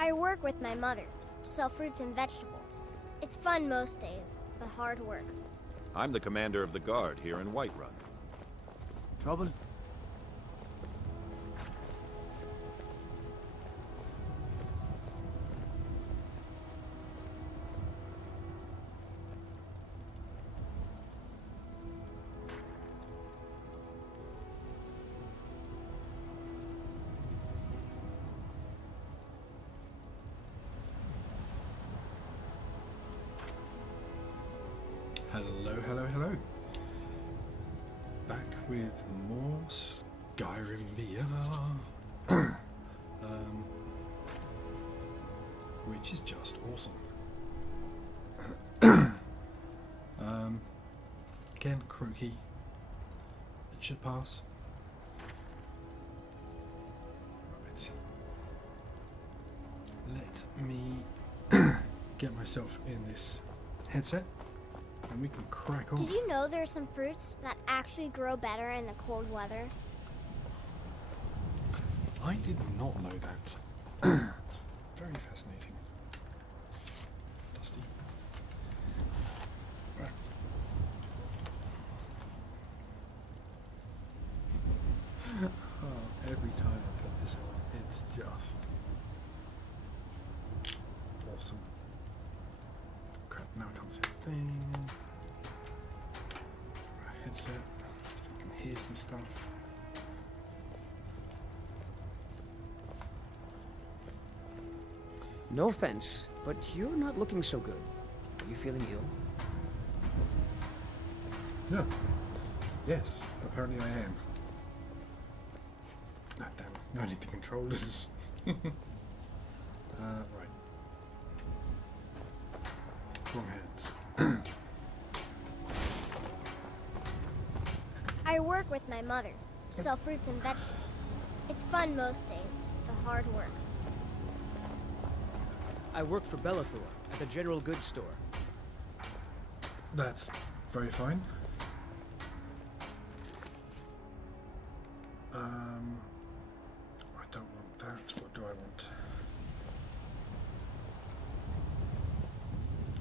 I work with my mother, sell fruits and vegetables. It's fun most days, but hard work. I'm the commander of the guard here in Whiterun. Trouble? Hello. Back with more Skyrim VR. Which is just awesome. Again, croaky. It should pass. Right. Let me get myself in this headset. And we can crack on. Did you know there are some fruits that actually grow better in the cold weather? I did not know that. It's very fascinating. Dusty. Right. Oh, every time I put this on, it's just awesome. Crap, now I can't see a thing. Headset, you can hear some stuff. No offense, but you're not looking so good. Are you feeling ill? No. Yes, apparently I am. Ah, damn it. No, I need the controllers. Right. Wrong hands. I work with my mother, sell fruits and vegetables. It's fun most days, but hard work. I work for Bellathor at the general goods store. That's very fine. I don't want that. What do I want?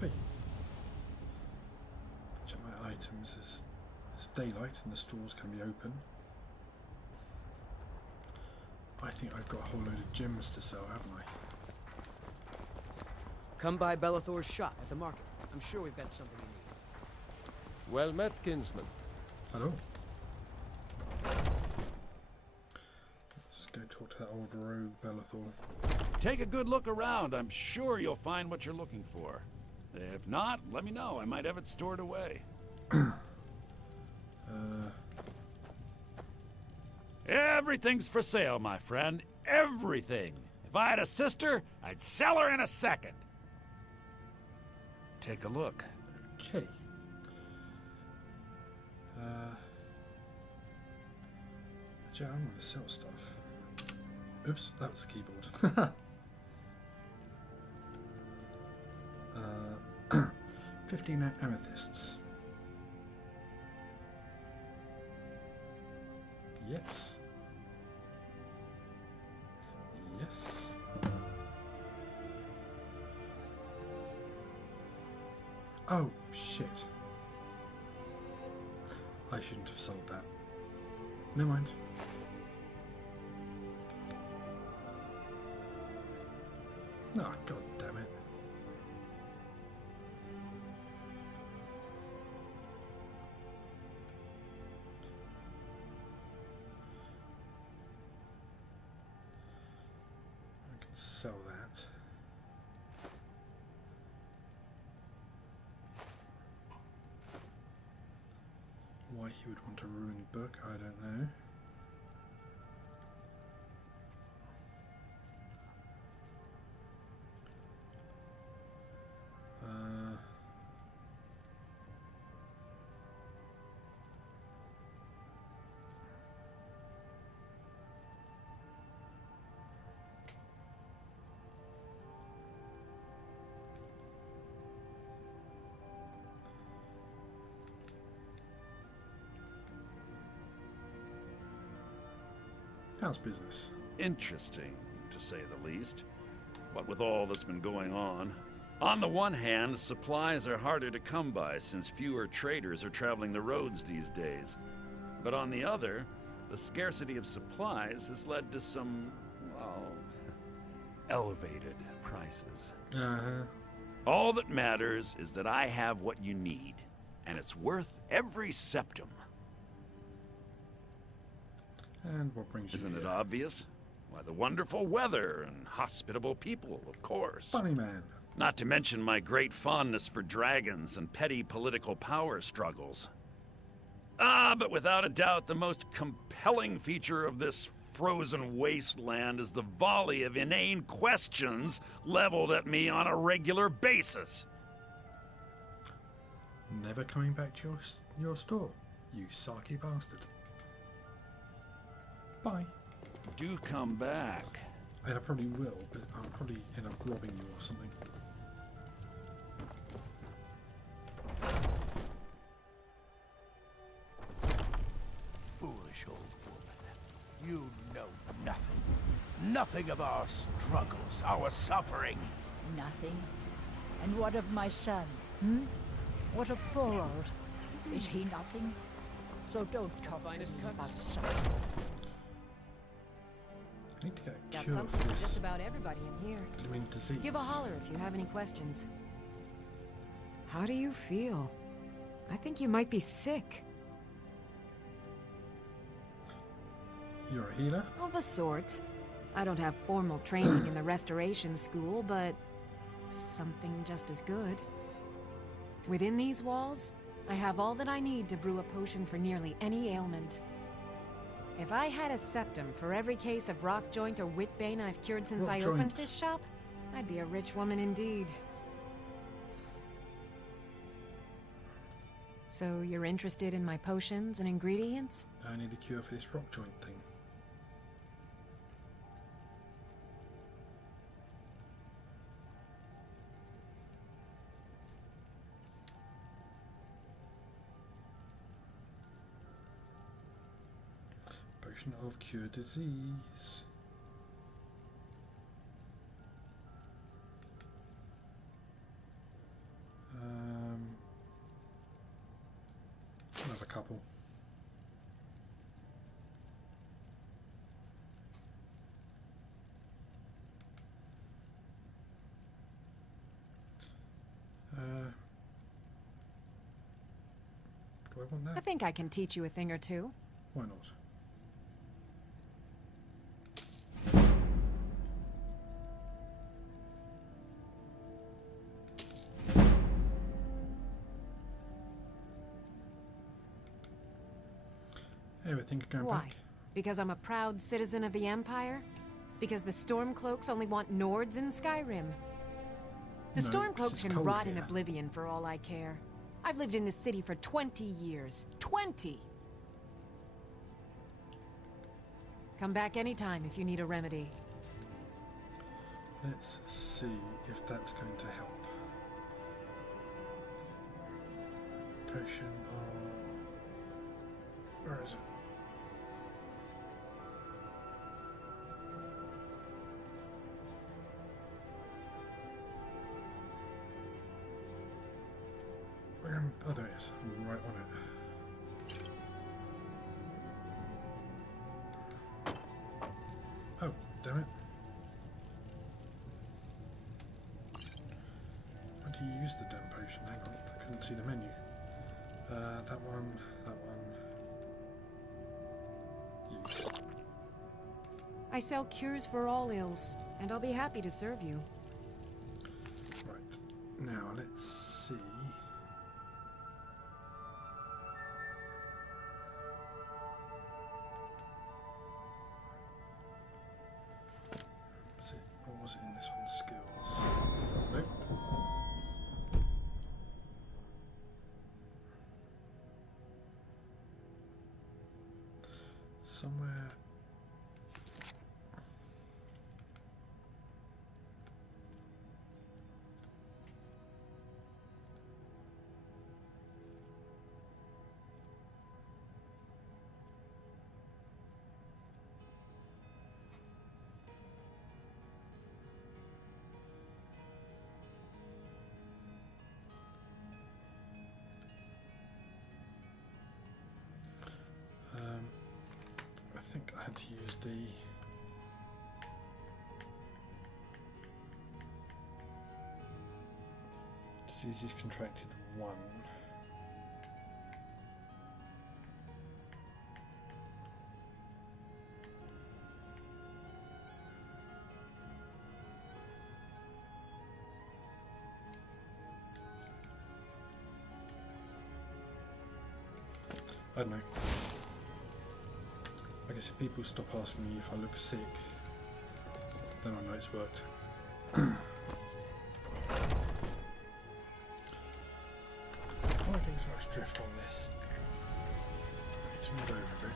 Hey. Check my items. There's daylight and the stores can be open. I think I've got a whole load of gems to sell, haven't I? Come by Bellathor's shop at the market. I'm sure we've got something you need. Well met, kinsman. Hello. Let's go talk to that old rogue Bellathor. Take a good look around. I'm sure you'll find what you're looking for. If not, let me know. I might have it stored away. Everything's for sale, my friend. Everything. If I had a sister, I'd sell her in a second. Take a look. Okay. Yeah, I'm gonna sell stuff. Oops, that was the keyboard. 15 amethysts. Yes. Yes. Oh, shit. I shouldn't have sold that. Never mind. Oh, god damn it. I can sell that. Why he would want to ruin the book, I don't know. How's business? Interesting, to say the least. what with all that's been going on. On the one hand, supplies are harder to come by since fewer traders are traveling the roads these days. But on the other, the scarcity of supplies has led to some, well, elevated prices. Uh-huh. All that matters is that I have what you need, and it's worth every septum. And what brings you Isn't it here? obvious? Why, the wonderful weather and hospitable people, of course. Funny man. Not to mention my great fondness for dragons and petty political power struggles. But without a doubt, the most compelling feature of this frozen wasteland is the volley of inane questions leveled at me on a regular basis. Never coming back to your store, you sarky bastard. Bye. Do come back. And I probably will, but I'll probably end up robbing you or something. Foolish old woman. You know nothing. Nothing of our struggles, our suffering. Nothing? And what of my son? Hmm? What of Thorold? Is he nothing? So don't talk to me Finest about cuts. suffering. I need to get a Got cure something for for just this about everybody in here. blooming disease. Give a holler if you have any questions. How do you feel? I think you might be sick. You're a healer? Of a sort. I don't have formal training in the restoration school, but something just as good. Within these walls, I have all that I need to brew a potion for nearly any ailment. If I had a septum for every case of rock joint or whitbane I've cured since Rock I opened joint. this shop, I'd be a rich woman indeed. So you're interested in my potions and ingredients? I need a cure for this rock joint thing. Potion of cure disease. I'll have a couple. Do I want I that? think I can teach you a thing or two. Why not? Everything going Why? back. Because I'm a proud citizen of the Empire? Because the Stormcloaks only want Nords in Skyrim? The No, Stormcloaks it's can cold rot in here. oblivion for all I care. I've lived in this city for 20 years. 20! Come back anytime if you need a remedy. Let's see if that's going to help. Potion of... Where is it? Oh, there it is. I'm right on it. Oh, damn it. How do you use the damn potion? Hang on, I couldn't see the menu. That one, that one. Use. I sell cures for all ills, and I'll be happy to serve you. Right, now let's see. What was it in this one? Skills. Nope. Somewhere. to use the diseases contracted 1. I don't know. I guess if people stop asking me if I look sick, then I know it's worked. I don't think so much drift on this. I need to move over a bit.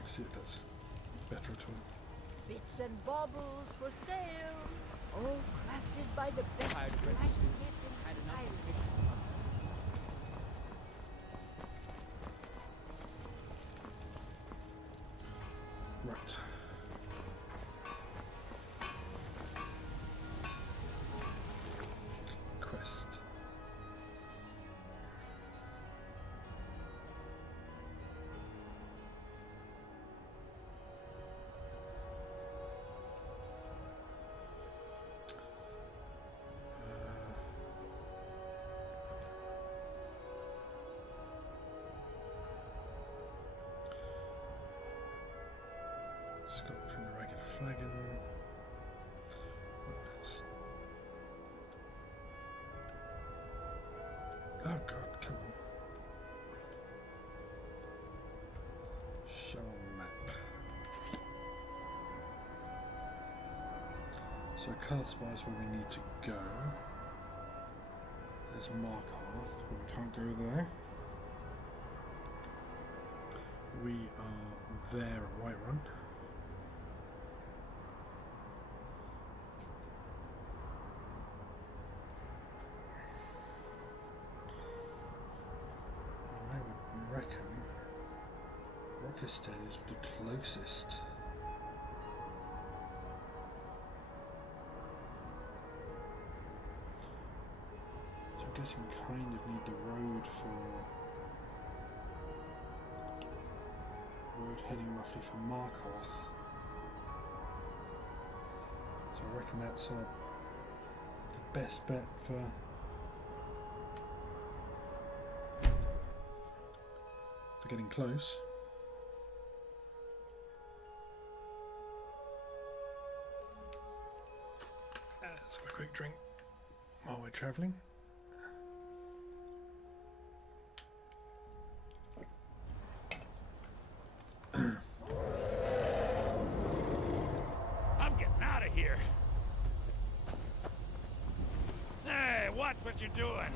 Let's see if that's better at all. Bits and baubles for sale. All crafted by the best Tired of blacksmith Had in enough Skyrim. of it. Right. Quest. Sculpture in the ragged flagon. What else? Oh god, come on. Show on map. So Carthspire is where we need to go. There's Markarth, but we can't go there. We are there at Whiterun. I would reckon Rockestead is the closest. So I'm guessing we kind of need the road heading roughly for Markarth. So I reckon that's the best bet for getting close. Let's have a quick drink while we're travelling. I'm getting out of here. Hey, watch what you're doing.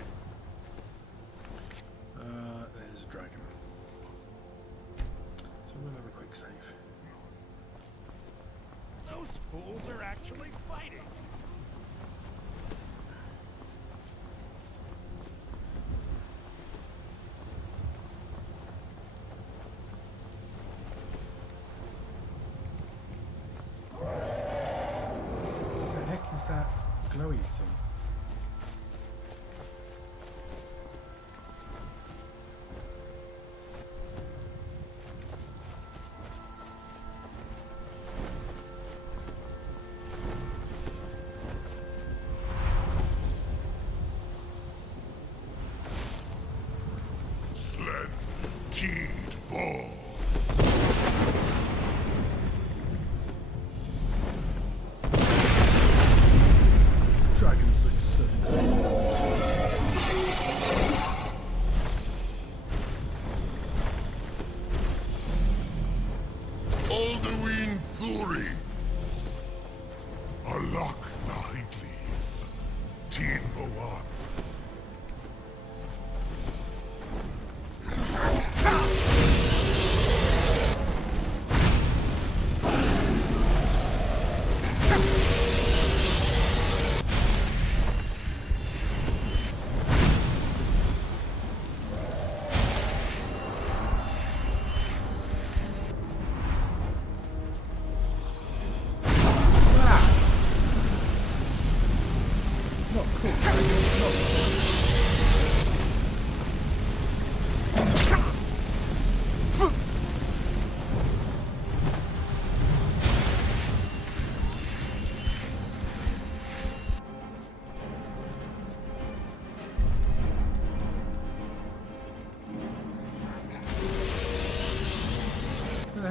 There's a dragon. So we'll have a quick save. Those fools are actually fighting. What the heck is that glowy thing? Dragon's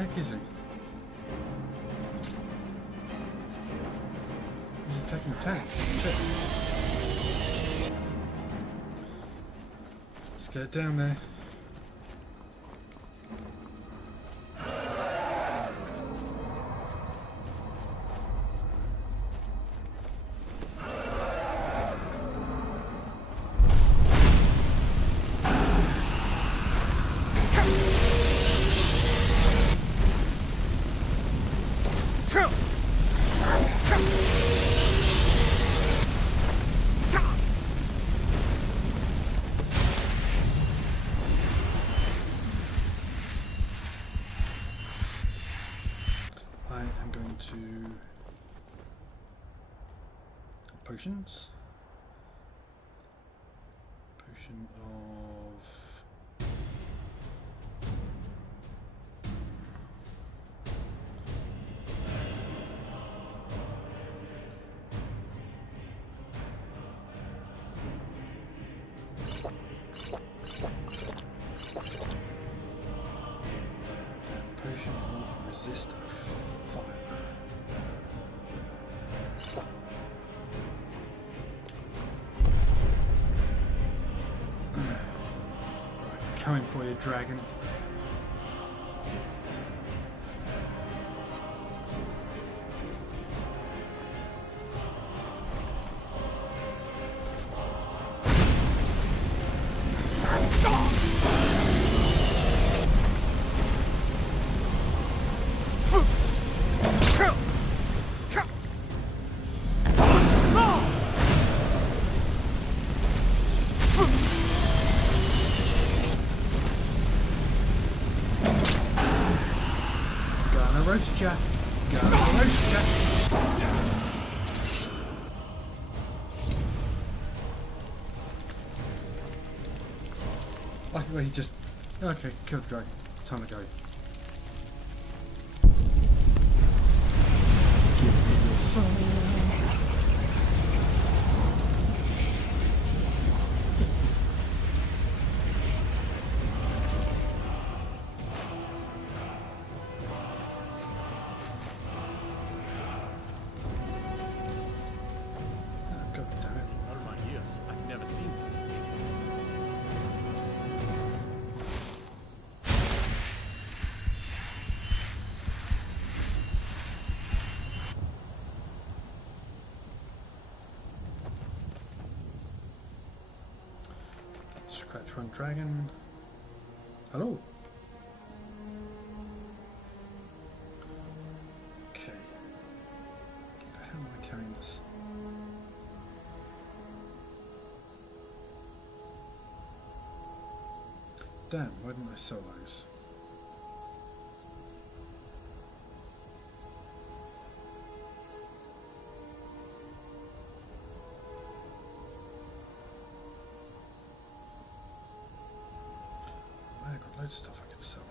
heck is he? He's attacking the tank. Shit. Let's get down there. I am going to potions. Potion of potion of resist fire. Right, coming for you, dragon. Gonna roast ya. Gonna roast ya. Like the way he just... Okay, killed the dragon. Time to go. Give me your soul. God damn it. All my years, I've never seen such a thing. Scratch one dragon. Hello. Okay. How am I carrying this? Damn, why didn't I sell those? I've got loads of stuff I could sell.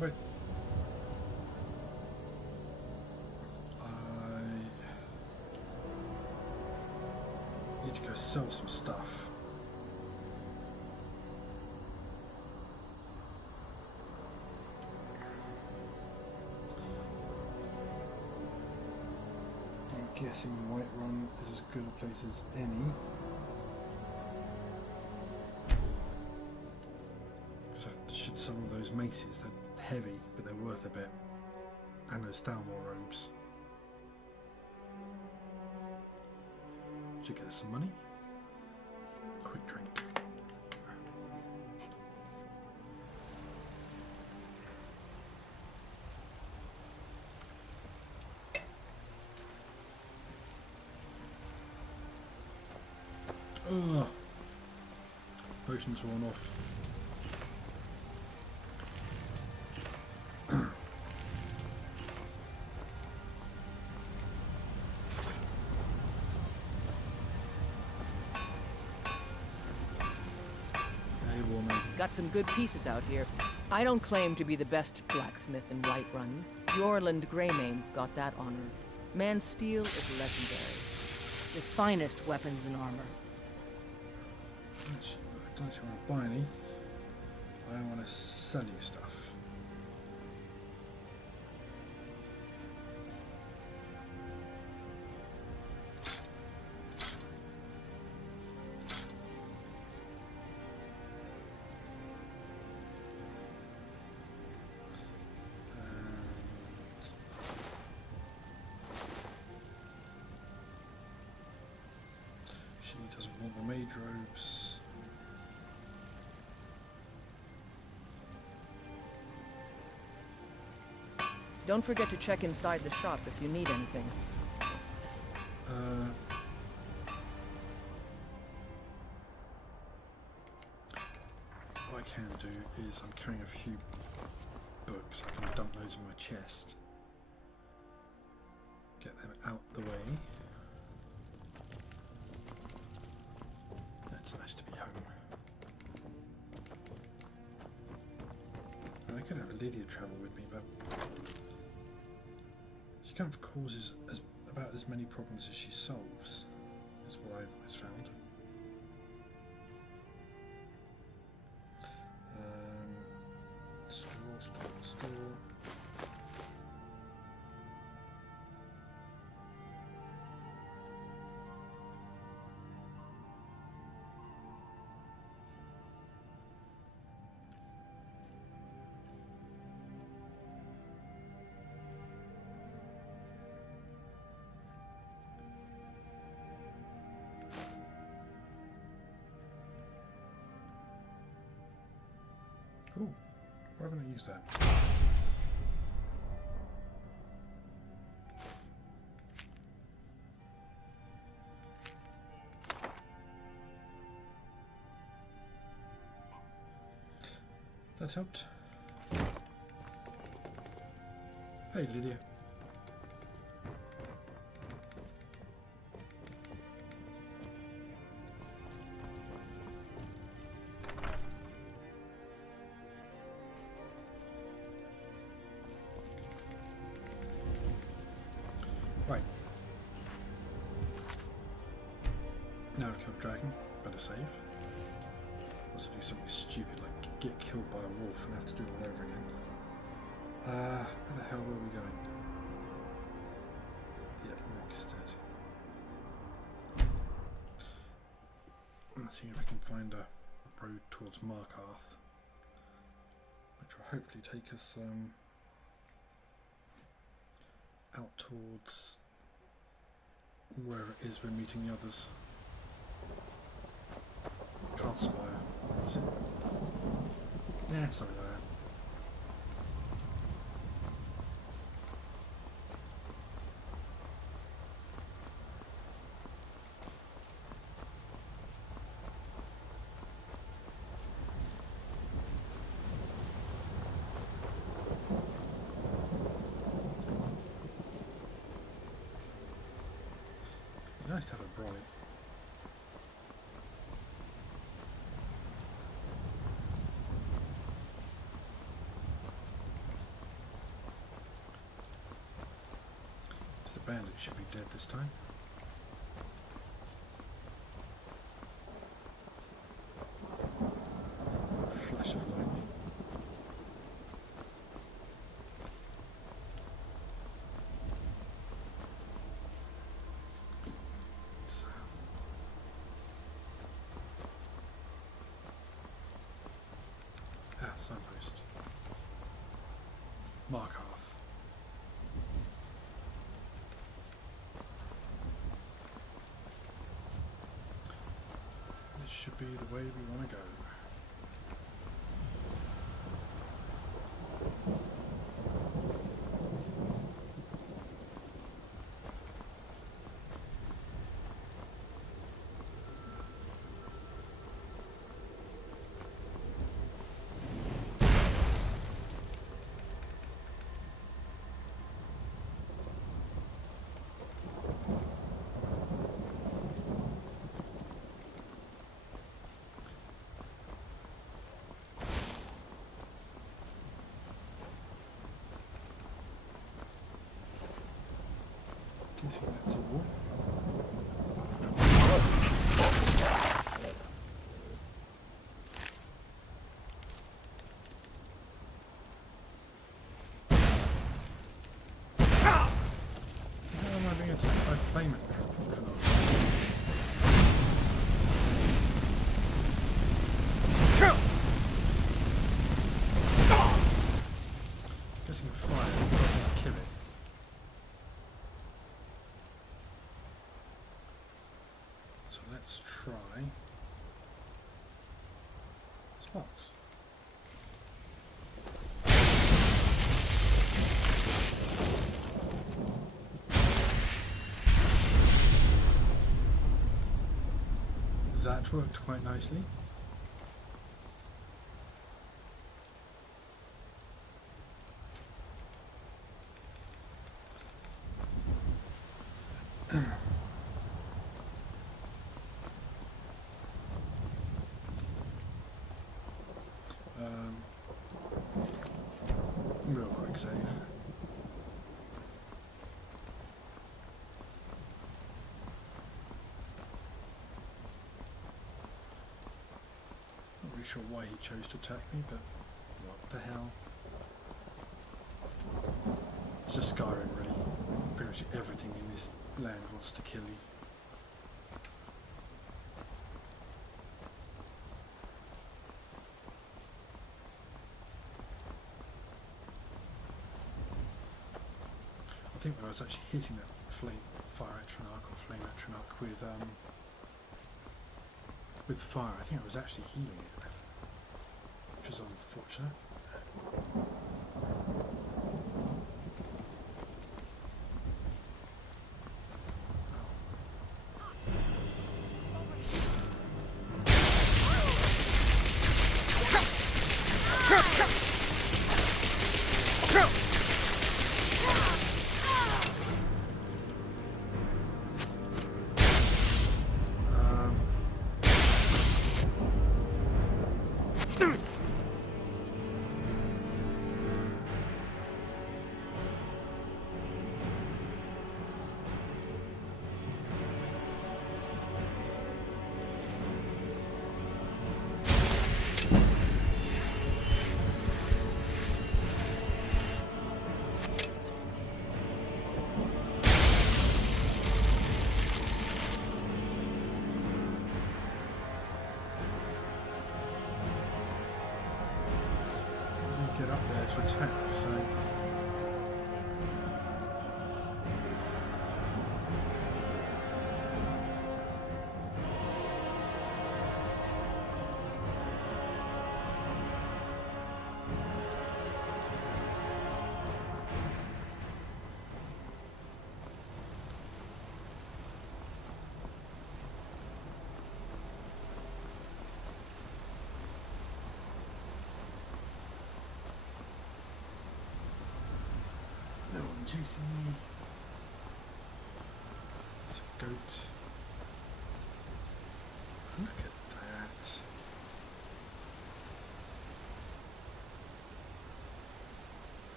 Wait. I need to go sell some stuff. I'm guessing Whiterun is as good a place as any. So I should sell all those maces. They're heavy, but they're worth a bit. And those Thalmor robes. Should get us some money. Quick drink. Ugh. Potion's worn off. Hey, woman. Got some good pieces out here. I don't claim to be the best blacksmith in Whiterun, Yorland Greymane's got that honor. Man's steel is legendary. The finest weapons and armor. I don't actually want to buy any. I want to sell you stuff. She doesn't want the mage robes. Don't forget to check inside the shop if you need anything. What I can do is I'm carrying a few books. I can dump those in my chest. Get them out the way. It's nice to be home. And I could have Lydia travel with me, but she kind of causes about as many problems as she solves, is what I've always found. Store. Oh, why haven't I used that? That helped. Hey, Lydia. Right. Now to kill the dragon, better save. Also do something stupid like get killed by a wolf and have to do it all over again. Where the hell were we going? Yeah, Rockstead. Let's see if I can find a road towards Markarth, which will hopefully take us out towards where it is we're meeting the others. Carlspire, is it? Yeah, something like that. Nice to have a brolly. The bandit should be dead this time. Flash of lightning. Signpost. Markarth. This should be the way we want to go. You think that's all? How am I being attacked by flame control? Guessing fire doesn't kill it. So let's try sparks. That worked quite nicely. Real quick save. Not really sure why he chose to attack me, but what the hell? It's just Skyrim, really. Pretty much everything in this land wants to kill you. I think when I was actually hitting that fire atronach or flame atronach with fire, I think I was actually healing it, which is unfortunate. Get up there to attack, so no one chasing me. It's a goat. Look at that.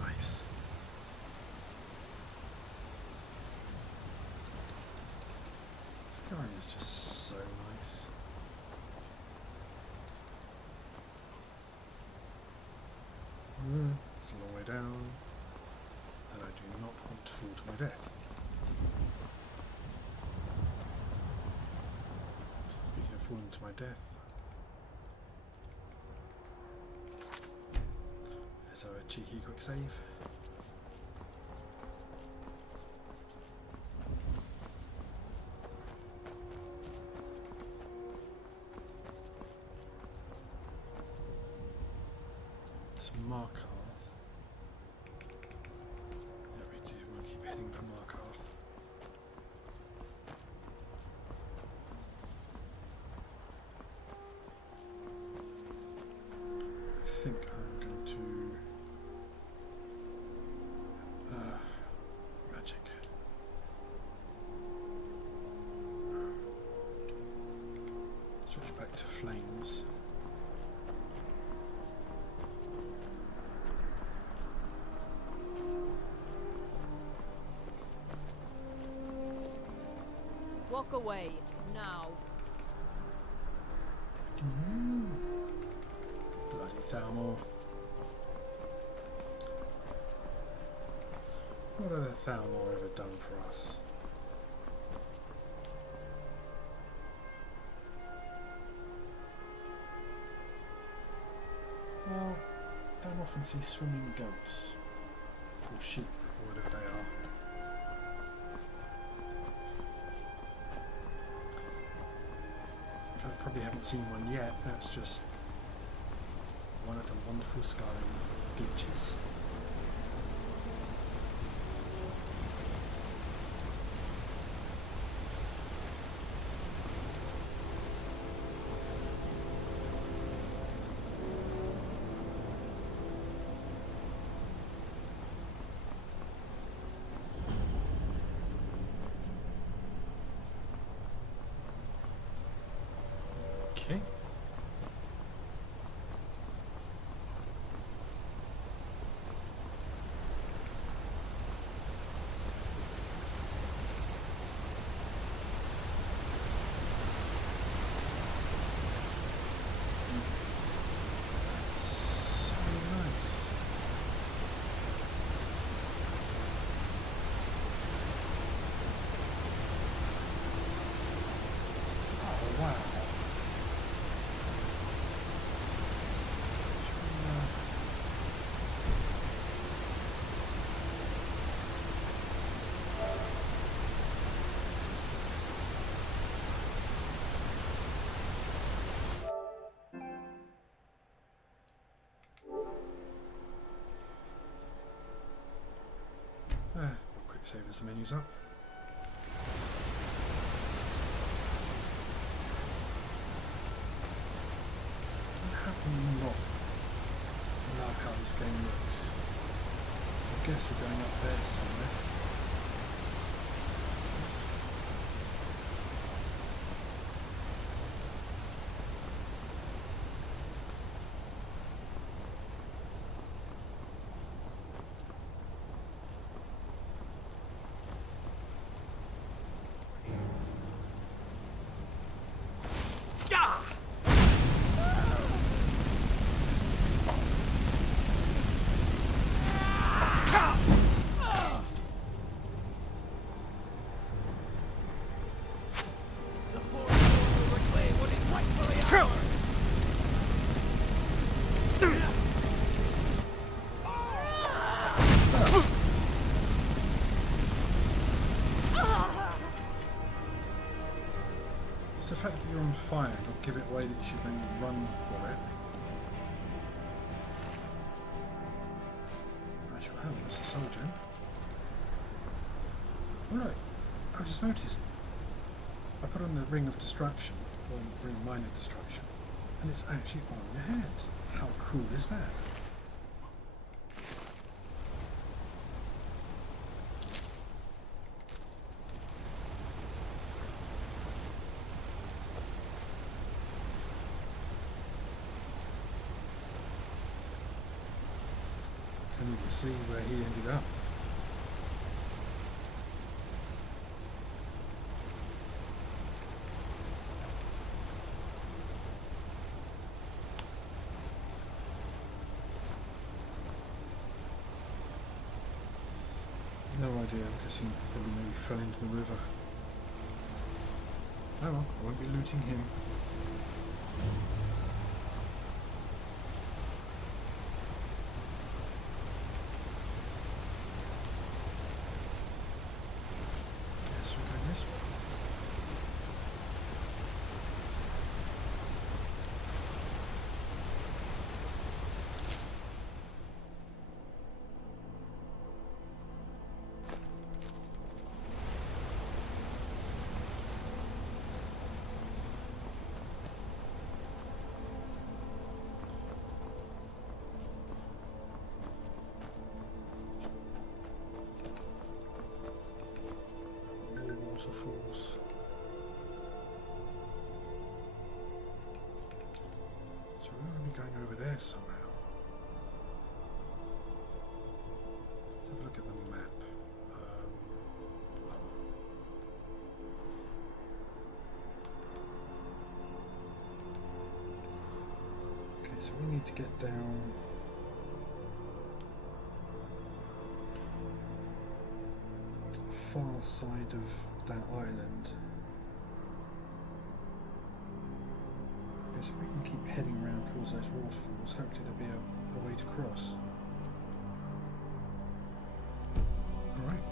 Nice. Skyrim is just so nice. It's a long way down, and I do not want to fall to my death. Speaking of falling to my death, there's our cheeky quick save. Some Markarth. Yeah, we do want to keep heading for Markarth. I think I'm going to magic. Switch back. flames. Walk away, now. Bloody Thalmor. What have the Thalmor ever done for us? Well, don't often see swimming goats, or sheep, or whatever they are. I probably haven't seen one yet. That's just one of the wonderful Skyrim glitches. Okay. So nice. Oh wow. Quick save as the menu's up. How can you not love how this game looks? I guess we're going up there somewhere. It's the fact that you're on fire, not give it away that you should maybe run for it. I shall have it as a soldier. Oh no, I've just noticed. I put on the ring of destruction, or ring of minor destruction, and it's actually on your head. How cool is that? And you can see where he ended up. No idea, I'm guessing probably maybe fell into the river. Oh well, I won't be looting him. Guess we're going this way. Waterfalls. going over there somehow. Let's have a look at the map. Okay, so we need to get down. To the far side of that island. Okay, so we can keep heading around towards those waterfalls. Hopefully there'll be a way to cross. Alright.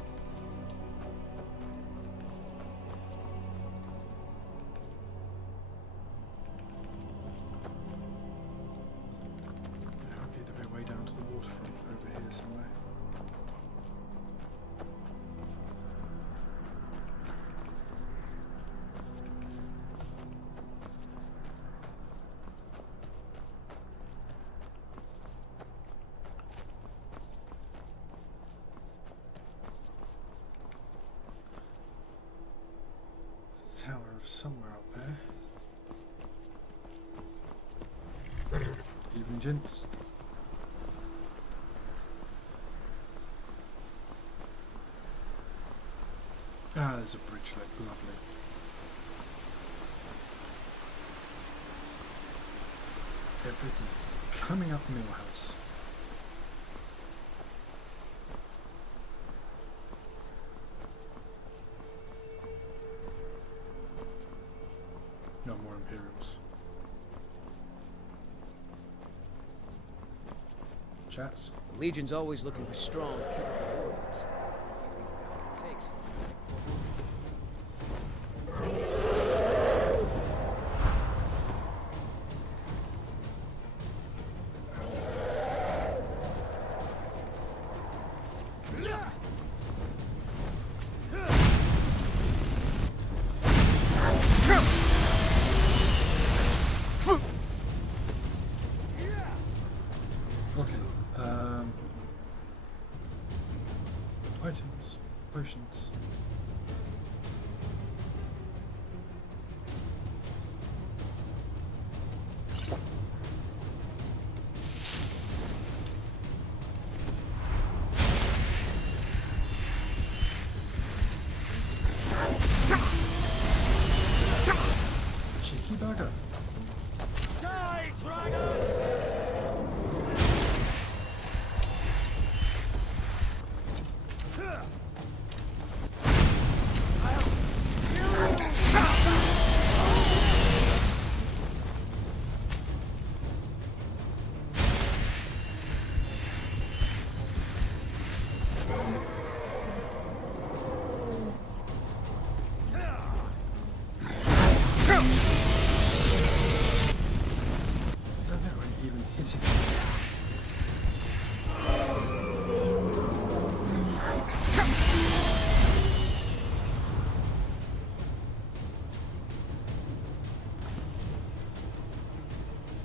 Hopefully there'll be a way down to the waterfront over here somewhere. Tower of somewhere up there. Evening, gents. Ah, there's a bridge, like, lovely. Everything's coming up Millhouse. No more Imperials. Chaps? The Legion's always looking for strong, capable warriors. If you think you've got what it takes, items, potions. Cheeky bugger. Die, dragon!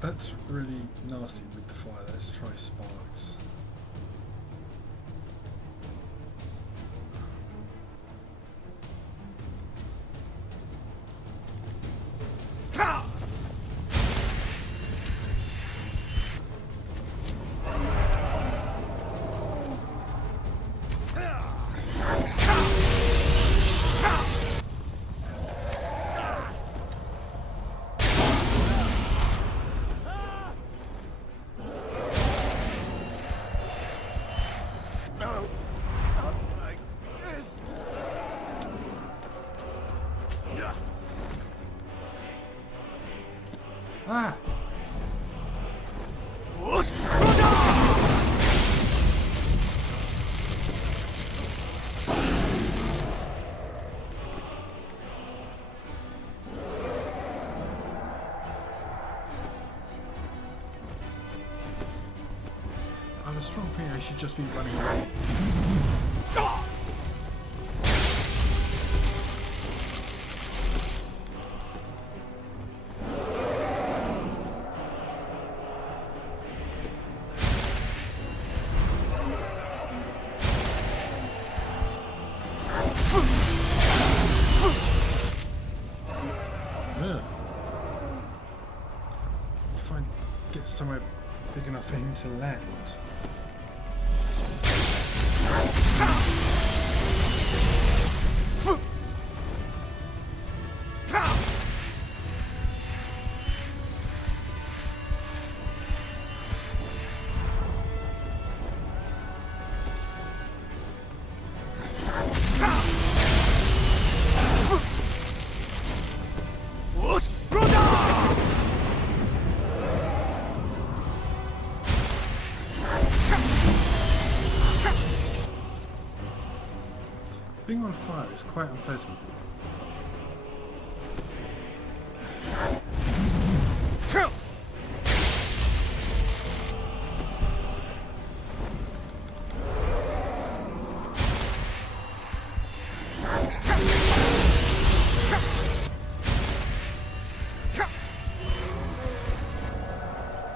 That's really nasty with the fire. Let's try sparks. Ah! I have a strong feeling I should just be running away. somewhere big enough for him to land. Being on fire is quite unpleasant.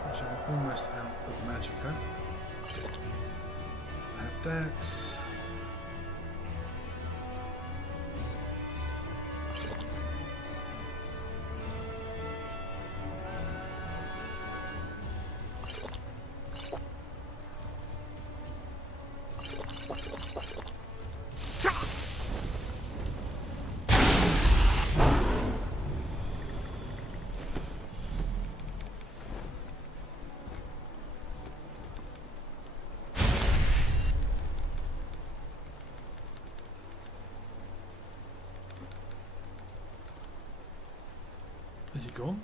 Which I'm almost out of magicka. Add that. Is he gone?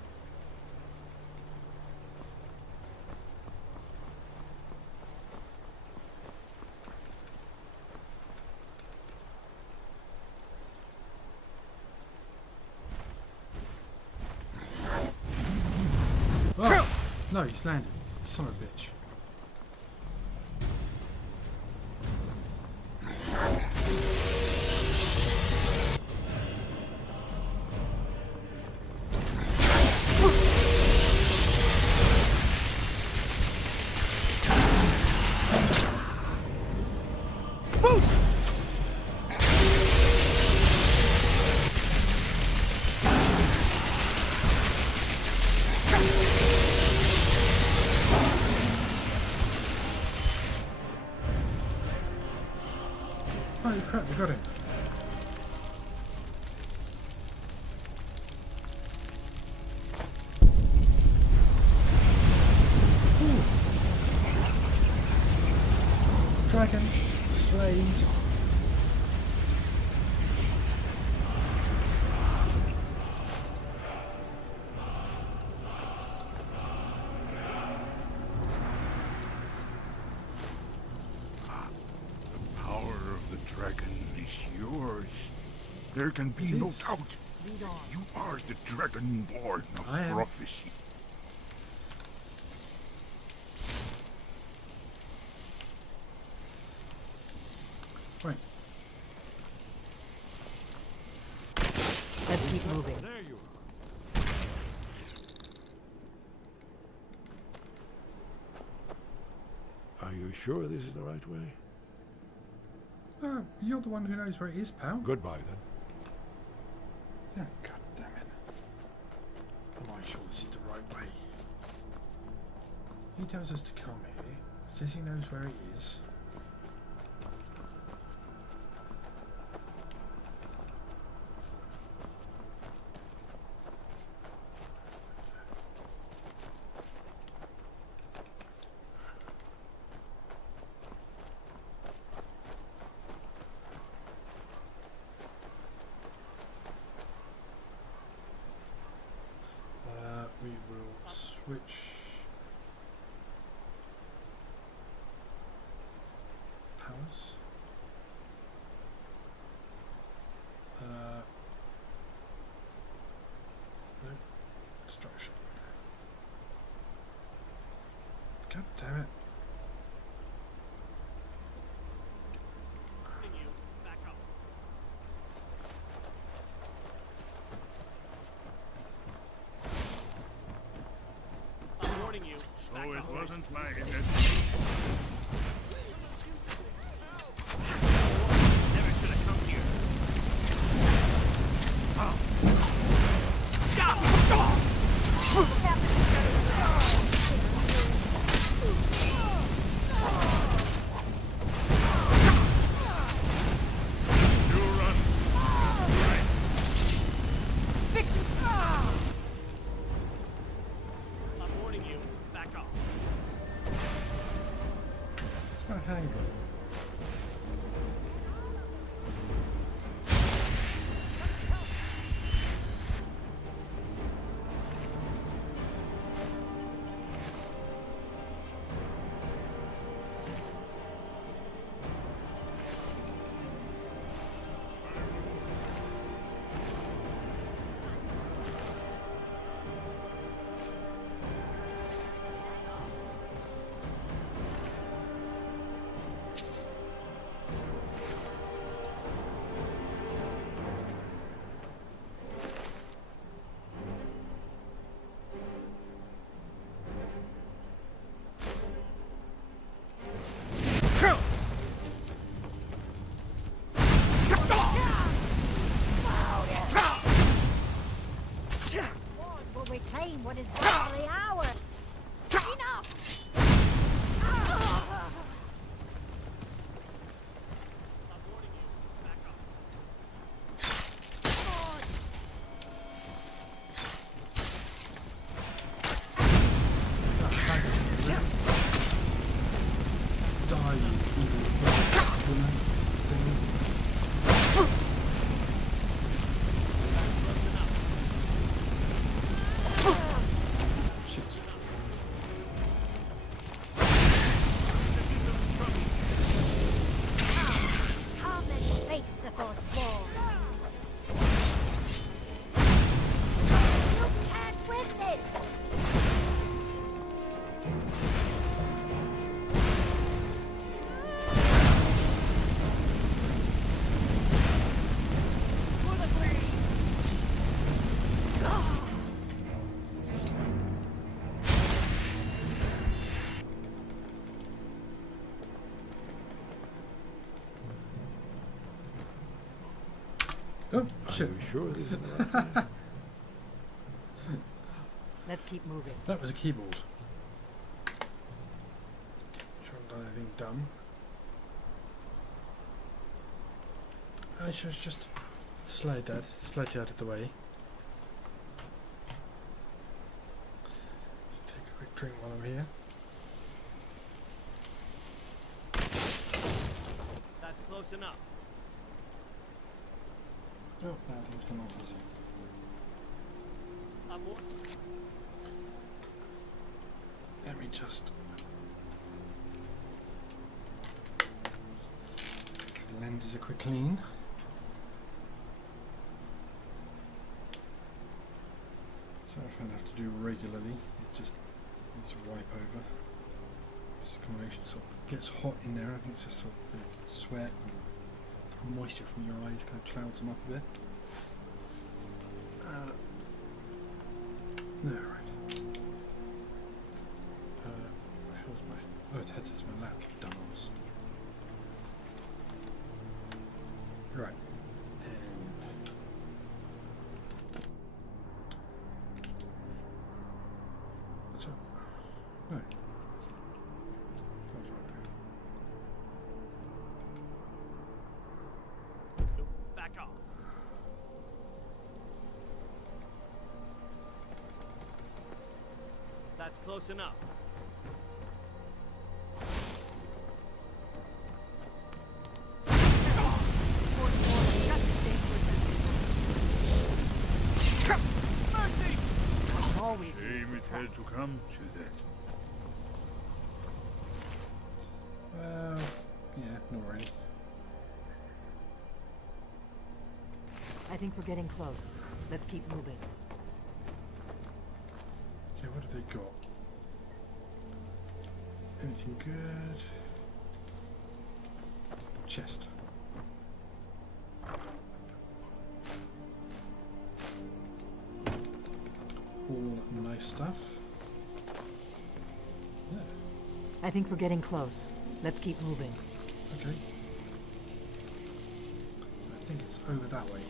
Oh! No, he's landed. Son of a bitch. Holy crap, we got him. Ooh. Dragon, Slade. Dragon is yours. There can be no doubt. You are the Dragonborn of prophecy. Right. Let's keep moving. There you Are you sure this is the right way? You're the one who knows where it is, pal. Goodbye, then. Yeah, god damn it. Am I sure this is the right way? He tells us to come here, says he knows where it is. We will switch powers. No, destruction. God damn it. So it wasn't my investigation. never should have come here. so hangry. Will reclaim what is rightfully ours. Enough! Die, you evil woman thing. Shit. Come and face the Forsworn. You can't win this! Oh, shit. Sure this is Let's keep moving. That was a keyboard. Sure I haven't done anything dumb. I should just slide that slightly out of the way. Just take a quick drink while I'm here. That's close enough. Oh, now things come off easy. Let me just give the lenses a quick clean. So if I have to do regularly, it just needs to wipe over. This combination sort of gets hot in there. I think it's just sort of the sweat and moisture from your eyes kind of clouds them up a bit. No, right. How's my... Oh, the headset's my lap. Dumbass. Right. And... What's up? No. That was right. Back off. That's close enough. Mercy! Always Shame it had to come to that. Well, yeah, not really. I think we're getting close. Let's keep moving. Okay, what have they got? Anything good? Chest. All nice stuff. Yeah, I think we're getting close. Let's keep moving. okay. I think it's over that way.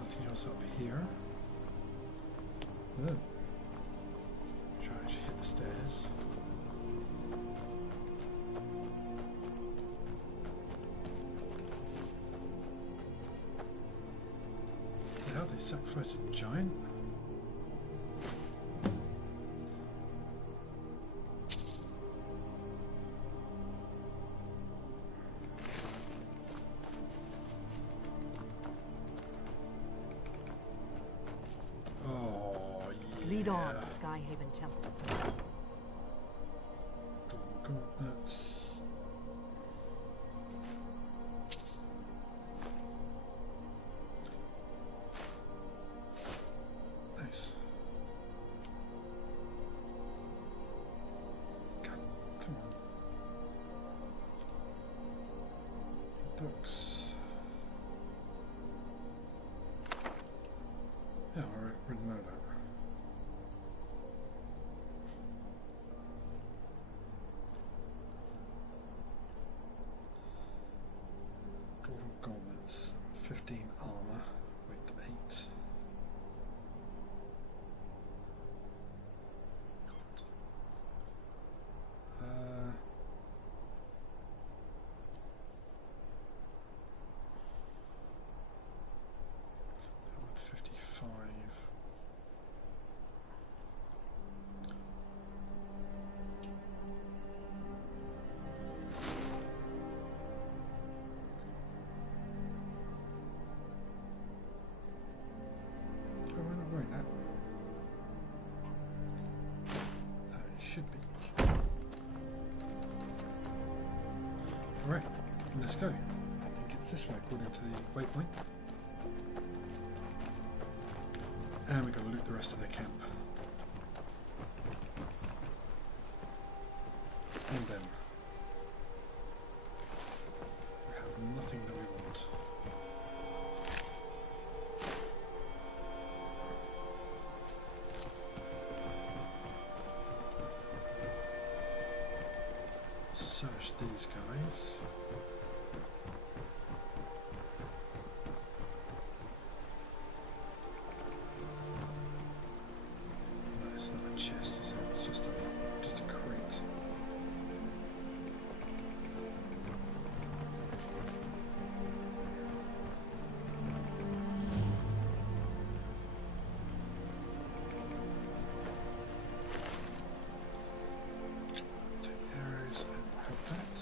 Nothing else up here. Oh. Try to hit the stairs. they sacrificed a giant? Oh, yeah. Lead on to Skyhaven Temple. Gauntlets. Nice. God, come on. Ducks. Yeah, I already know that. Dwarven gauntlets. 15 armor. Weight 8. With 55. Oh, we're not wearing that. It should be. Alright, let's go. I think it's this way according to the waypoint. And we've got to loot the rest of their camp. And then we have nothing that we want. Search these guys. No, it's not a chest, is it? It's just a crate. Take arrows and help that.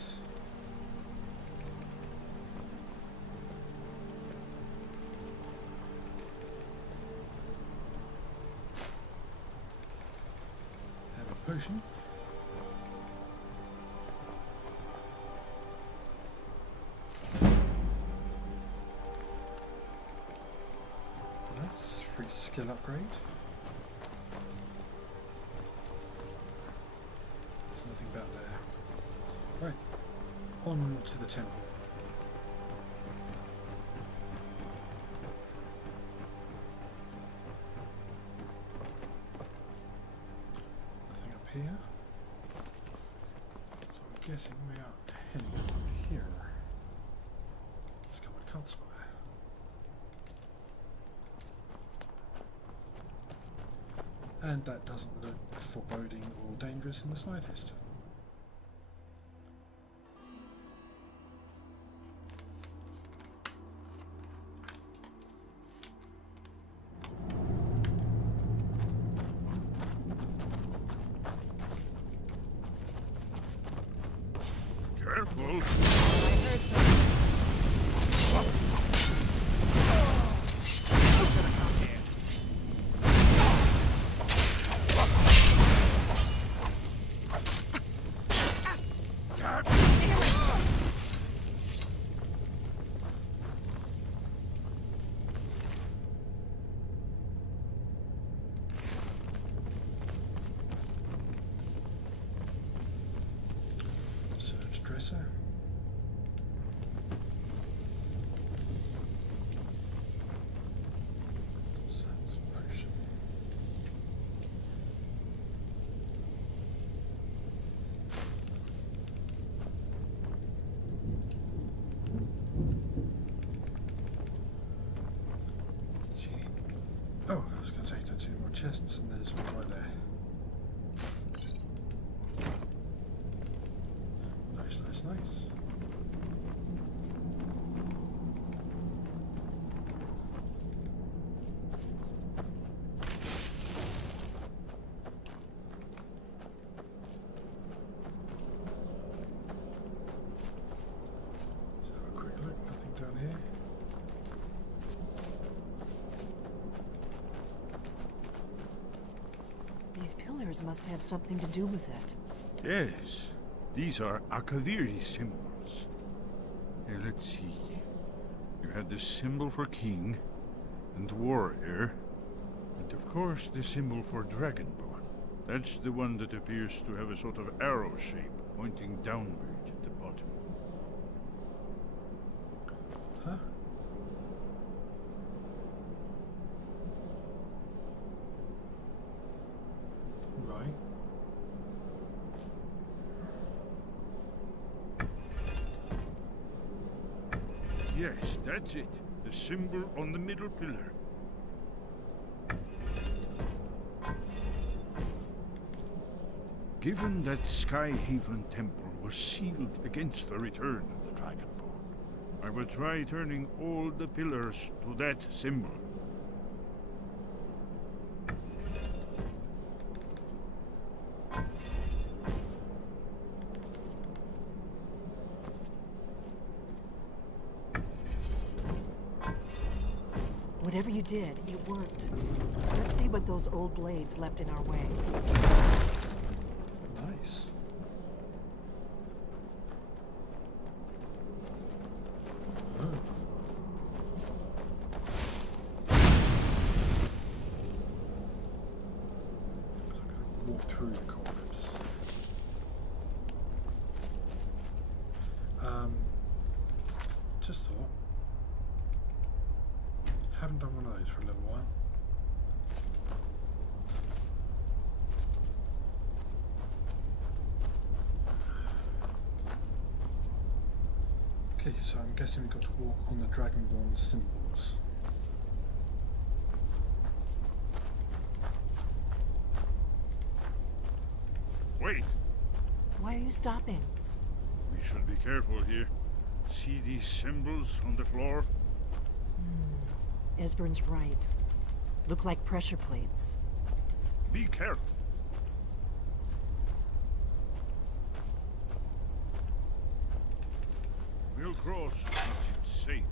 Have a potion. Nice, free skill upgrade. There's nothing back there. Right, on to the temple. Nothing up here. So I'm guessing we are heading up here. Let's go with Cultspire. And that doesn't look foreboding or dangerous in the slightest. Careful. I heard something. Search dresser. Sans potion. See. Oh, I was going to take the 2 more chests, and there's one right there. Nice, nice, nice. pillars must have something to do with it. Yes, these are Akaviri symbols. Here, let's see. You have the symbol for king and warrior, and of course the symbol for dragonborn. That's the one that appears to have a sort of arrow shape pointing downward at the bottom. Huh? Right. Yes, that's it. The symbol on the middle pillar. Given that Skyhaven Temple was sealed against the return of the Dragonborn, I will try turning all the pillars to that symbol. Whatever you did, it worked. Let's see what those old blades left in our way. Nice. Oh. So I'm going to walk through the cobwebs. Just thought. Haven't done one of those for a little while. Okay, so I'm guessing we've got to walk on the Dragonborn symbols. Wait! Why are you stopping? We should be careful here. See these symbols on the floor? Esbern's right. Look like pressure plates. Be careful. We'll cross once it's safe.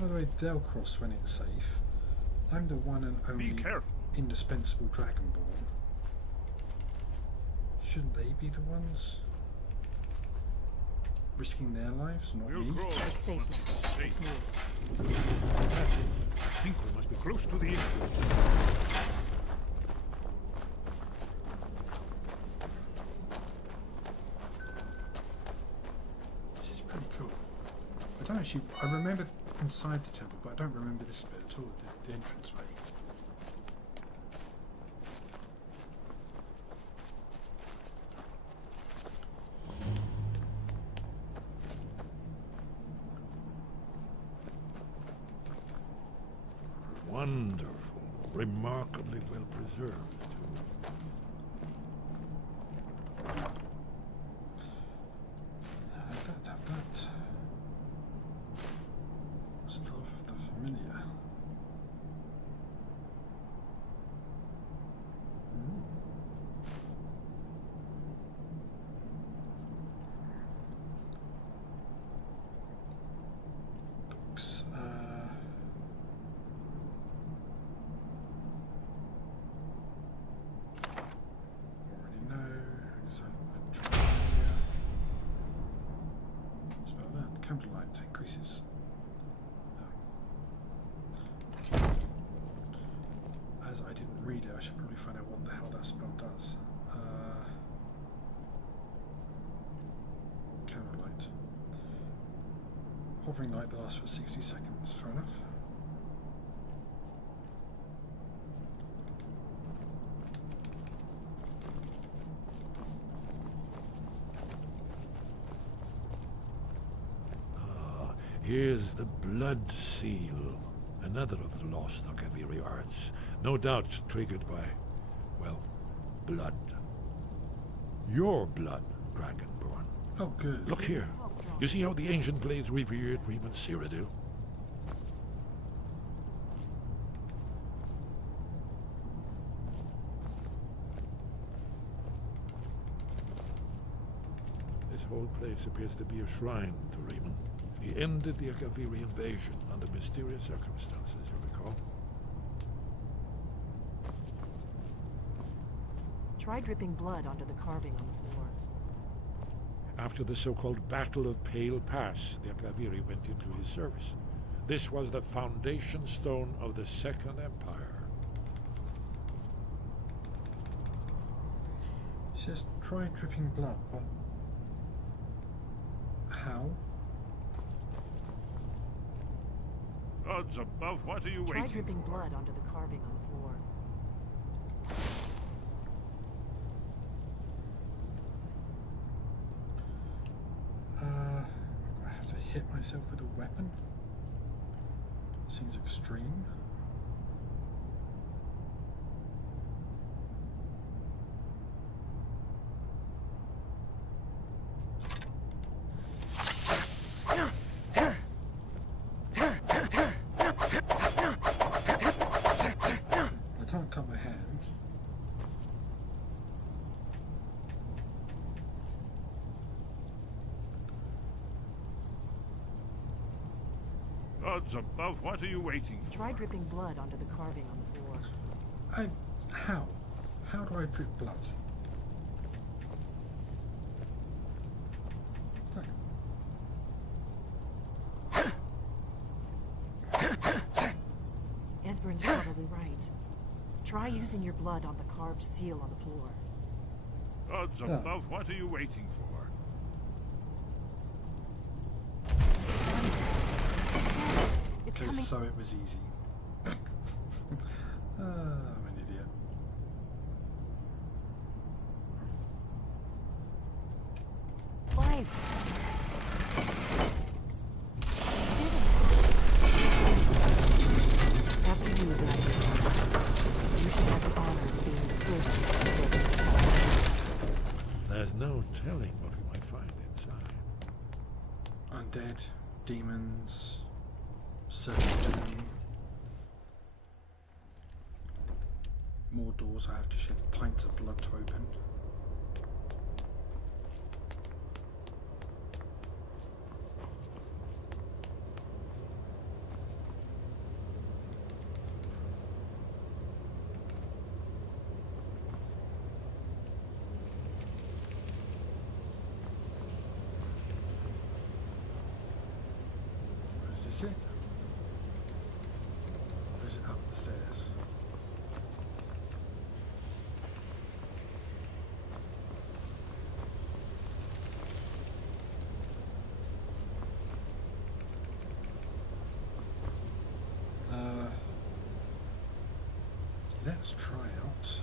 By the way, they'll cross when it's safe. I'm the one and only indispensable Dragonborn. Shouldn't they be the ones risking their lives, not me? It's safe now. Let's move. That's it. I think we must be close to the entrance. This is pretty cool. I don't actually. I remember inside the temple, but I don't remember this bit at all. The entrance way. Wonderful. Remarkably well preserved. That. Stuff of the familiar. Books. Already know. So I try here. Spell learned. Candlelight increases. As I didn't read it, I should probably find out what the hell that spell does. Candlelight. Hovering light that lasts for 60 seconds. Fair enough. Here's the blood seal. Another of the lost Akaviri arts. No doubt triggered by, well, blood. Your blood, Dragonborn. Oh, good. Look here. You see how the ancient blades revered Reman Cyrodiil? This whole place appears to be a shrine to Reman. He ended the Akaviri invasion under mysterious circumstances, you recall? Try dripping blood onto the carving on the floor. After the so-called Battle of Pale Pass, the Akaviri went into his service. This was the foundation stone of the Second Empire. It says try dripping blood, but how? Odds above, what are you Try waiting dripping for? blood onto the carving on the floor. I have to hit myself with a weapon? Seems extreme. I can't cut my hand. Odds above, what are you waiting for? Try dripping blood onto the carving on the floor. How? How do I drip blood? Esbern's probably right. Try using your blood on the carved seal on the floor. Odds above, what are you waiting for? Okay, so it was easy. I'm an idiot. Life. After you, Dragon. You should have the honor of being the first to fulfill this spell. There's no telling what we might find inside. Undead, demons, certain more doors I have to shed pints of blood to open. Is this it? Or is it up the stairs? Let's try out.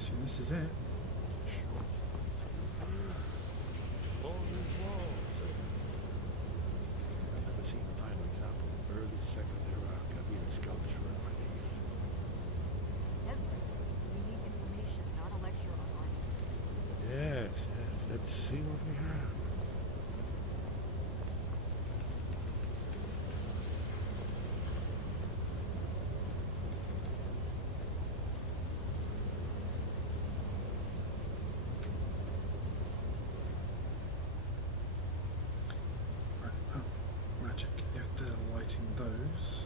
See, this is it. All these walls. I've never seen a final example of early Second Era Akaviri sculpture in my life. Esbern, we need information, not a lecture on art. Yes, yes. Let's see what we have. Those.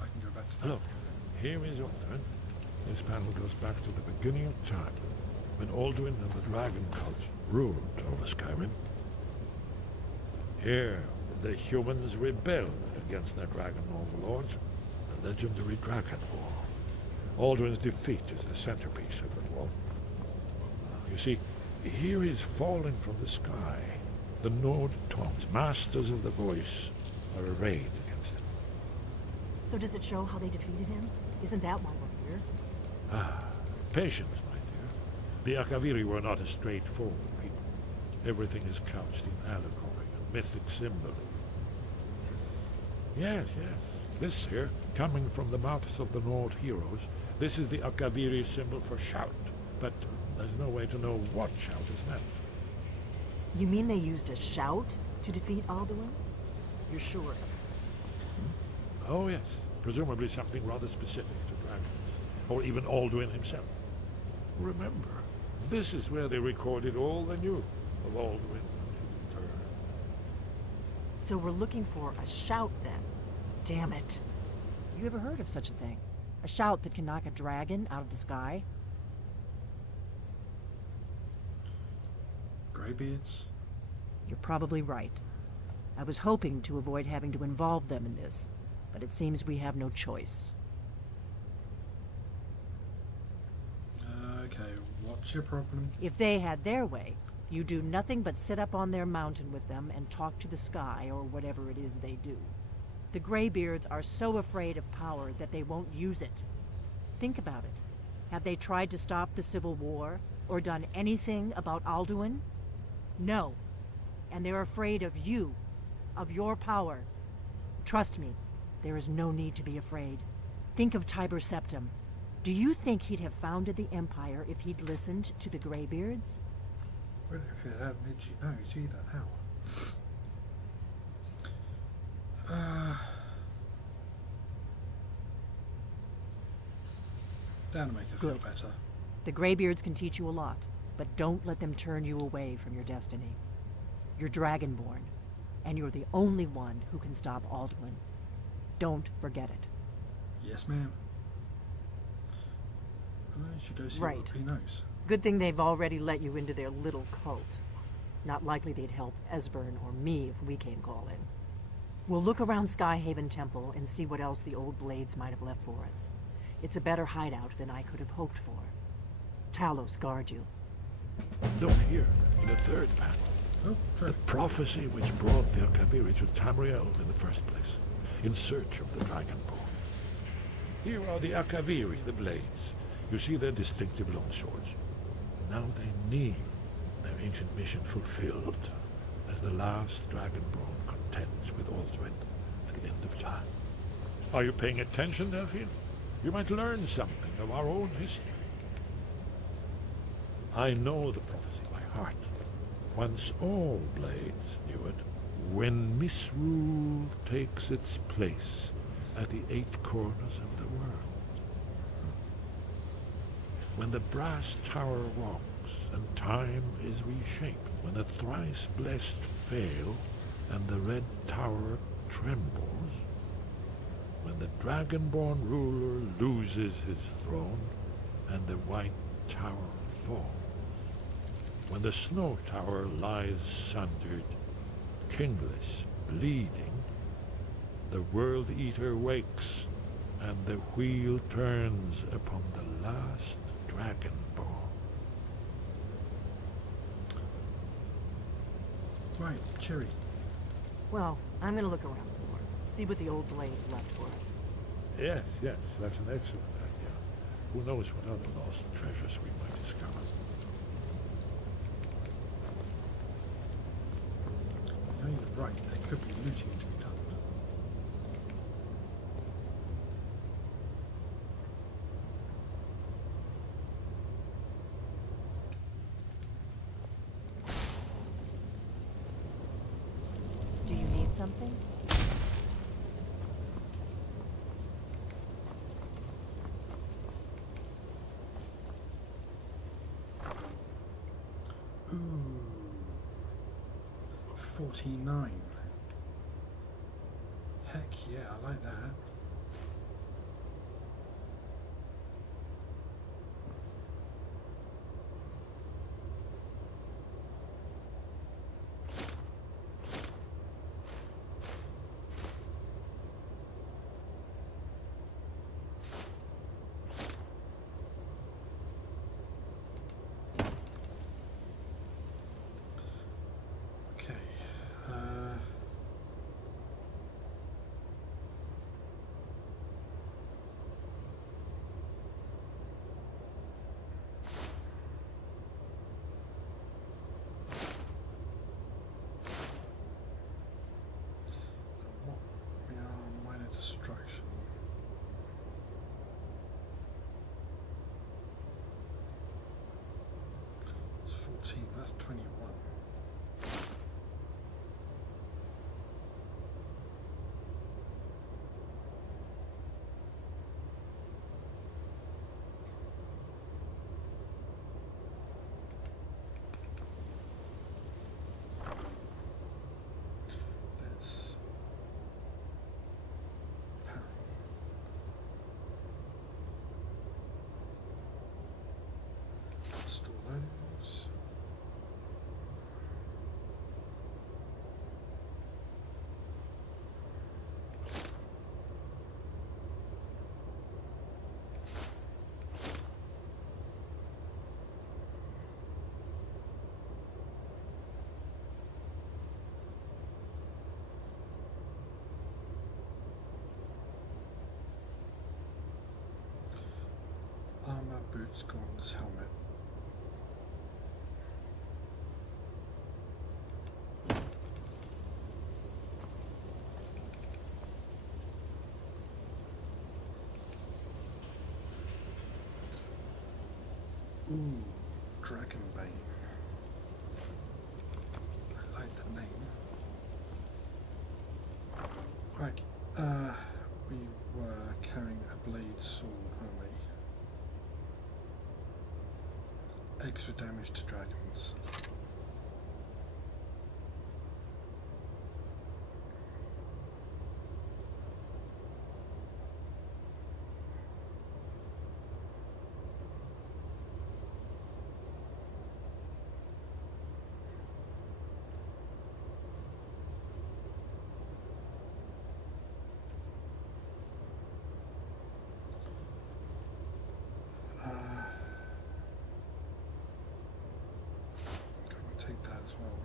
I can go back to that. Look, here is Alduin. This panel goes back to the beginning of time, when Alduin and the Dragon Cult ruled over Skyrim. Here, the humans rebelled against their dragon overlords, the legendary Dragon War. Alduin's defeat is the centerpiece of the war. You see, here is falling from the sky. The Nord Tongs, masters of the voice, are arrayed against him. So does it show how they defeated him? Isn't that why we're here? Ah, patience, my dear. The Akaviri were not a straightforward people. Everything is couched in allegory and mythic symbolism. Yes, yes. This here, coming from the mouths of the Nord heroes, this is the Akaviri symbol for shout, but there's no way to know what shout is meant. You mean they used a shout to defeat Alduin? You're sure? Oh yes, presumably something rather specific to dragons, or even Alduin himself. Remember, this is where they recorded all they knew of Alduin and his return. So we're looking for a shout then. Damn it. You ever heard of such a thing? A shout that can knock a dragon out of the sky? Greybeards? You're probably right. I was hoping to avoid having to involve them in this, but it seems we have no choice. Okay, what's your problem? If they had their way, you do nothing but sit up on their mountain with them and talk to the sky or whatever it is they do. The Greybeards are so afraid of power that they won't use it. Think about it. Have they tried to stop the Civil War or done anything about Alduin? No. And they're afraid of you, of your power. Trust me, there is no need to be afraid. Think of Tiber Septim. Do you think he'd have founded the Empire if he'd listened to the Greybeards? Well, if it had an itchy nose either, how? That'll make her feel Good. better. The Greybeards can teach you a lot, but don't let them turn you away from your destiny. You're Dragonborn, and you're the only one who can stop Alduin. Don't forget it. Yes, ma'am. I should go see Right. what he knows. Good thing they've already let you into their little cult. Not likely they'd help Esbern or me if we came calling. We'll look around Skyhaven Temple and see what else the old blades might have left for us. It's a better hideout than I could have hoped for. Talos guard you. Look here, in the third panel. Oh, true. The prophecy which brought the Akaviri to Tamriel in the first place, in search of the Dragonborn. Here are the Akaviri, the blades. You see their distinctive longswords. Now they need their ancient mission fulfilled, as the last Dragonborn contends with Alduin at the end of time. Are you paying attention, Delphine? You might learn something of our own history. I know the prophecy by heart. Once all blades knew it, when misrule takes its place at the 8 corners of the world. When the brass tower rocks and time is reshaped, when the thrice blessed fail and the red tower trembles, when the Dragonborn ruler loses his throne and the white tower falls, when the snow tower lies sundered, kingless, bleeding, the World Eater wakes and the wheel turns upon the last Dragonborn. Right, Cherry. Well, I'm gonna look around some more. See what the old blades left for us. Yes, yes, that's an excellent idea. Who knows what other lost treasures we might discover. No, you're right. There could be looting to be done. Do you need something? Ooh. 49. Heck yeah, I like that. construction. It's 14, that's 21. Let's store those. Armor, boots, gauntlets, helmet. Ooh, Dragonbane. I like the name. Right, we were carrying a blade sword, weren't we? Extra damage to dragons. Take that as well.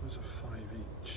Those are 5 each.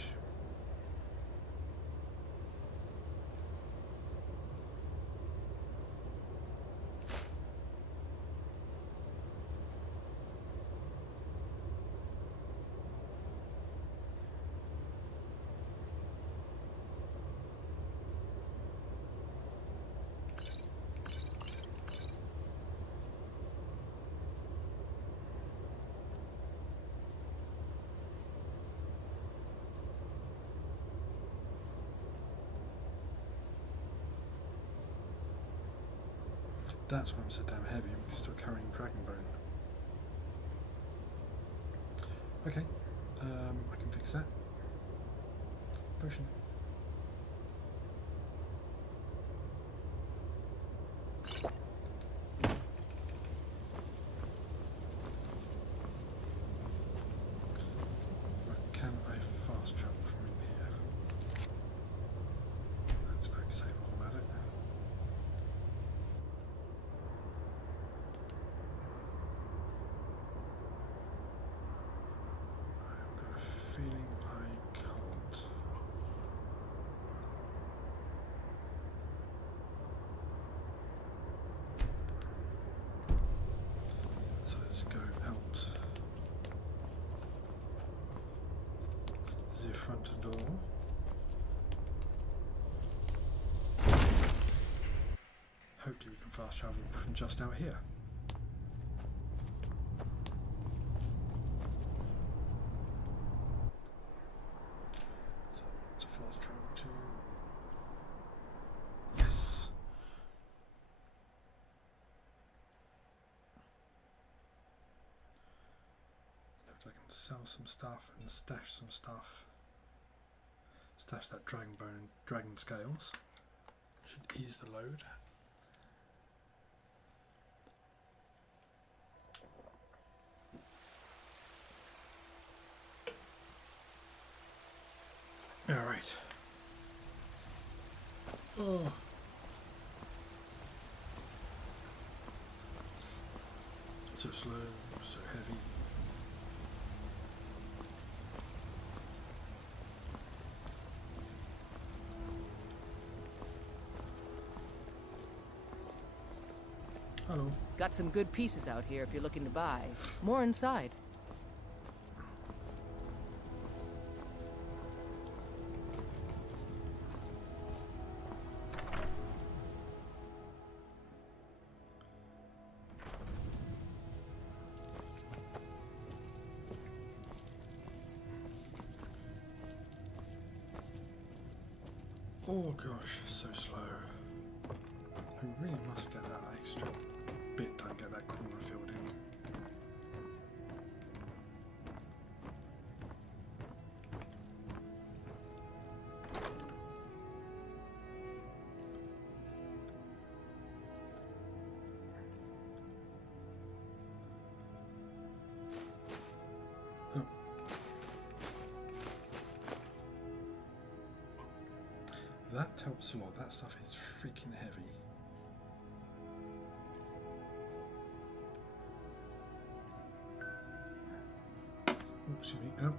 That's why I'm so damn heavy. I'm still carrying Dragonbone. Okay, I can fix that. Potion. Right, can I fast travel from in here? Let's quick save all about it. Feeling I can't. So let's go out the front door. Hopefully we can fast travel from just out here. I can sell some stuff and stash some stuff. Stash that dragon bone and dragon scales. Should ease the load. Alright. Oh. So slow, so heavy. Hello. Got some good pieces out here if you're looking to buy. More inside. Oh gosh, so slow. I really must get that extra bit, don't get that corner filled in. Oh. That helps a lot. That stuff is freaking heavy. Oh, excuse me. Oh.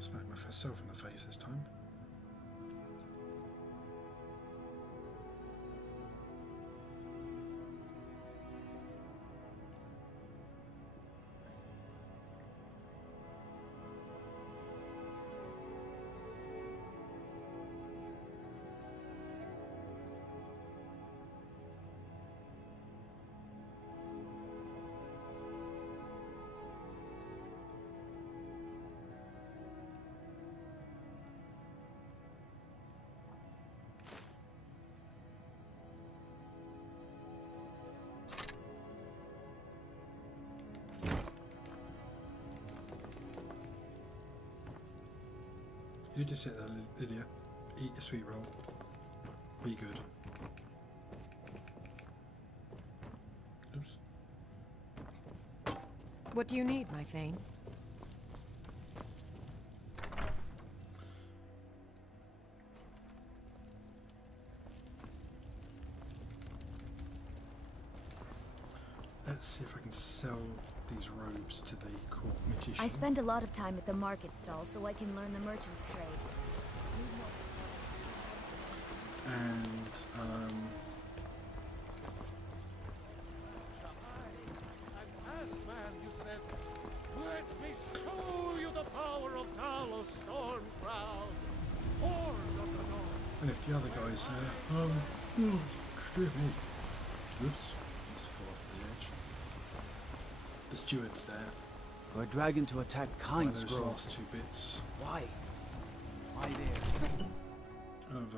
Smacked myself in the face this time. You just sit there, Lydia. Eat your sweet roll. Be good. Oops. What do you need, my Thane? Let's see if I can sell these robes to the court magician. I spend a lot of time at the market stall so I can learn the merchant's trade. And Man, you said, let me show you the power of Talos Stormcrown, Horde of the North. and if the other guy's there, excuse me. Oops, almost fall off the edge. The steward's there. For a dragon to attack kind Those scroll. last two bits Why? Why there? of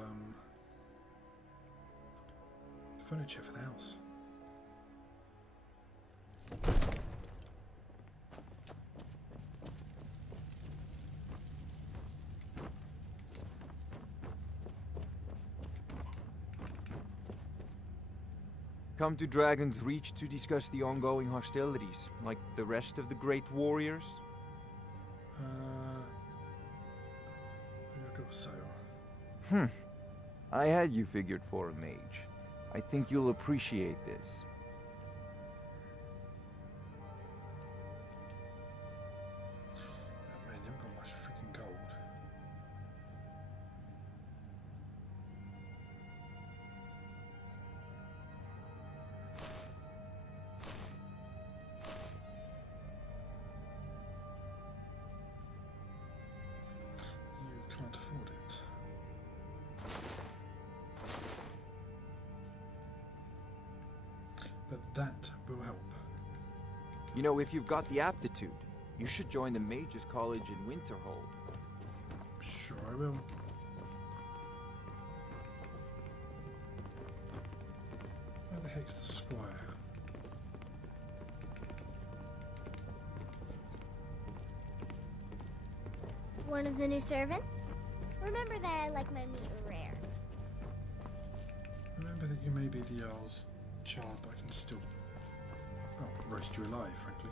furniture for the house. Come to Dragon's Reach to discuss the ongoing hostilities, like the rest of the great warriors? We've got a sale. I had you figured for a mage. I think you'll appreciate this. Man, you haven't got much freaking gold. You can't afford it. But that will help. You know, if you've got the aptitude, you should join the Mages College in Winterhold. Sure I will. Where the heck's the squire? One of the new servants? Remember that I like my meat rare. Remember that you may be the Earl's child, but I can still, well, roast you alive, frankly.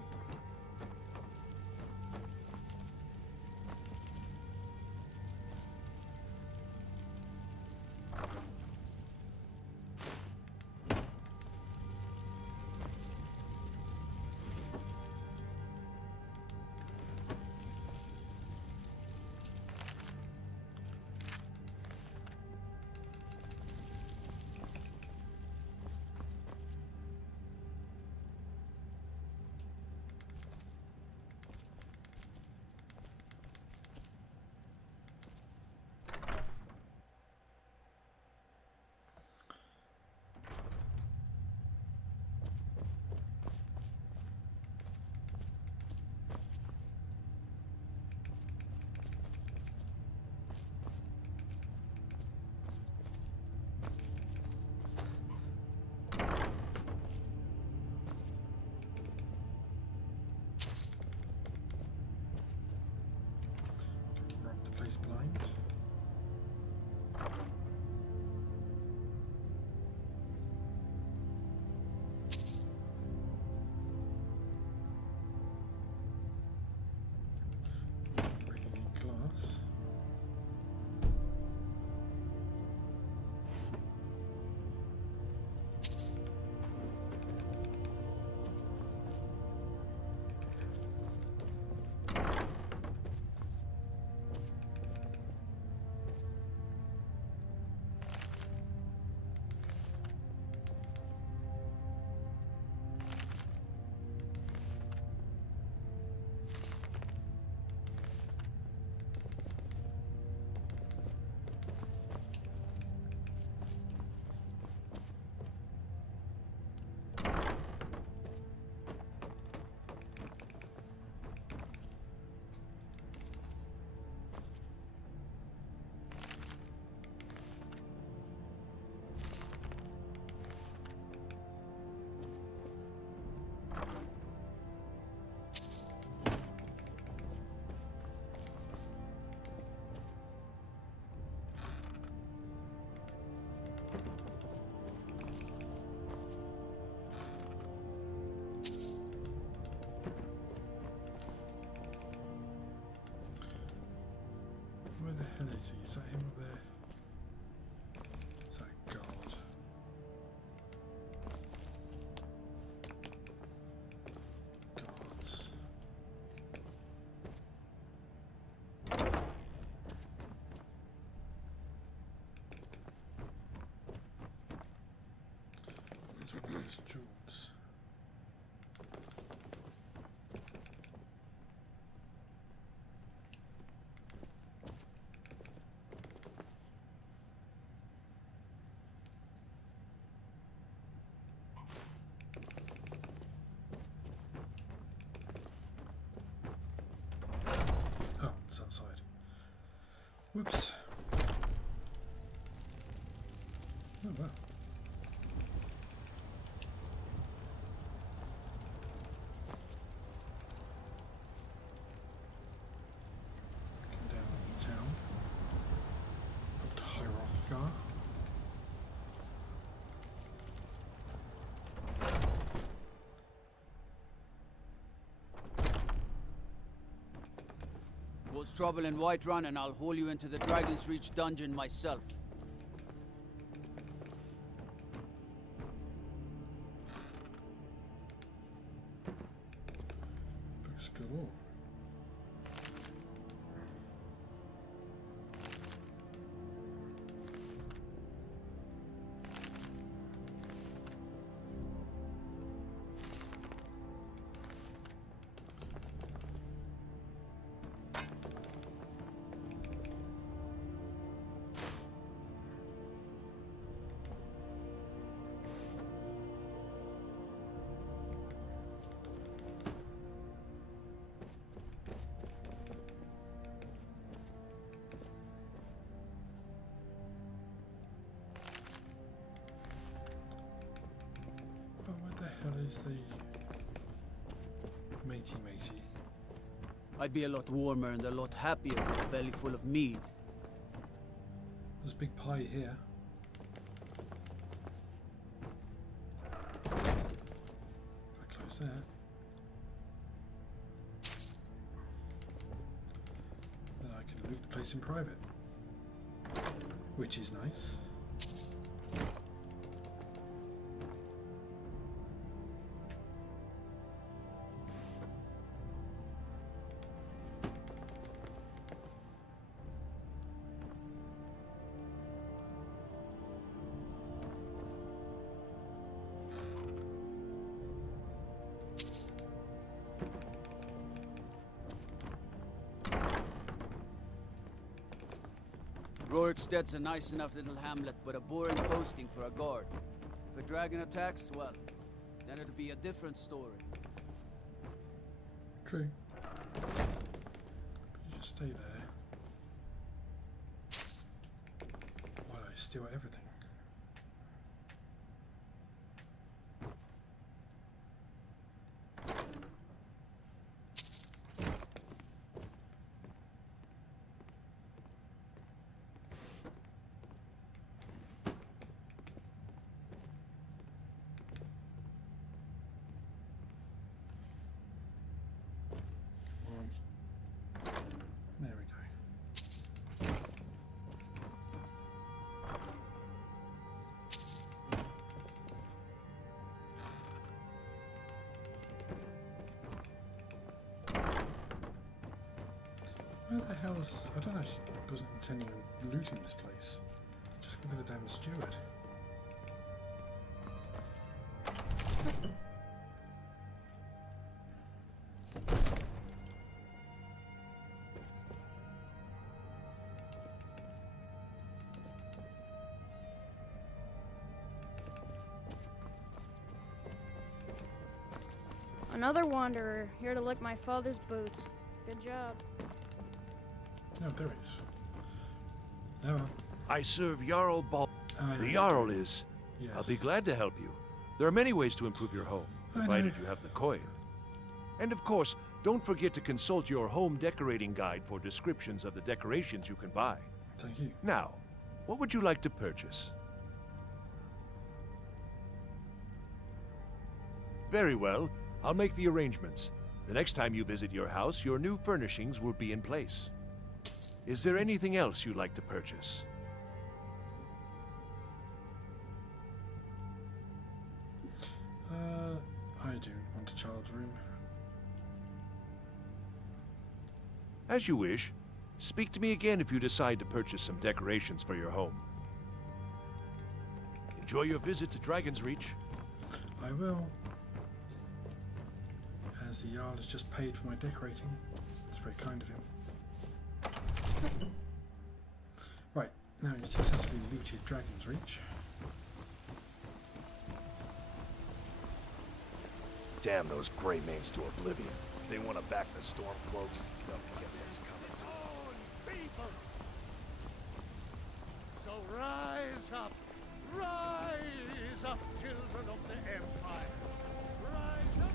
hell is he? Is that him up there? Is that a guard? Guards. These jewels. Oh, it's outside. Whoops. Oh wow. Looking down on the town. Up to Hrothgar. Cause trouble in Whiterun and I'll haul you into the Dragon's Reach dungeon myself. Books galore. Oh, what the hell is the matey? I'd be a lot warmer and a lot happier with a belly full of mead. There's a big pie here. If I close that. Then I can loot the place in private. Which is nice. Rorikstead's a nice enough little hamlet, but a boring posting for a guard. If a dragon attacks, well, then it'll be a different story. True. But you just stay there while I steal everything. There we go. Where the hell's... I don't know, she wasn't intending on looting this place. Just go with the damn steward. Another wanderer, here to lick my father's boots. Good job. No, there is. No. I serve Jarl Bal. The know. Jarl is. Yes. I'll be glad to help you. There are many ways to improve your home, I know. provided you have the coin. And of course, don't forget to consult your home decorating guide for descriptions of the decorations you can buy. Thank you. Now, what would you like to purchase? Very well. I'll make the arrangements. The next time you visit your house, your new furnishings will be in place. Is there anything else you'd like to purchase? I do want a child's room. As you wish. Speak to me again if you decide to purchase some decorations for your home. Enjoy your visit to Dragon's Reach. I will. As the Jarl has just paid for my decorating. It's very kind of him. Right, now you've successfully looted Dragon's Reach. Damn those gray mains to oblivion. They want to back the Stormcloaks. They'll get what's coming to them. People! So rise up, children of the Empire. Rise up.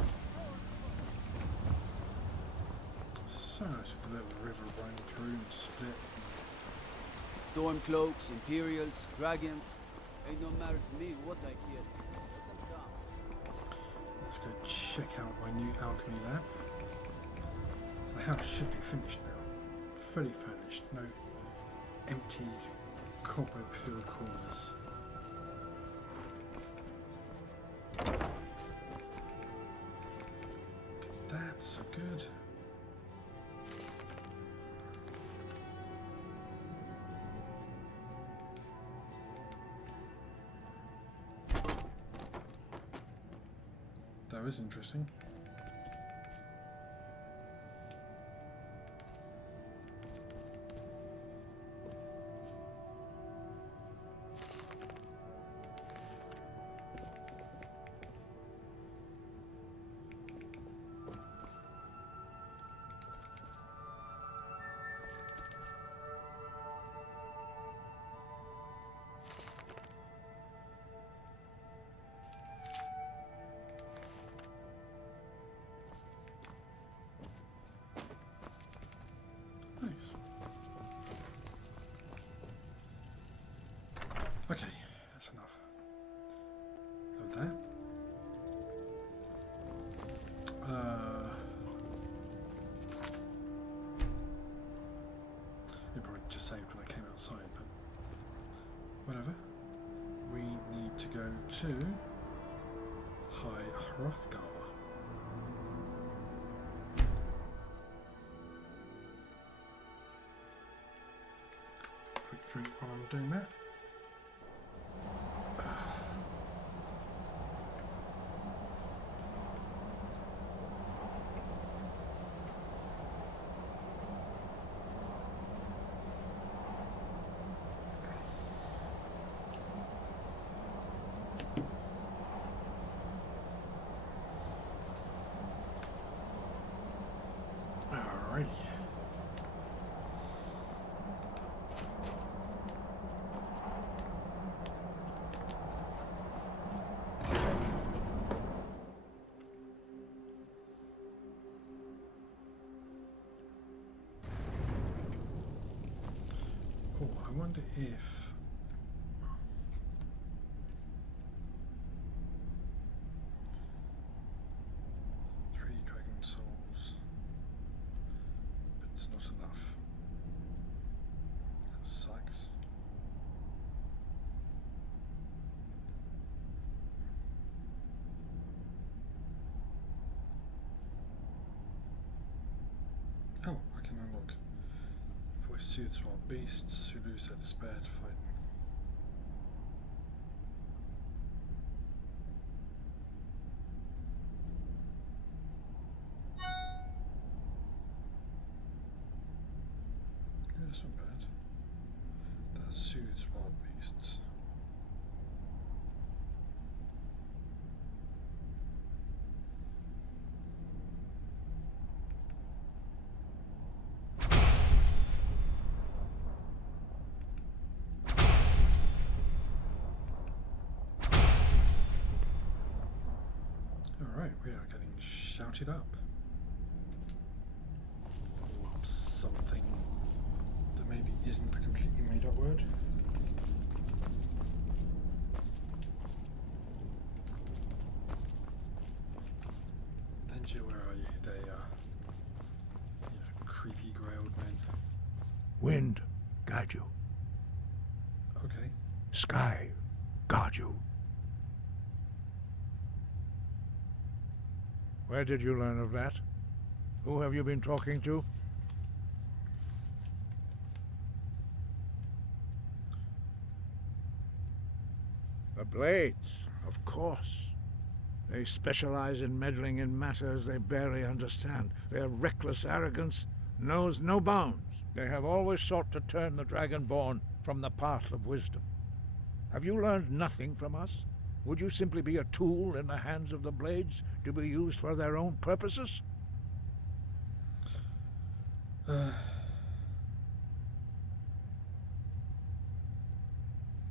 So nice with the little river running through and split. Stormcloaks, Imperials, dragons. Ain't no matter to me what I kill. Let's go check out my new alchemy lab. So the house should be finished now. Fully furnished. No empty cobweb-filled corners. That's so good. That was interesting. Nice. Okay, that's enough of that. It probably just saved when I came outside, but whatever. We need to go to High Hrothgar. Drink while I'm doing that. Alrighty. Oh, I wonder if three dragon souls, but it's not enough. That sucks. Oh, I can unlock voice soothes wild beasts who lose their despair to fight. Yeah, that's not bad. That soothes wild beasts. Alright, we are getting shouted up. Or something that maybe isn't a completely made up word. Benja, where are you? There you are. You creepy grey old men. When guide you. Okay. Sky guard you. Where did you learn of that? Who have you been talking to? The Blades, of course. They specialize in meddling in matters they barely understand. Their reckless arrogance knows no bounds. They have always sought to turn the Dragonborn from the path of wisdom. Have you learned nothing from us? Would you simply be a tool in the hands of the Blades to be used for their own purposes?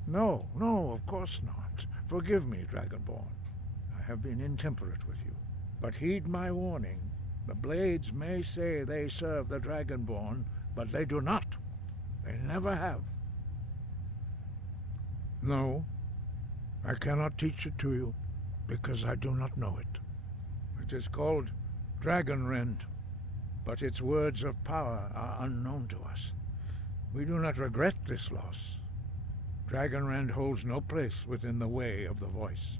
No, of course not. Forgive me, Dragonborn. I have been intemperate with you. But heed my warning. The Blades may say they serve the Dragonborn, but they do not. They never have. No, I cannot teach it to you, because I do not know it. It is called Dragonrend, but its words of power are unknown to us. We do not regret this loss. Dragonrend holds no place within the way of the voice.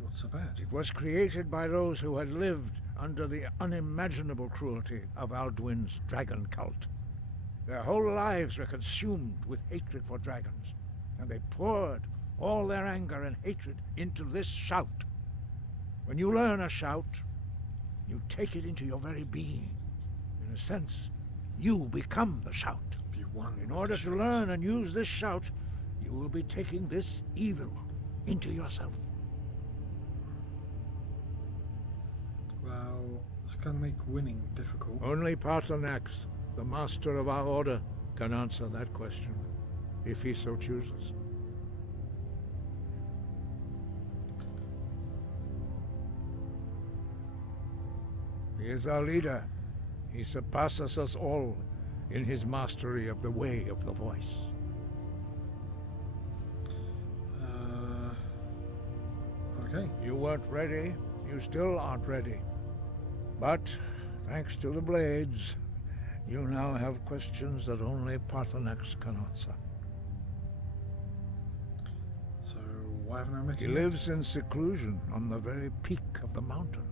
What's so bad? It was created by those who had lived under the unimaginable cruelty of Alduin's dragon cult. Their whole lives were consumed with hatred for dragons, and they poured all their anger and hatred into this shout. When you learn a shout, you take it into your very being. In a sense, you become the shout. In order to learn and use this shout, you will be taking this evil into yourself. Well, it's going to make winning difficult. Only Paarthurnax, the master of our order, can answer that question, if he so chooses. He is our leader. He surpasses us all in his mastery of the way of the voice. Okay. You weren't ready. You still aren't ready. But, thanks to the Blades, you now have questions that only Paarthurnax can answer. So, why haven't I met He him? lives in seclusion on the very peak of the mountain.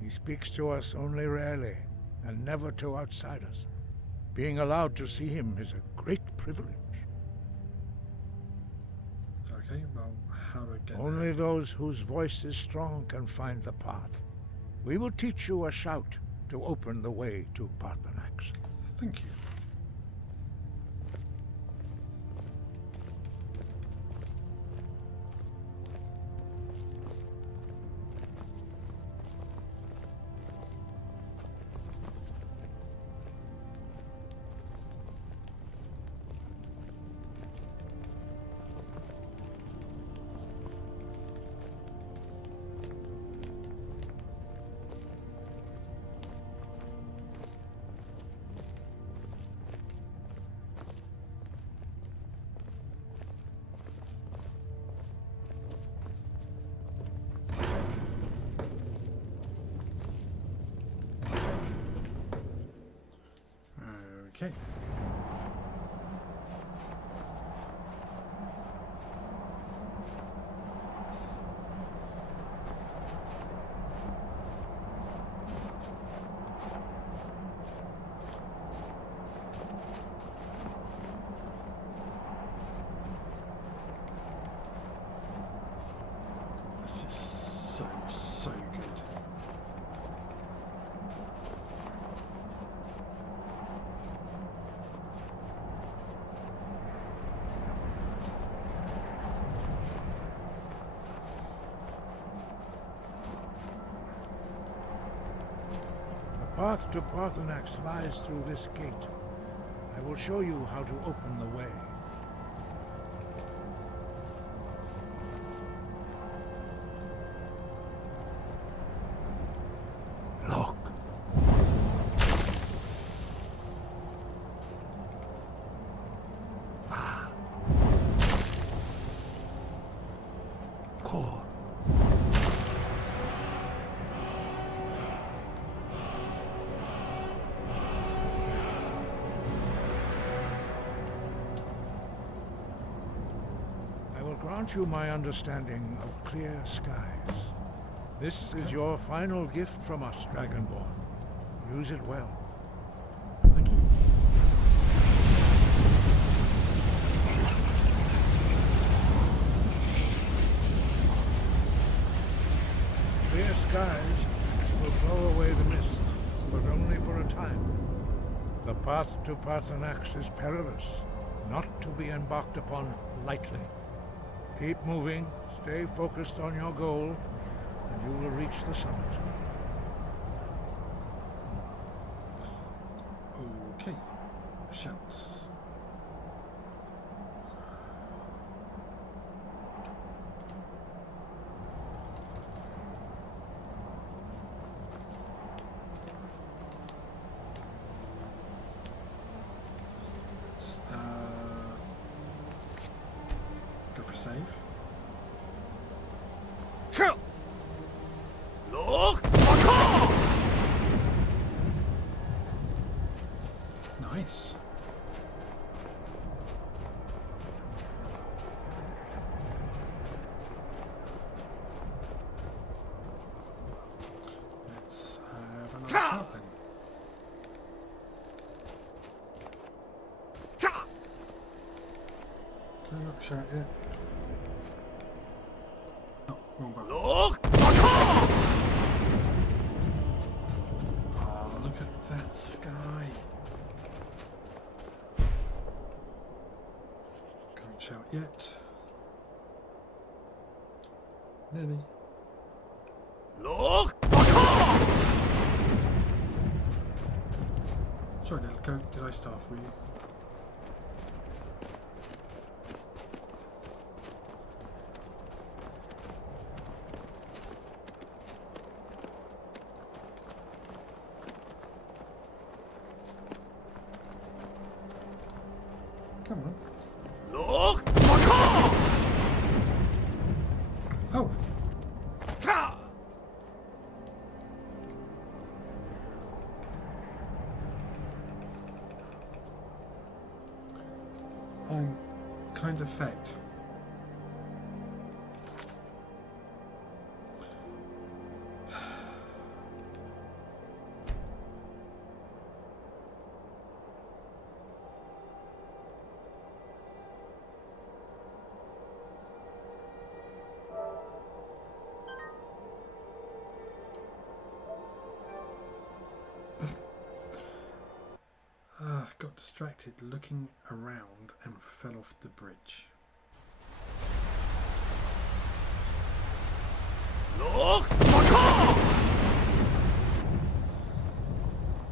He speaks to us only rarely, and never to outsiders. Being allowed to see him is a great privilege. Okay, well, how do I get Only those whose voice is strong can find the path. We will teach you a shout to open the way to Paarthurnax. Thank you. Okay. This is so good. The path to Paarthurnax lies through this gate. I will show you how to open the way. Look. Kor. grant you my understanding of clear skies. This is your final gift from us, Dragonborn. Use it well. Thank you. Clear skies will blow away the mist, but only for a time. The path to Parthenax is perilous, not to be embarked upon lightly. Keep moving, stay focused on your goal, and you will reach the summit. Okay. Shouts. Go for save. Nice. Let's have another shot then. Can I not shout yet? Oh, wrong button. Oh, look at that sky. Can't shout yet. Nearly. Sorry, little goat, did I start for you? Come on. Oh! I'm kind of fact. Got distracted looking around and fell off the bridge.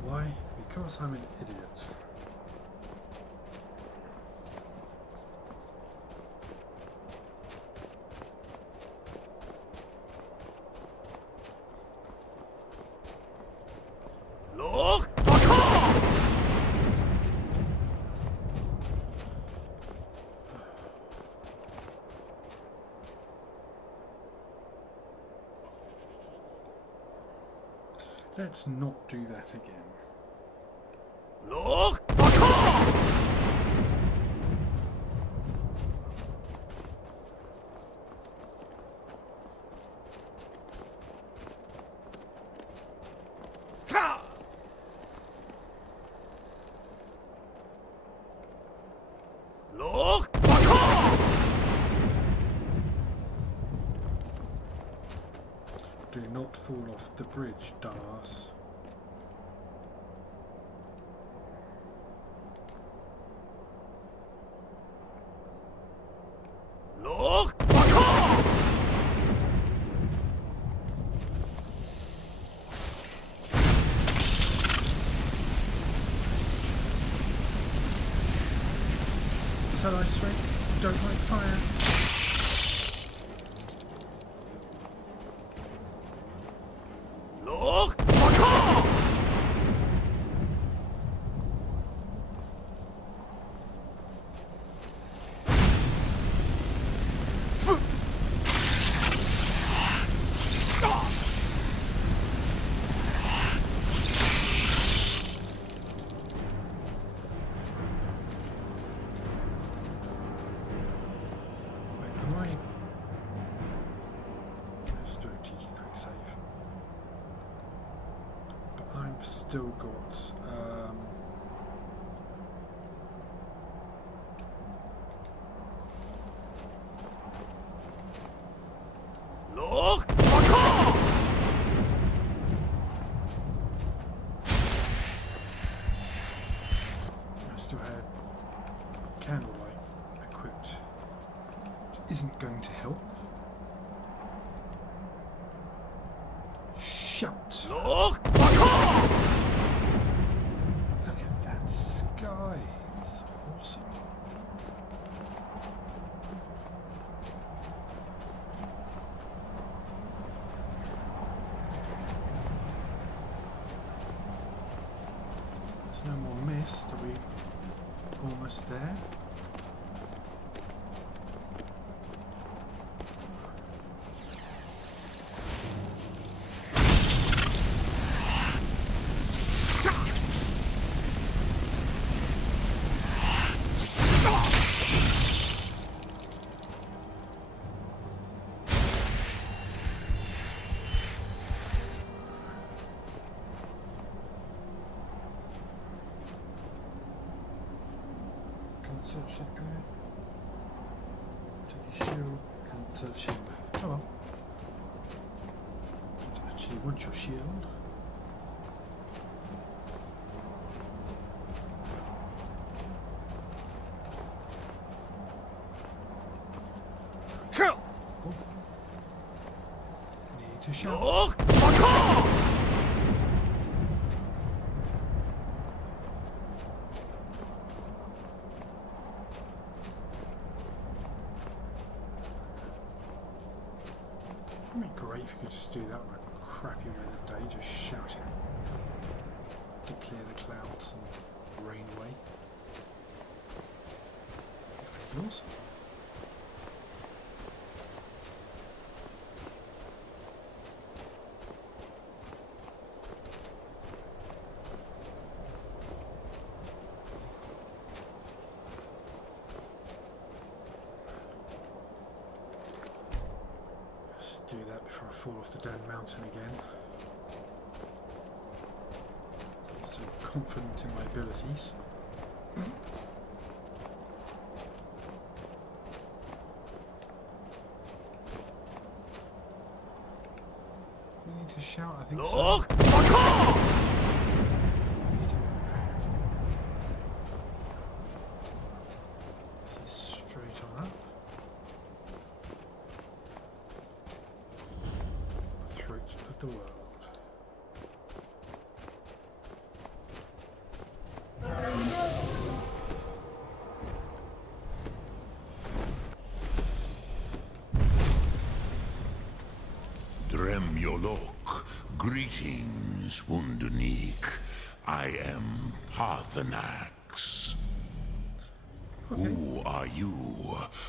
Why? Because I'm an idiot. Let's not do that again. Do not fall off the bridge, dumbass. So I swear, don't like fire. Just do a cheeky quick save. But I've still got Look! I still had candlelight equipped, which isn't going to help. Shut! Look! Look at that sky. It's awesome. There's no more mist. Are we almost there? Can't touch that guy. Take his shield. Can't touch him. Oh well. Don't actually want your shield. Chill! Oh. Need to shout. Look! Wouldn't it be great if you could just do that on a crappy weather day, just shouting, declare the clouds and rain away. Pretty awesome. Do that before I fall off the damn mountain again. I'm so confident in my abilities. We need to shout, I think so. Look! This is straight on up. Throat of the world. Drem Yolok, greetings, Wunderneek. I am Parthenax. Who are you?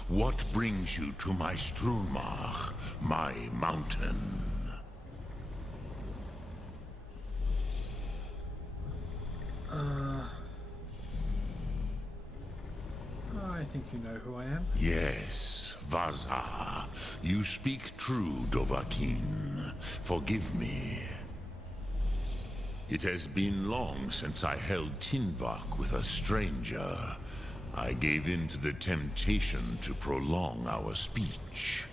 What brings you to my Strunmach, my mountain? I think you know who I am. Yes, Vaza. You speak true, Dovahkiin. Forgive me. It has been long since I held Tinvak with a stranger. I gave in to the temptation to prolong our speech.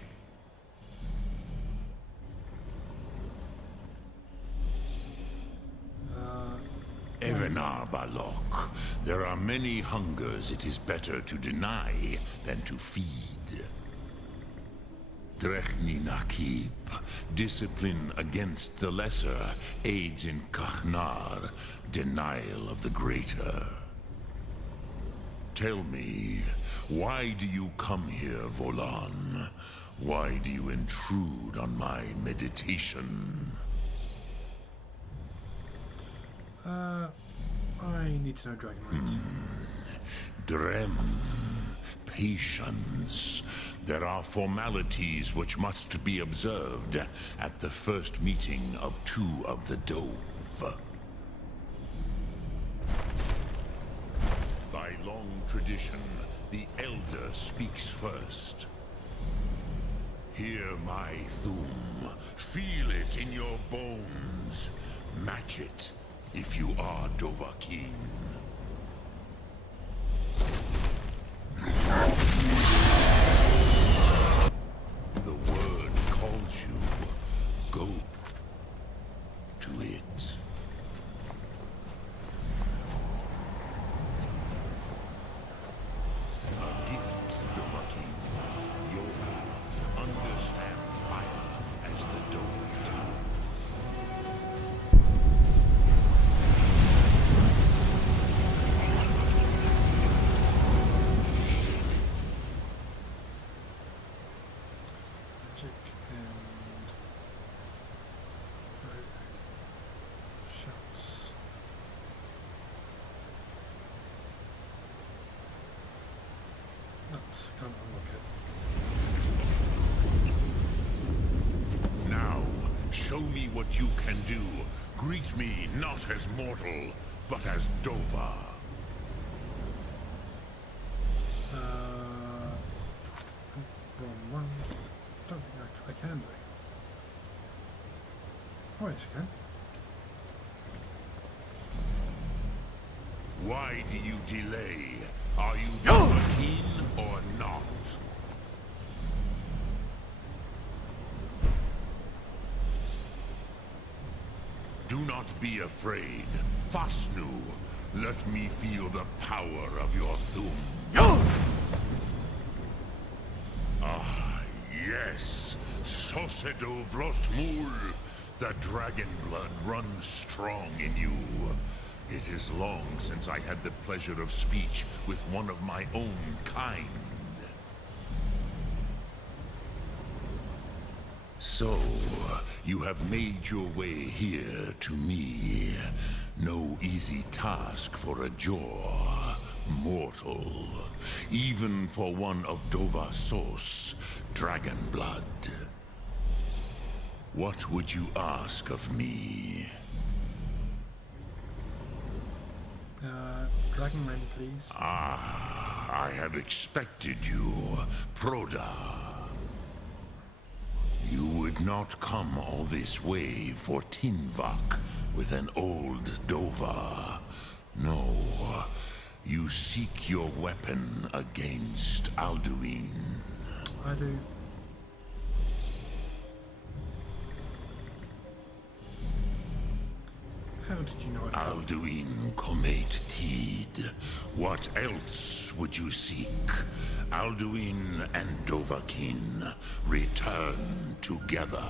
Evenar Balok, there are many hungers it is better to deny than to feed. Drechni Nakib, discipline against the lesser aids in Kachnar, denial of the greater. Tell me, why do you come here, Volan? Why do you intrude on my meditation? I need to know Dragonite. Drem, patience. There are formalities which must be observed at the first meeting of two of the Dove. By long tradition, the Elder speaks first. Hear my Thum, Feel it in your bones. Match it if you are Dovahkiin. The word calls you. Go to it. A gift, Dovahkiin. You'll understand fire as the Dove do. Magic and shouts. Nuts, can't unlock it. Now, show me what you can do. Greet me not as mortal, but as Dova. Wrong one. Don't think I can do. Oh, yes, I can. Why do you delay? Are you Dovahkiin or not? Do not be afraid. Fasnu, let me feel the power of your Thum. Ah, yes. Sosedo Vrostmul. The dragon blood runs strong in you. It is long since I had the pleasure of speech with one of my own kind. So, you have made your way here to me. No easy task for a jaw, mortal. Even for one of Dova Sos, dragon blood. What would you ask of me? Dragonman, please. Ah, I have expected you, Proda. You would not come all this way for Tinvak with an old Dova. No, you seek your weapon against Alduin. I do. How did you know it? Alduin Comate Teed. What else would you seek? Alduin and Dovahkiin return together.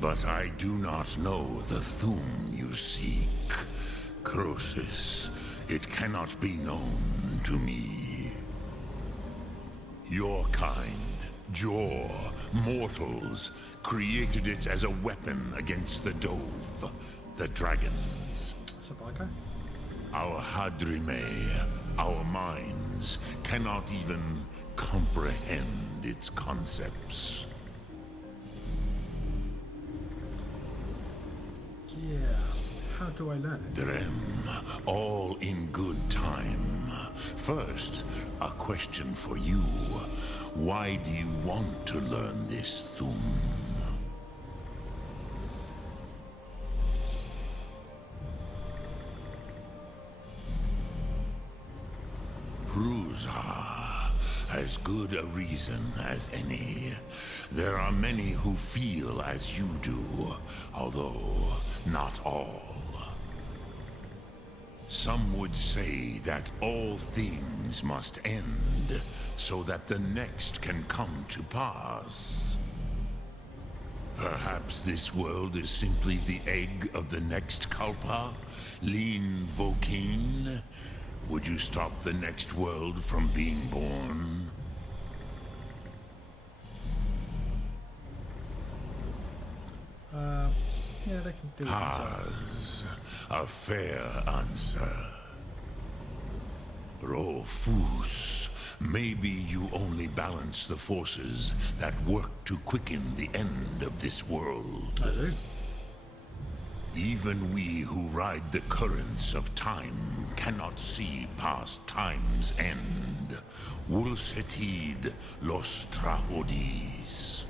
But I do not know the Thum you seek. Croesus, it cannot be known to me. Your kind, Jor, mortals, created it as a weapon against the Dove, the dragons. Sabaka? Our Hadrime, our minds, cannot even comprehend its concepts. Yeah. How do I learn it? Drem, all in good time. First, a question for you. Why do you want to learn this Thum? Pruzha, as good a reason as any. There are many who feel as you do, although not all. Some would say that all things must end, so that the next can come to pass. Perhaps this world is simply the egg of the next Kalpa, Lean Vokeen. Would you stop the next world from being born? Yeah, they can do it themselves. A fair answer. Rofus, maybe you only balance the forces that work to quicken the end of this world. I do. Even we who ride the currents of time cannot see past time's end. Wulsetid los trahodis.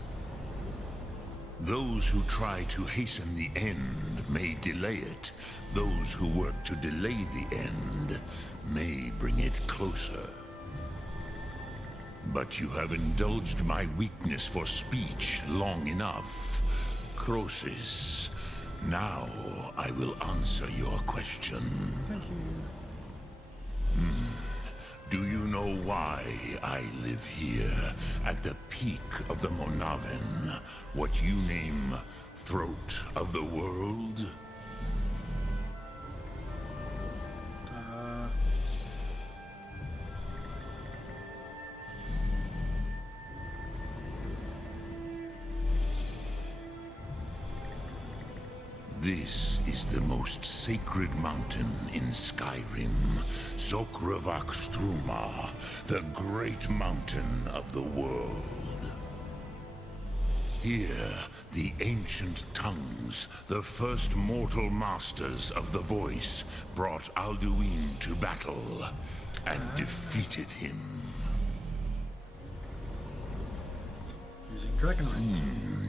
Those who try to hasten the end may delay it. Those who work to delay the end may bring it closer. But you have indulged my weakness for speech long enough, Croesus. Now I will answer your question. Thank you. Do you know why I live here, at the peak of the Monaven, what you name Throat of the World? This is the most sacred mountain in Skyrim, Zokravakstruma, the great mountain of the world. Here, the ancient tongues, the first mortal masters of the voice, brought Alduin to battle and defeated him. Using Dragonrend.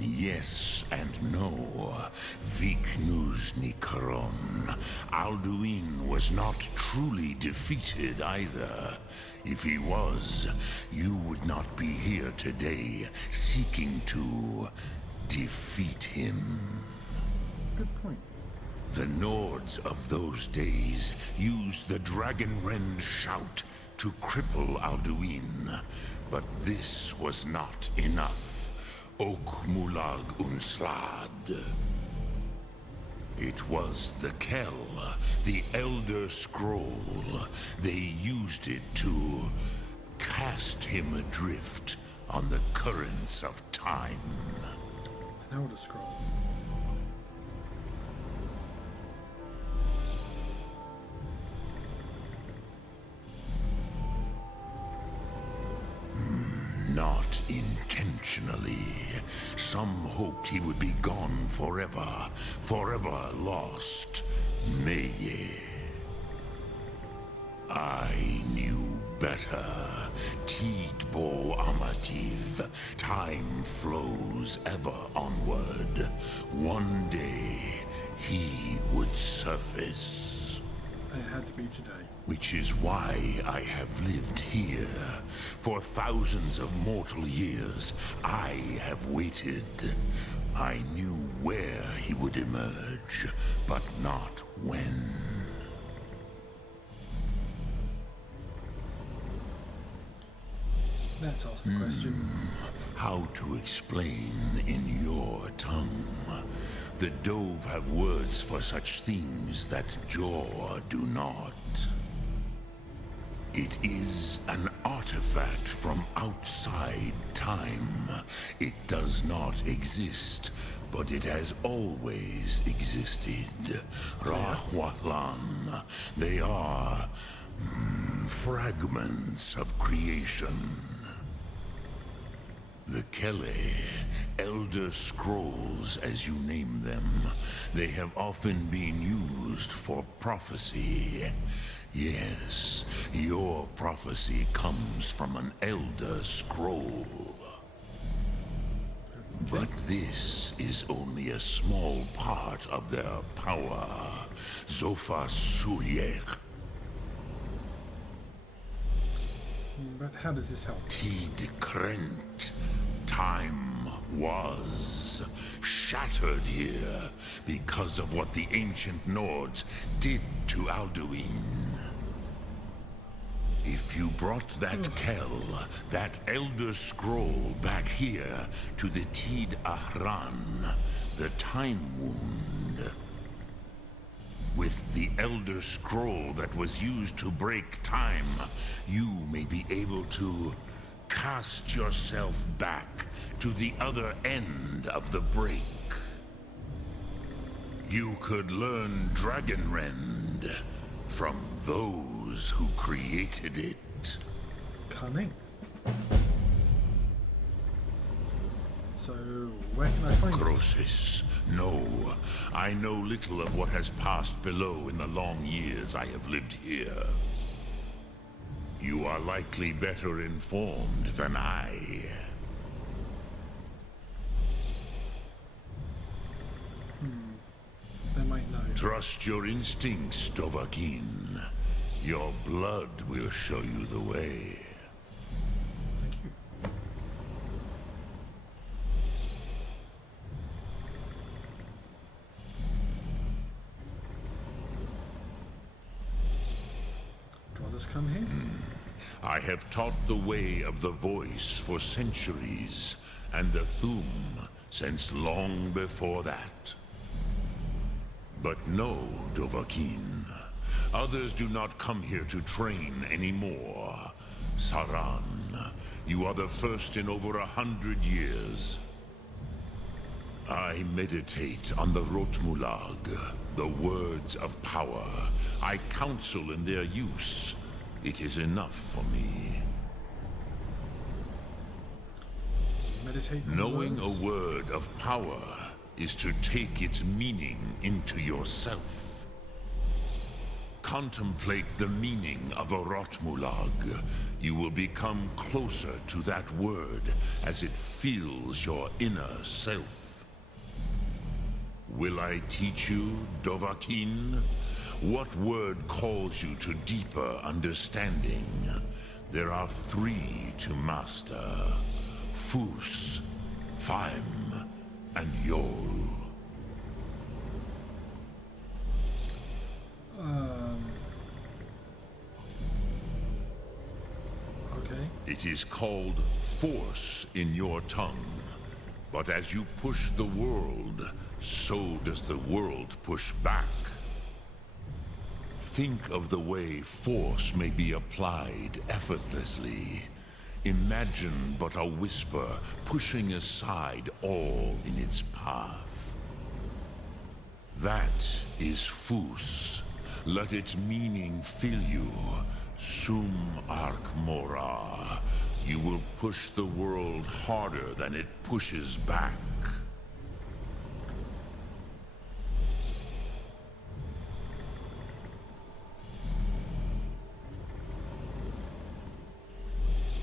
Yes and no. Viknusni Karon. Alduin was not truly defeated either. If he was, you would not be here today seeking to defeat him. Good point. The Nords of those days used the Dragonrend shout to cripple Alduin, but this was not enough. Ok Mulag Unslad. It was the Kell, the Elder Scroll. They used it to cast him adrift on the currents of time. An Elder Scroll. Not intentionally. Some hoped he would be gone forever, forever lost. Meye. I knew better. Tidbo Amativ. Time flows ever onward. One day, he would surface. It had to be today. Which is why I have lived here. For thousands of mortal years, I have waited. I knew where he would emerge, but not when. Let's ask the question. How to explain in your tongue? The Dove have words for such things that Jor do not. It is an artifact from outside time. It does not exist, but it has always existed. Rahwalan. They are fragments of creation. The Kele, Elder Scrolls as you name them, they have often been used for prophecy. Yes, your prophecy comes from an Elder Scroll. But this is only a small part of their power. Zofa Suryek. But how does this help? Tid Krent. Time was shattered here because of what the ancient Nords did to Alduin. If you brought that Kell, that Elder Scroll back here to the Tid Ahran, the Time Wound, with the Elder Scroll that was used to break time, you may be able to cast yourself back to the other end of the break. You could learn Dragonrend from those who created it. Cunning. So, where can I find Croesus, no. I know little of what has passed below in the long years I have lived here. You are likely better informed than I. Trust your instincts, Dovahkiin. Your blood will show you the way. Thank you. Do others come here? I have taught the way of the voice for centuries, and the Thum since long before that. But no, Dovahkiin. Others do not come here to train anymore. Saran, you are the first in over 100 years. I meditate on the Rotmulag, the words of power. I counsel in their use. It is enough for me. Meditate on Knowing words. a word of power is to take its meaning into yourself. Contemplate the meaning of a Rotmulag. You will become closer to that word as it fills your inner self. Will I teach you, Dovahkiin? What word calls you to deeper understanding? There are 3 to master. Fus, Faim, and Yol. Okay. It is called force in your tongue. But as you push the world, so does the world push back. Think of the way force may be applied effortlessly. Imagine but a whisper pushing aside all in its path. That is Fus. Let its meaning fill you. Sum Ark Mora. You will push the world harder than it pushes back.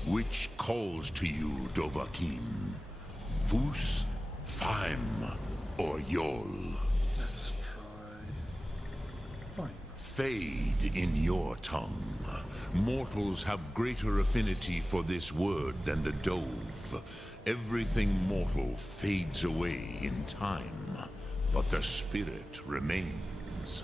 Which calls to you, Dovahkiin? Fus, Faim, or Yol? Let's try. Fine. Fade in your tongue. Mortals have greater affinity for this word than the Dove. Everything mortal fades away in time, but the spirit remains.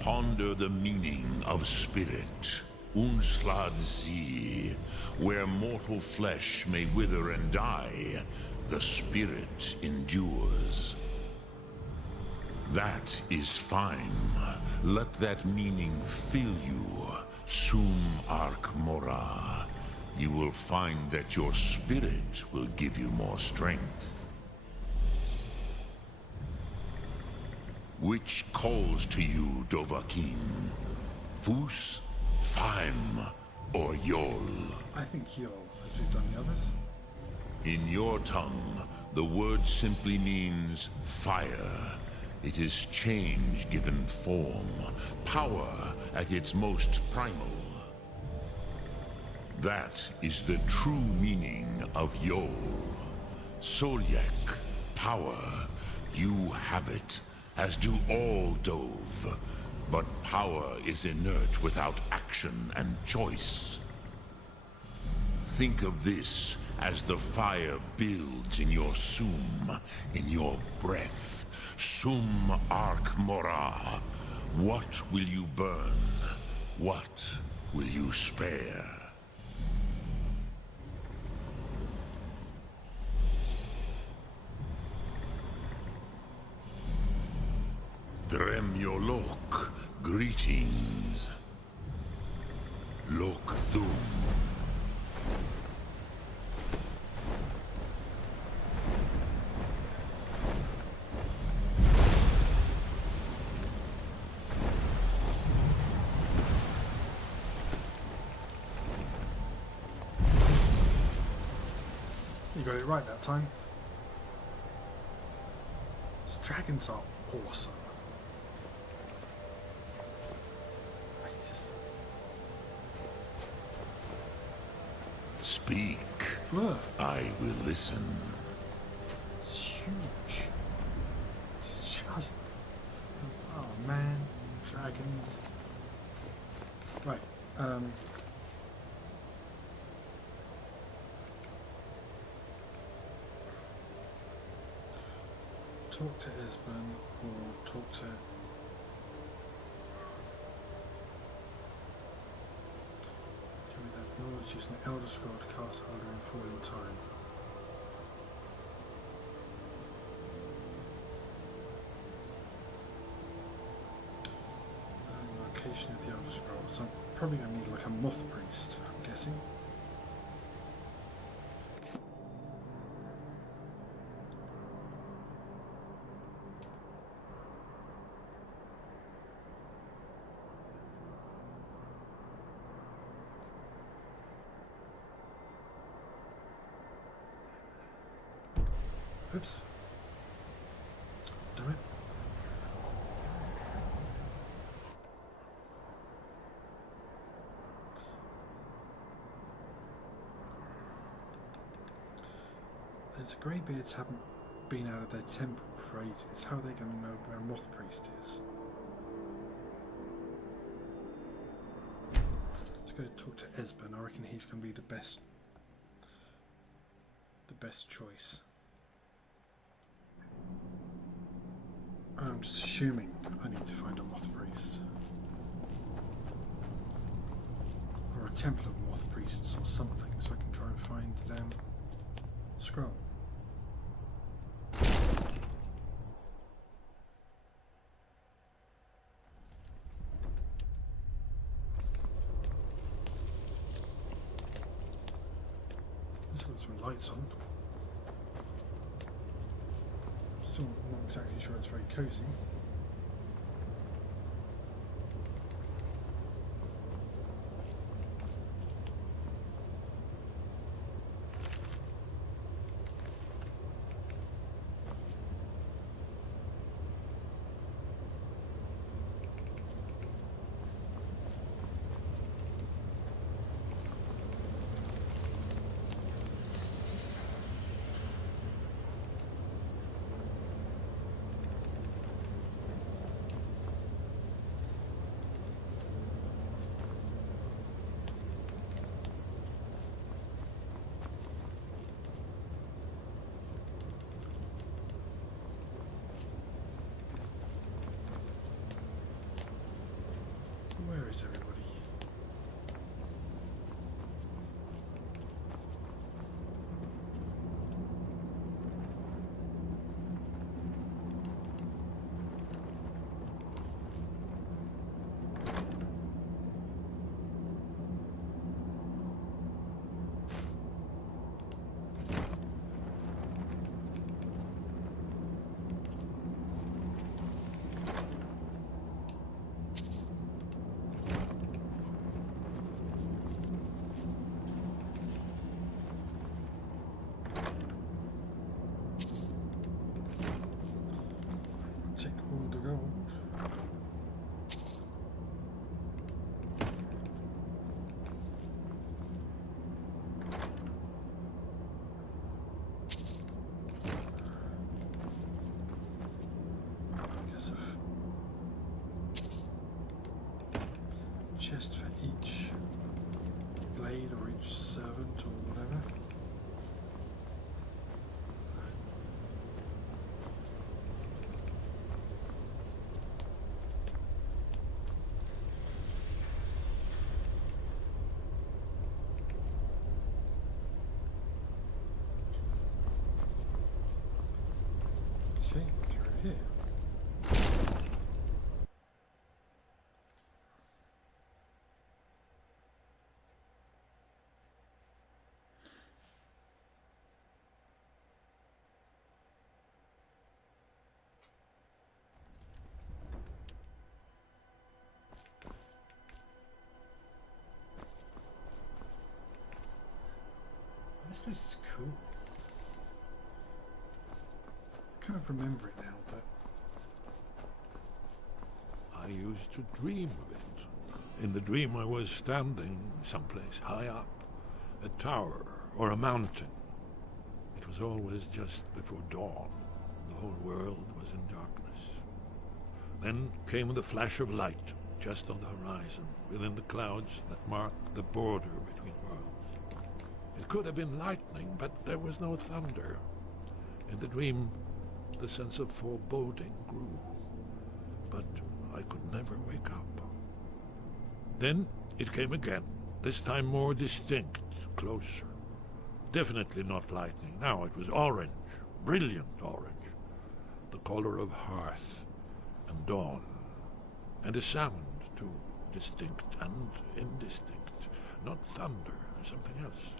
Ponder the meaning of spirit. Unslad Zi, where mortal flesh may wither and die, the spirit endures. That is fine. Let that meaning fill you. Sum Ark Mora. You will find that your spirit will give you more strength. Which calls to you, Dovahkiin? Fus, Faim, or Yol? I think Yol, as we've done the others. In your tongue, the word simply means fire. It is change given form, power at its most primal. That is the true meaning of Yol. Solyek, power. You have it, as do all Dove. But power is inert without action and choice. Think of this as the fire builds in your sum, in your breath. Sum Ark Mora. What will you burn? What will you spare? Dremyolok, greetings. Lok Thum. You got it right that time. These dragons are awesome. Speak. Look. I will listen. It's huge. It's just dragons. Right. Talk to Esbern or talk to... Tell me that knowledge using an Elder Scroll to cast Alduin Fall in time. Location of the Elder Scroll. So I'm probably going to need like a moth priest, I'm guessing. Oops. Damn it. The Greybeards haven't been out of their temple for ages. How are they going to know where a moth priest is? Let's go talk to Esbern. I reckon he's going to be the best choice. I'm just assuming I need to find a moth priest. Or a temple of moth priests or something, so I can try and find the damn scroll. It's got some lights on. Still not exactly sure it's very cozy. Where is everybody? Take all the gold. I guess a chest for each blade or each servant or whatever. Okay, through here. This place is cool. I kind of remember it now, but I used to dream of it. In the dream I was standing someplace high up, a tower or a mountain. It was always just before dawn. The whole world was in darkness. Then came the flash of light, just on the horizon, within the clouds that mark the border between worlds. It could have been lightning, but there was no thunder. In the dream, the sense of foreboding grew, but I could never wake up. Then it came again, this time more distinct, closer. Definitely not lightning. Now it was orange, brilliant orange, the color of hearth and dawn, and a sound too, distinct and indistinct. Not thunder, something else.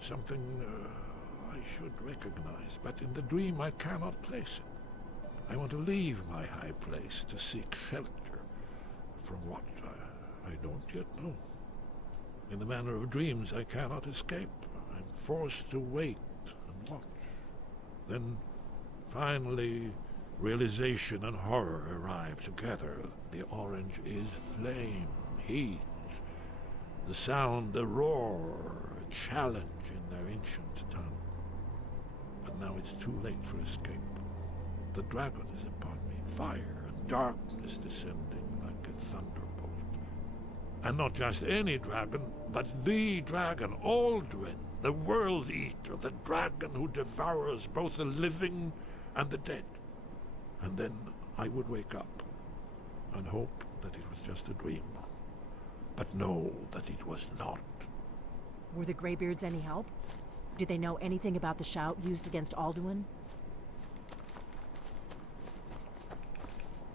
Something I should recognize, but in the dream I cannot place it. I want to leave my high place to seek shelter from what I don't yet know. In the manner of dreams, I cannot escape. I'm forced to wait and watch. Then, finally, realization and horror arrive together. The orange is flame, heat, the sound, the roar, a challenge in their ancient tongue. But now it's too late for escape. The dragon is upon me, fire and darkness descending like a thunderbolt. And not just any dragon, but the dragon, Aldrin, the World Eater, the dragon who devours both the living and the dead. And then I would wake up and hope that it was just a dream, but know that it was not. Were the Greybeards any help? Did they know anything about the shout used against Alduin?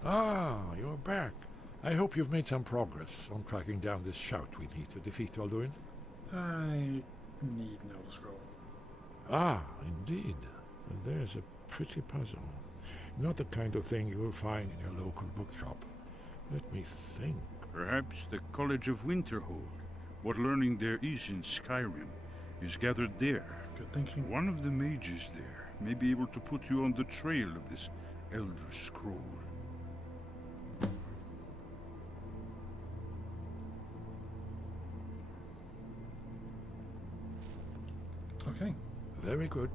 Ah, you're back. I hope you've made some progress on tracking down this shout we need to defeat Alduin. I need an Elder Scroll. Ah, indeed. There's a pretty puzzle. Not the kind of thing you will find in your local bookshop. Let me think. Perhaps the College of Winterhold. What learning there is in Skyrim is gathered there. Good thinking. One of the mages there may be able to put you on the trail of this Elder Scroll. Okay. Very good.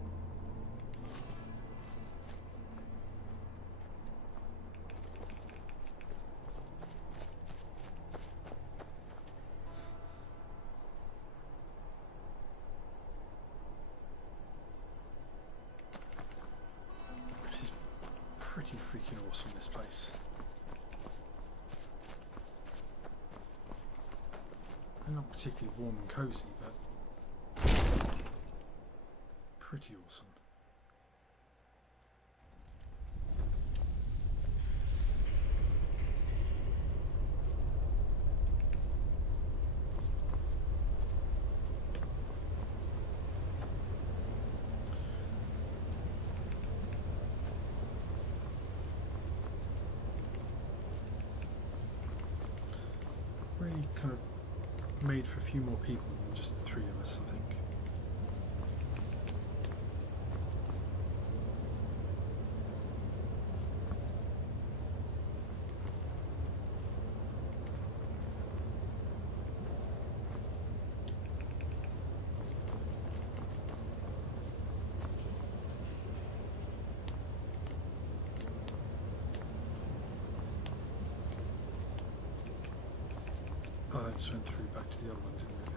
This is pretty freaking awesome, this place. And not particularly warm and cozy, but pretty awesome. Really kind of made for a few more people than just the three of us, I think. Oh, I just went through back to the other one, didn't it?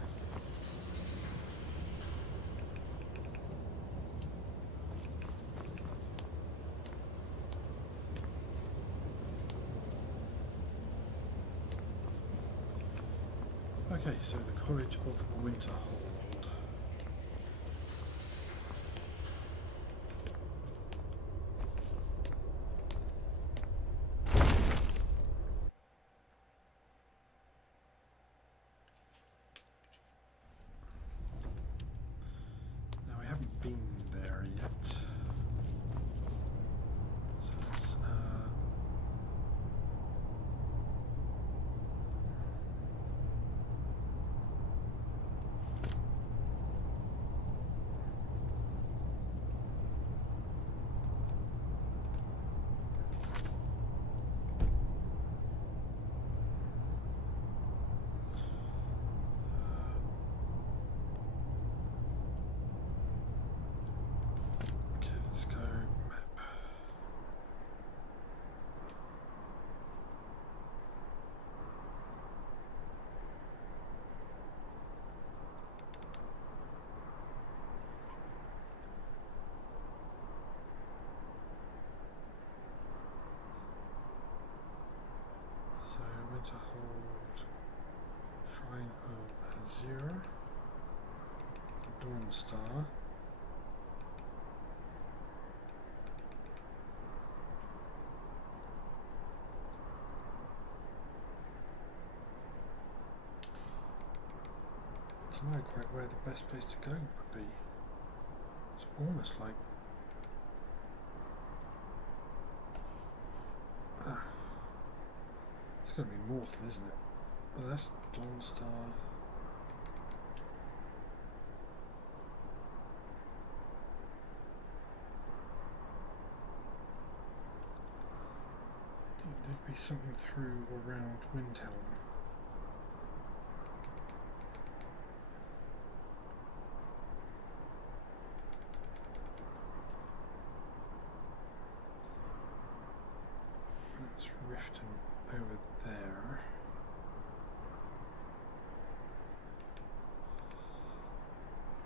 Okay, so the College of Winterhold. Now I haven't been there yet. So let's Dawnstar. I don't know quite where the best place to go would be. It's almost like it's going to be Mortal, isn't it? Well, that's Dawnstar. I think there'd be something through or around Windhelm. That's Riften over there.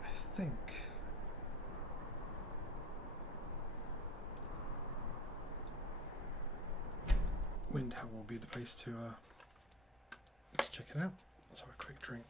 I think Windhelm will be the place to let's check it out. Let's have a quick drink.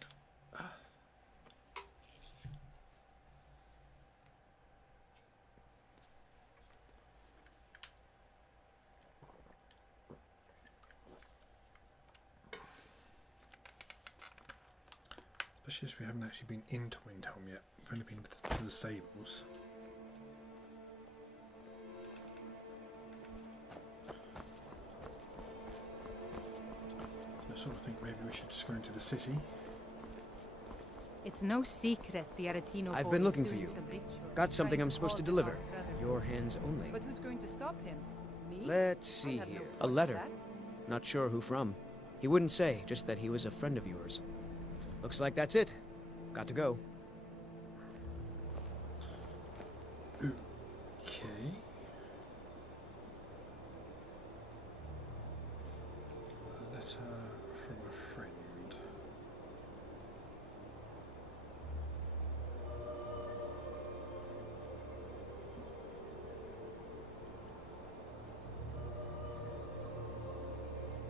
Especially as we haven't actually been into Windhelm yet. We've only been to the stables. So I sort of think maybe we should just go into the city. It's no secret the Aretino I've boy been is looking for doing you. some ritual, Got something trying I'm supposed to call deliver. our brother. Your hands only. But who's going to stop him? Me? Let's see have no here. part A in letter. that. Not sure who from. He wouldn't say, just that he was a friend of yours. Looks like that's it. Got to go. Okay. A letter from a friend.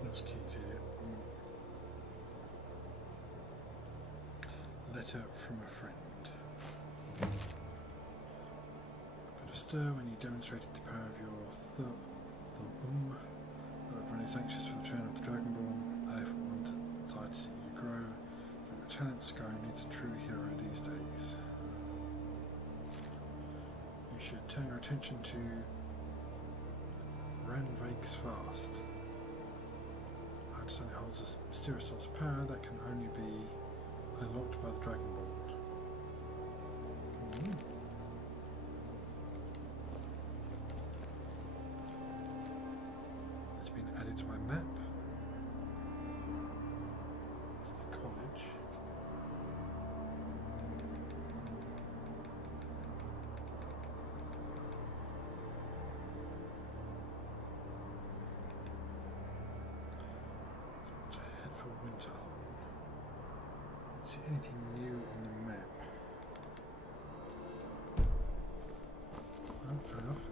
Those keys here. Letter from a friend. Stir when you demonstrated the power of your thumb. Everyone is anxious for the return of the Dragonborn. I, for one, desire to see you grow. But Lieutenant Skyrim needs a true hero these days. You should turn your attention to Ranvake's Fast. I understand it holds a mysterious source of power that can only be unlocked by the Dragonborn. Been added to my map. It's the college. So to head for Winterhold. See anything new on the map? Oh, fair enough.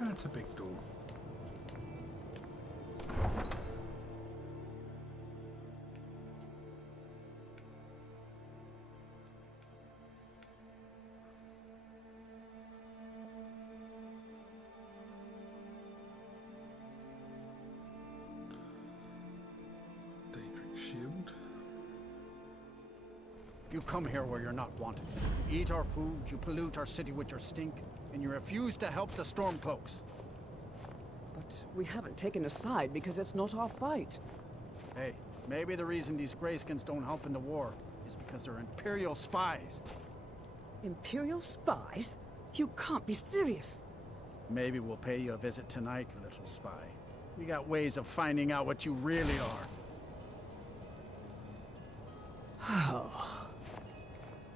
That's a big door. Daedric shield. You come here where you're not wanted. You eat our food, you pollute our city with your stink, and you refuse to help the Stormcloaks. But we haven't taken a side because it's not our fight. Hey, maybe the reason these Greyskins don't help in the war is because they're Imperial spies. Imperial spies? You can't be serious. Maybe we'll pay you a visit tonight, little spy. We got ways of finding out what you really are. Oh.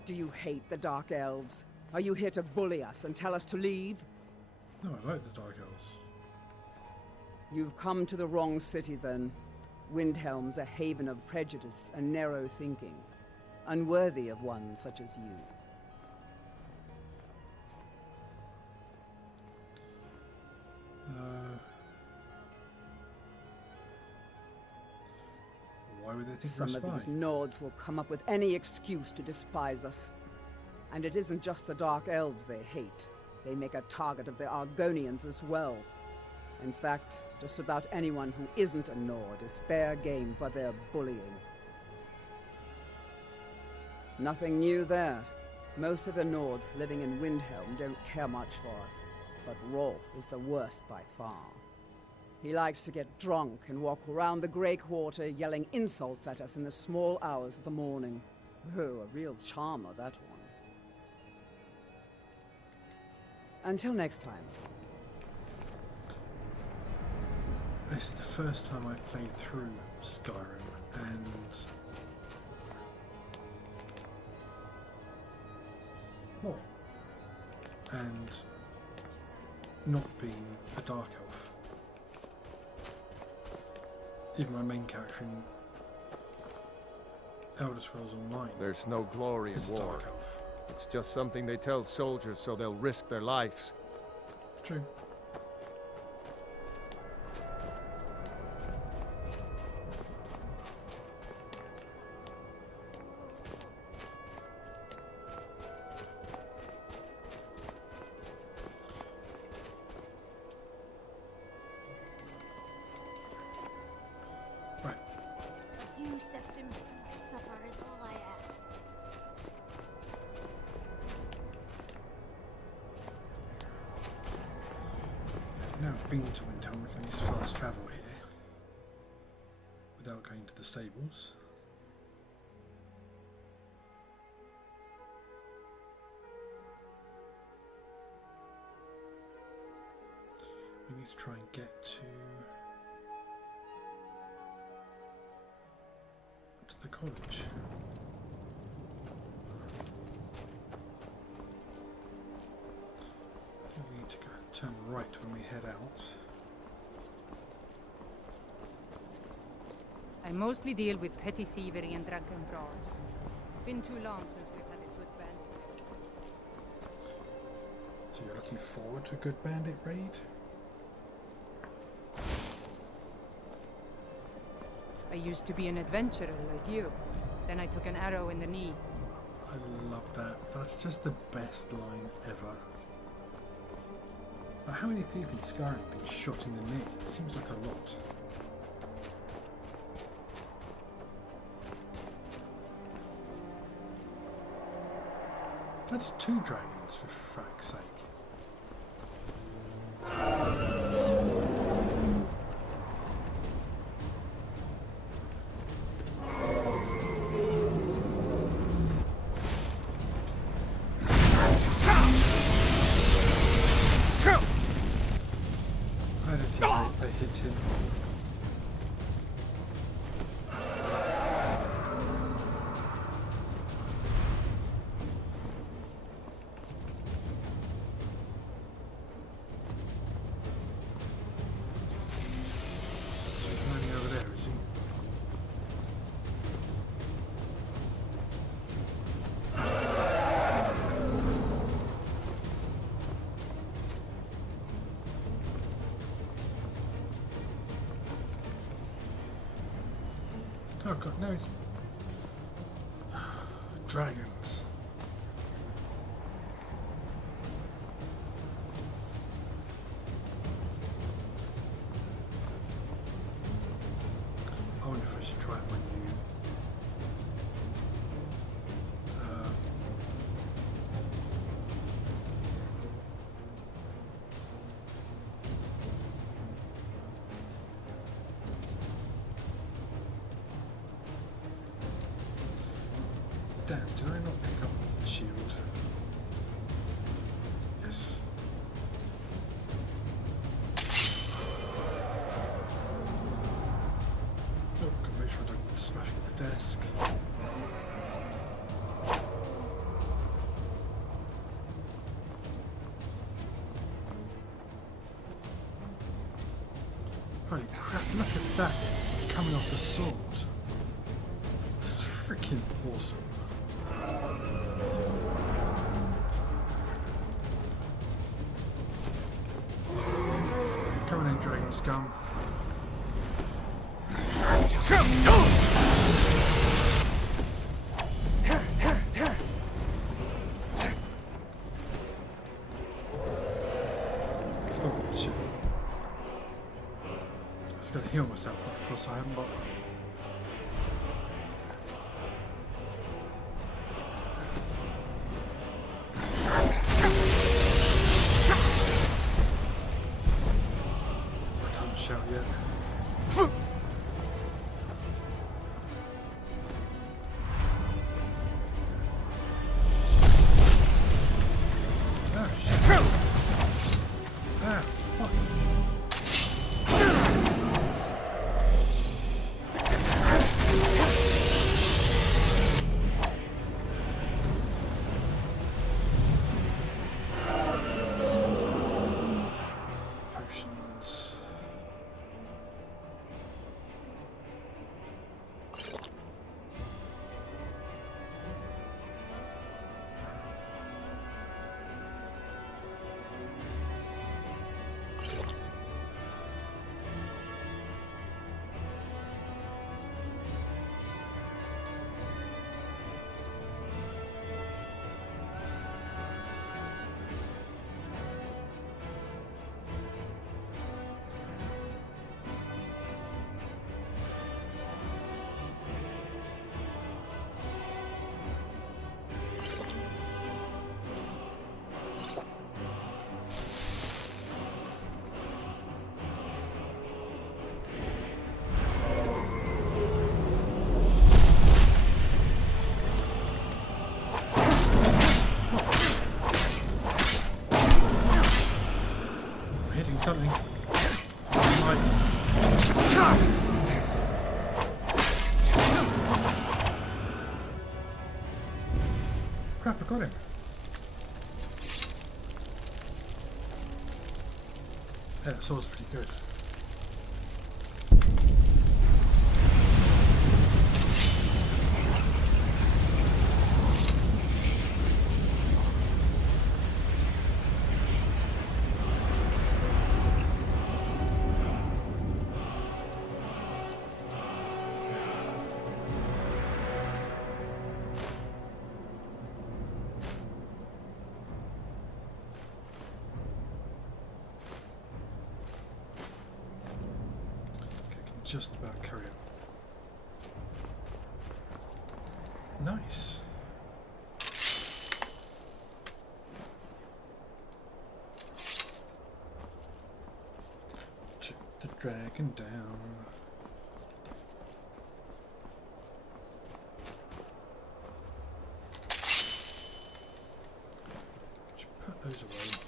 Do you hate the Dark Elves? Are you here to bully us and tell us to leave? No, I like the Dark Elves. You've come to the wrong city, then. Windhelm's a haven of prejudice and narrow thinking, unworthy of one such as you. Why would they think Some we're a of spy? these Nords will come up with any excuse to despise us. And it isn't just the Dark Elves they hate. They make a target of the Argonians as well. In fact, just about anyone who isn't a Nord is fair game for their bullying. Nothing new there. Most of the Nords living in Windhelm don't care much for us. But Rolf is the worst by far. He likes to get drunk and walk around the Grey Quarter yelling insults at us in the small hours of the morning. Oh, a real charmer, that one. Until next time. This is the first time I've played through Skyrim, and what? And not being a Dark Elf. Even my main character in Elder Scrolls Online. There's no glory in war. Dark Elf. It's just something they tell soldiers so they'll risk their lives. True. A few septims for my supper is all I ask. I've never been to Windhelm. We can at least fast travel here without going to the stables. We need to try and get to the college. I think we need to go turn right when we head out. I mostly deal with petty thievery and drunken brawls. Been too long since we've had a good bandit. So you're looking forward to a good bandit raid? I used to be an adventurer like you. Then I took an arrow in the knee. I love that. That's just the best line ever. But how many people in Skyrim have been shot in the knee? It seems like a lot. That's 2 dragons, for frack's sake. I don't think they hit him. So he's landing over there, is he? Oh god, no, it's dragons. I wonder if I should try my new damn, did I not pick up the shield? Yes. Oh, gotta make sure I don't smash the desk. Holy crap, look at that coming off the sword. It's freaking awesome. Coming in, dragon scum. just gotta heal myself, but of course I haven't got one. I can't shout yet. Something. Crap, I got him. Yeah, that sword's pretty good. Just about carry it. Nice. Took the dragon down. Should put those away.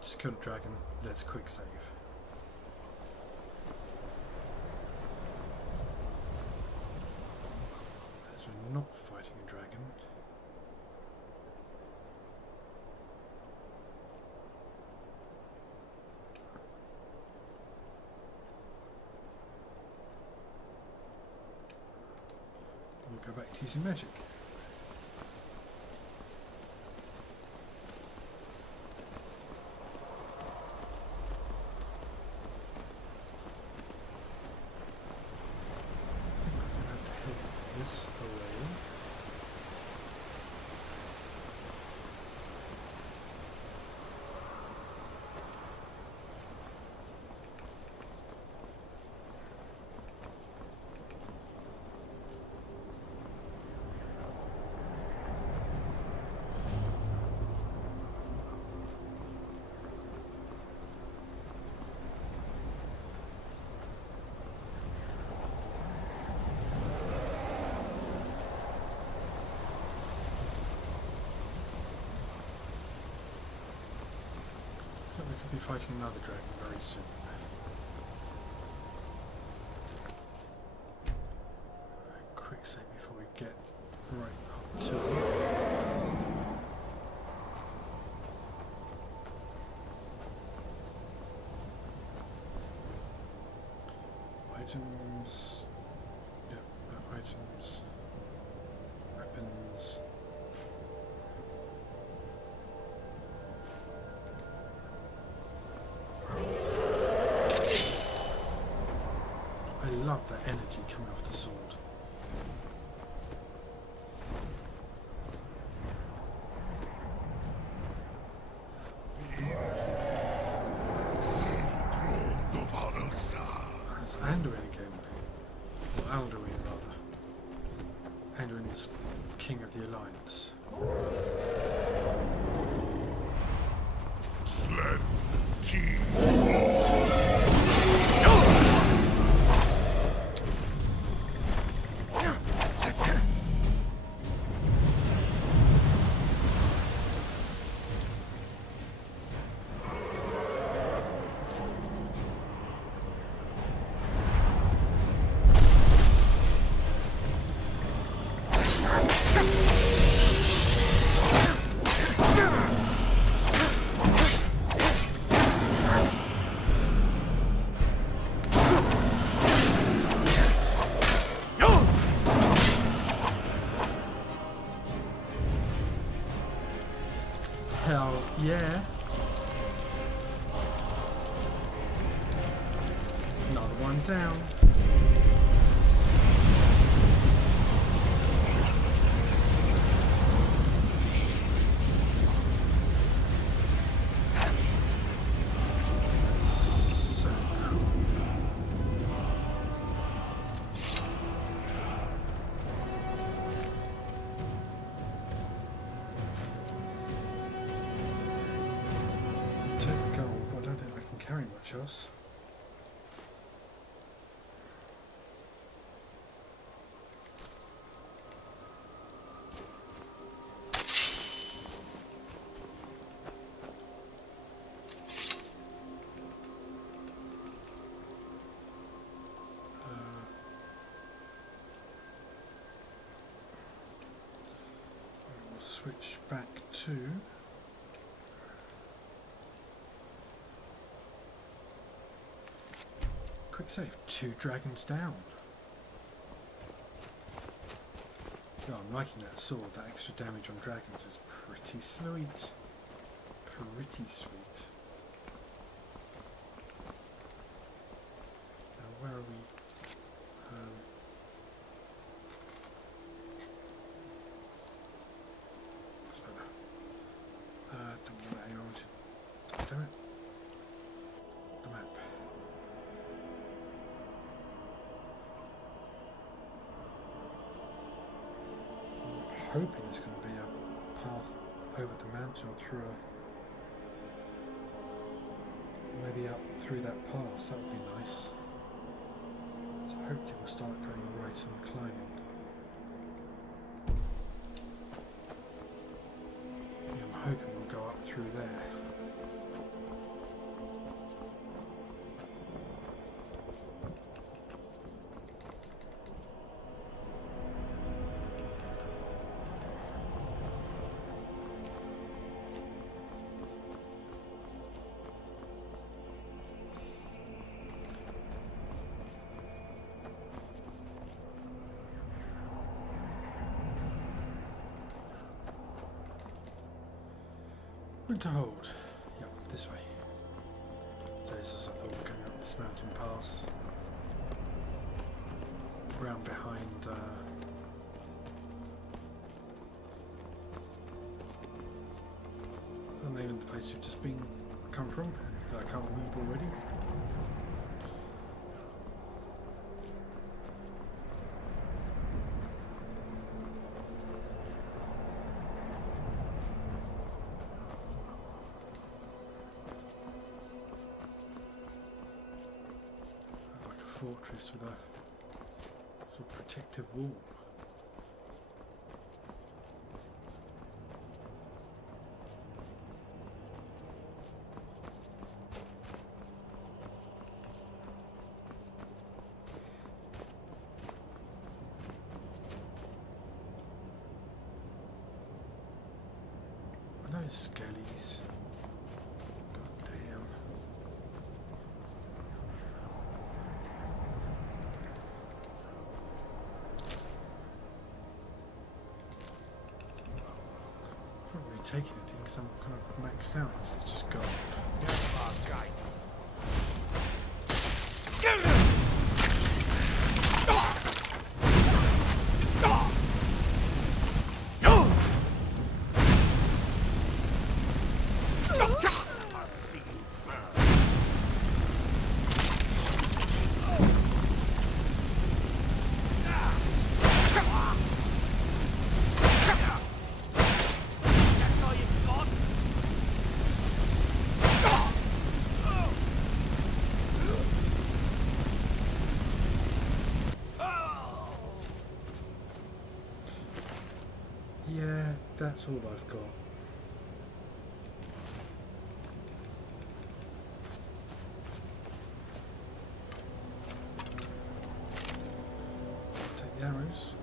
Just kill the dragon, let's quick save. As we're not fighting a dragon. We'll go back to using magic. This away. So we could be fighting another dragon very soon. Quick save before we get right up to them. Items. Yep, items. Weapons. I love that energy coming off the sword. king of the Alliance. Sled team. Hell yeah. Another one down. That's so cool. Take the gold, but I don't think I can carry much else. We'll switch back to quick save. 2 dragons down. Oh, I'm liking that sword. That extra damage on dragons is pretty sweet. Pretty sweet. Now, where are we? That's better. Don't want that around. Damn it. The map. I'm hoping it's going to be a path over the mountain or through maybe up through that pass. That would be nice. So hopefully we'll start going right and climbing. Yeah, I'm hoping we'll go up through there. To hold. Yep, this way. So this is, I thought, going up this mountain pass. Round behind the name of the place we've just come from, that I can't remember already. Fortress with a sort of protective wall. Are those skellies? God damn. Take anything because I'm kind of maxed out. It's just gold. That's our guy. Yeah, that's all I've got. Take the arrows.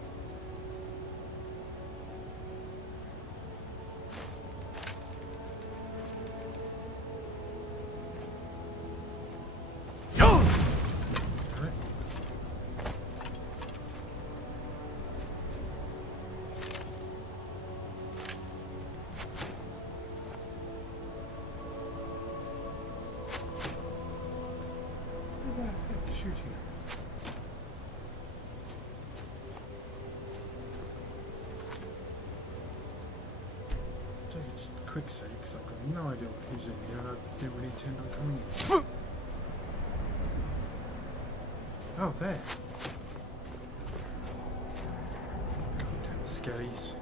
Shooting. Take it just a quick save because I've got no idea who's in here and I didn't really intend on coming in. Oh, there. Goddamn skellies.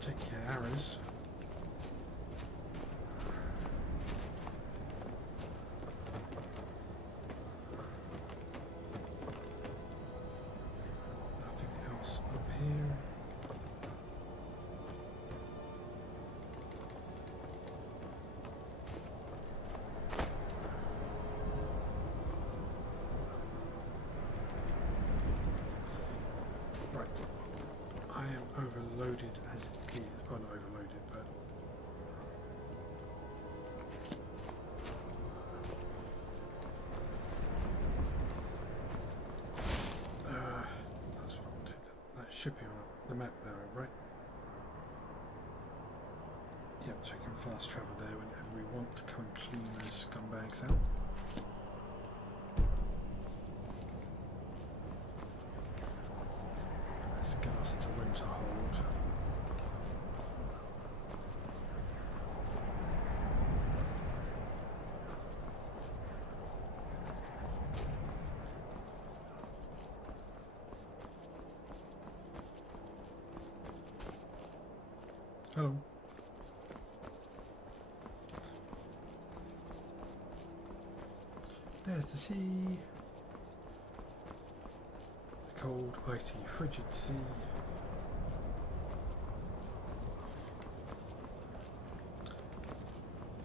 Take your arrows. Nothing else up here. Right. I am overloaded as it is. Well, not overloaded, but that's what I wanted. That should be on the map now, right? Yep, so we can fast travel there whenever we want to come and clean those scumbags out. Let's get us to Winterhold. Hello. There's the sea. The cold, icy, frigid sea.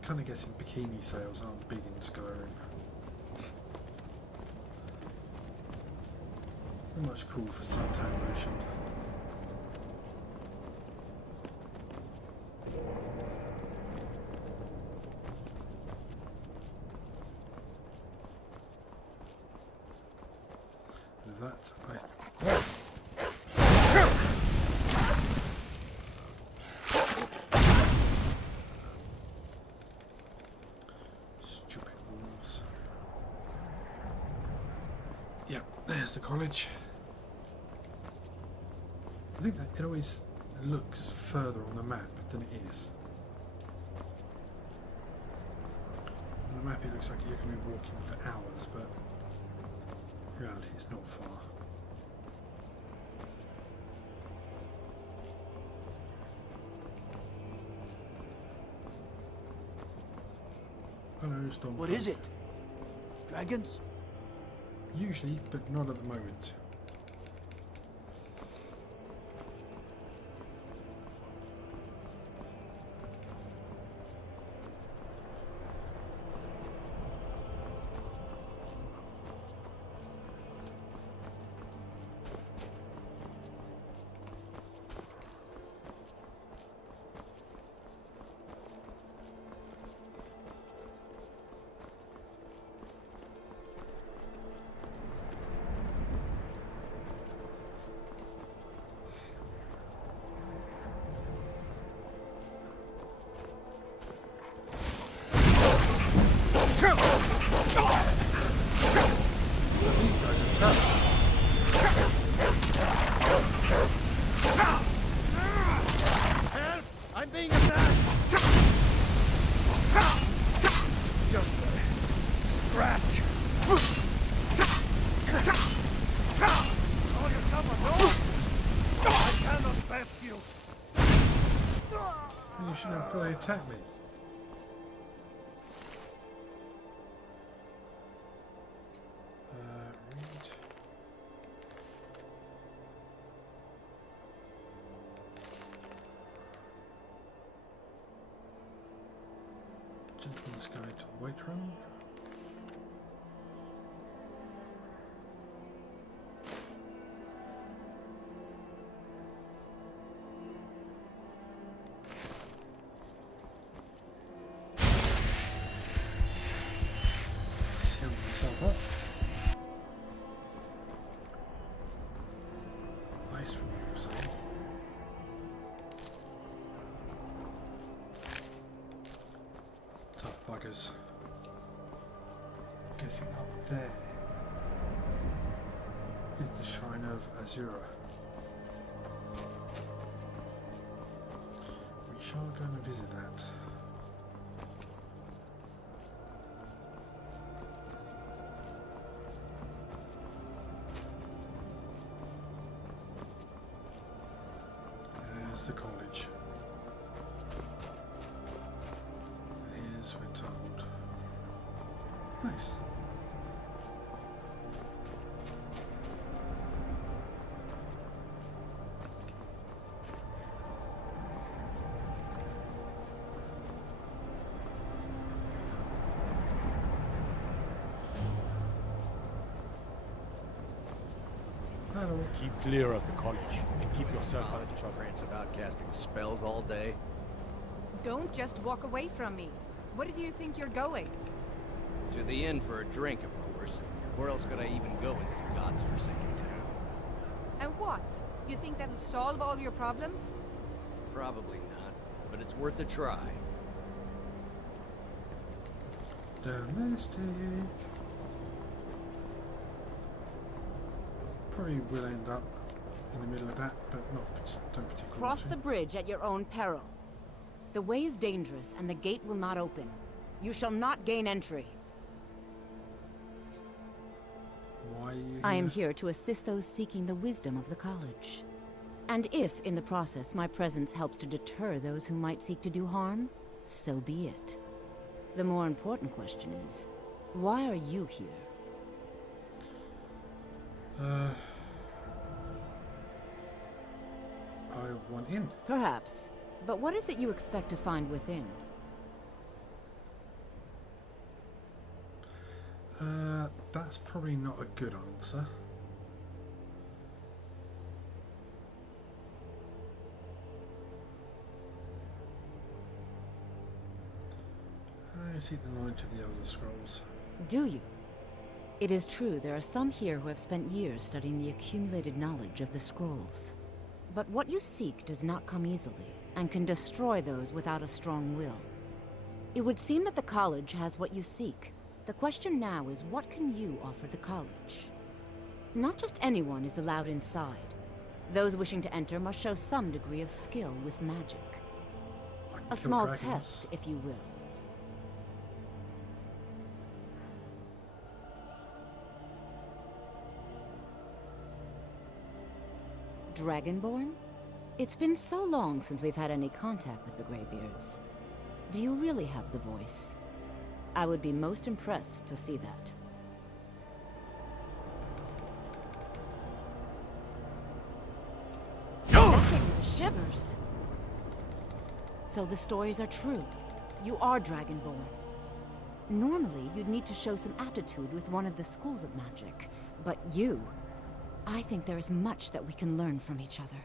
Kind of guessing bikini sales aren't big in Skyrim. Not much cool for suntan lotion. That I... Stupid wolves. Yeah, there's the college. I think that it always looks further on the map than it is. On the map it looks like you're going to be walking for hours, but in reality it's not far. Hello, Storm. What is it? Dragons? Usually, but not at the moment. best you. You should have probably attacked me. Read. Gentleman's Guide to the White Room. Heal myself up. Nice room, you're saying. Tough buggers. Getting up there is the Shrine of Azura. We shall go and visit that. There's the college. As we're told. Nice. Hello. Keep clear of the college and keep yourself out of trouble. Rants about casting spells all day. Don't just walk away from me. Where do you think you're going? To the inn for a drink, of course. Where else could I even go in this god's forsaken town? And what? You think that'll solve all your problems? Probably not, but it's worth a try. Domestic. Probably will end up in the middle of that, but don't particularly. Cross the bridge at your own peril. The way is dangerous, and the gate will not open. You shall not gain entry. Why are you here? I am here to assist those seeking the wisdom of the college. And if, in the process, my presence helps to deter those who might seek to do harm, so be it. The more important question is, why are you here? I want in. Perhaps. But what is it you expect to find within? That's probably not a good answer. I seek the knowledge of the Elder Scrolls. Do you? It is true, there are some here who have spent years studying the accumulated knowledge of the scrolls. But what you seek does not come easily, and can destroy those without a strong will. It would seem that the college has what you seek. The question now is, what can you offer the college? Not just anyone is allowed inside. Those wishing to enter must show some degree of skill with magic. A small test, if you will. Dragonborn? It's been so long since we've had any contact with the Greybeards. Do you really have the voice? I would be most impressed to see that. That gave me the shivers. So the stories are true. You are Dragonborn. Normally, you'd need to show some aptitude with one of the schools of magic. But you... I think there is much that we can learn from each other.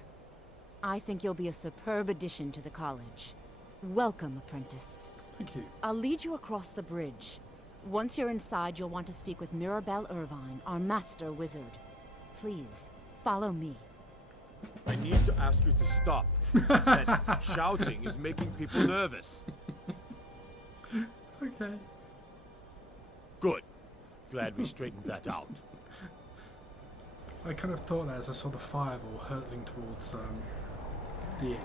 I think you'll be a superb addition to the college. Welcome, apprentice. Thank you. I'll lead you across the bridge. Once you're inside, you'll want to speak with Mirabelle Irvine, our master wizard. Please, follow me. I need to ask you to stop. That shouting is making people nervous. Okay. Good. Glad we straightened that out. I kind of thought that as I saw the fireball hurtling towards the inn.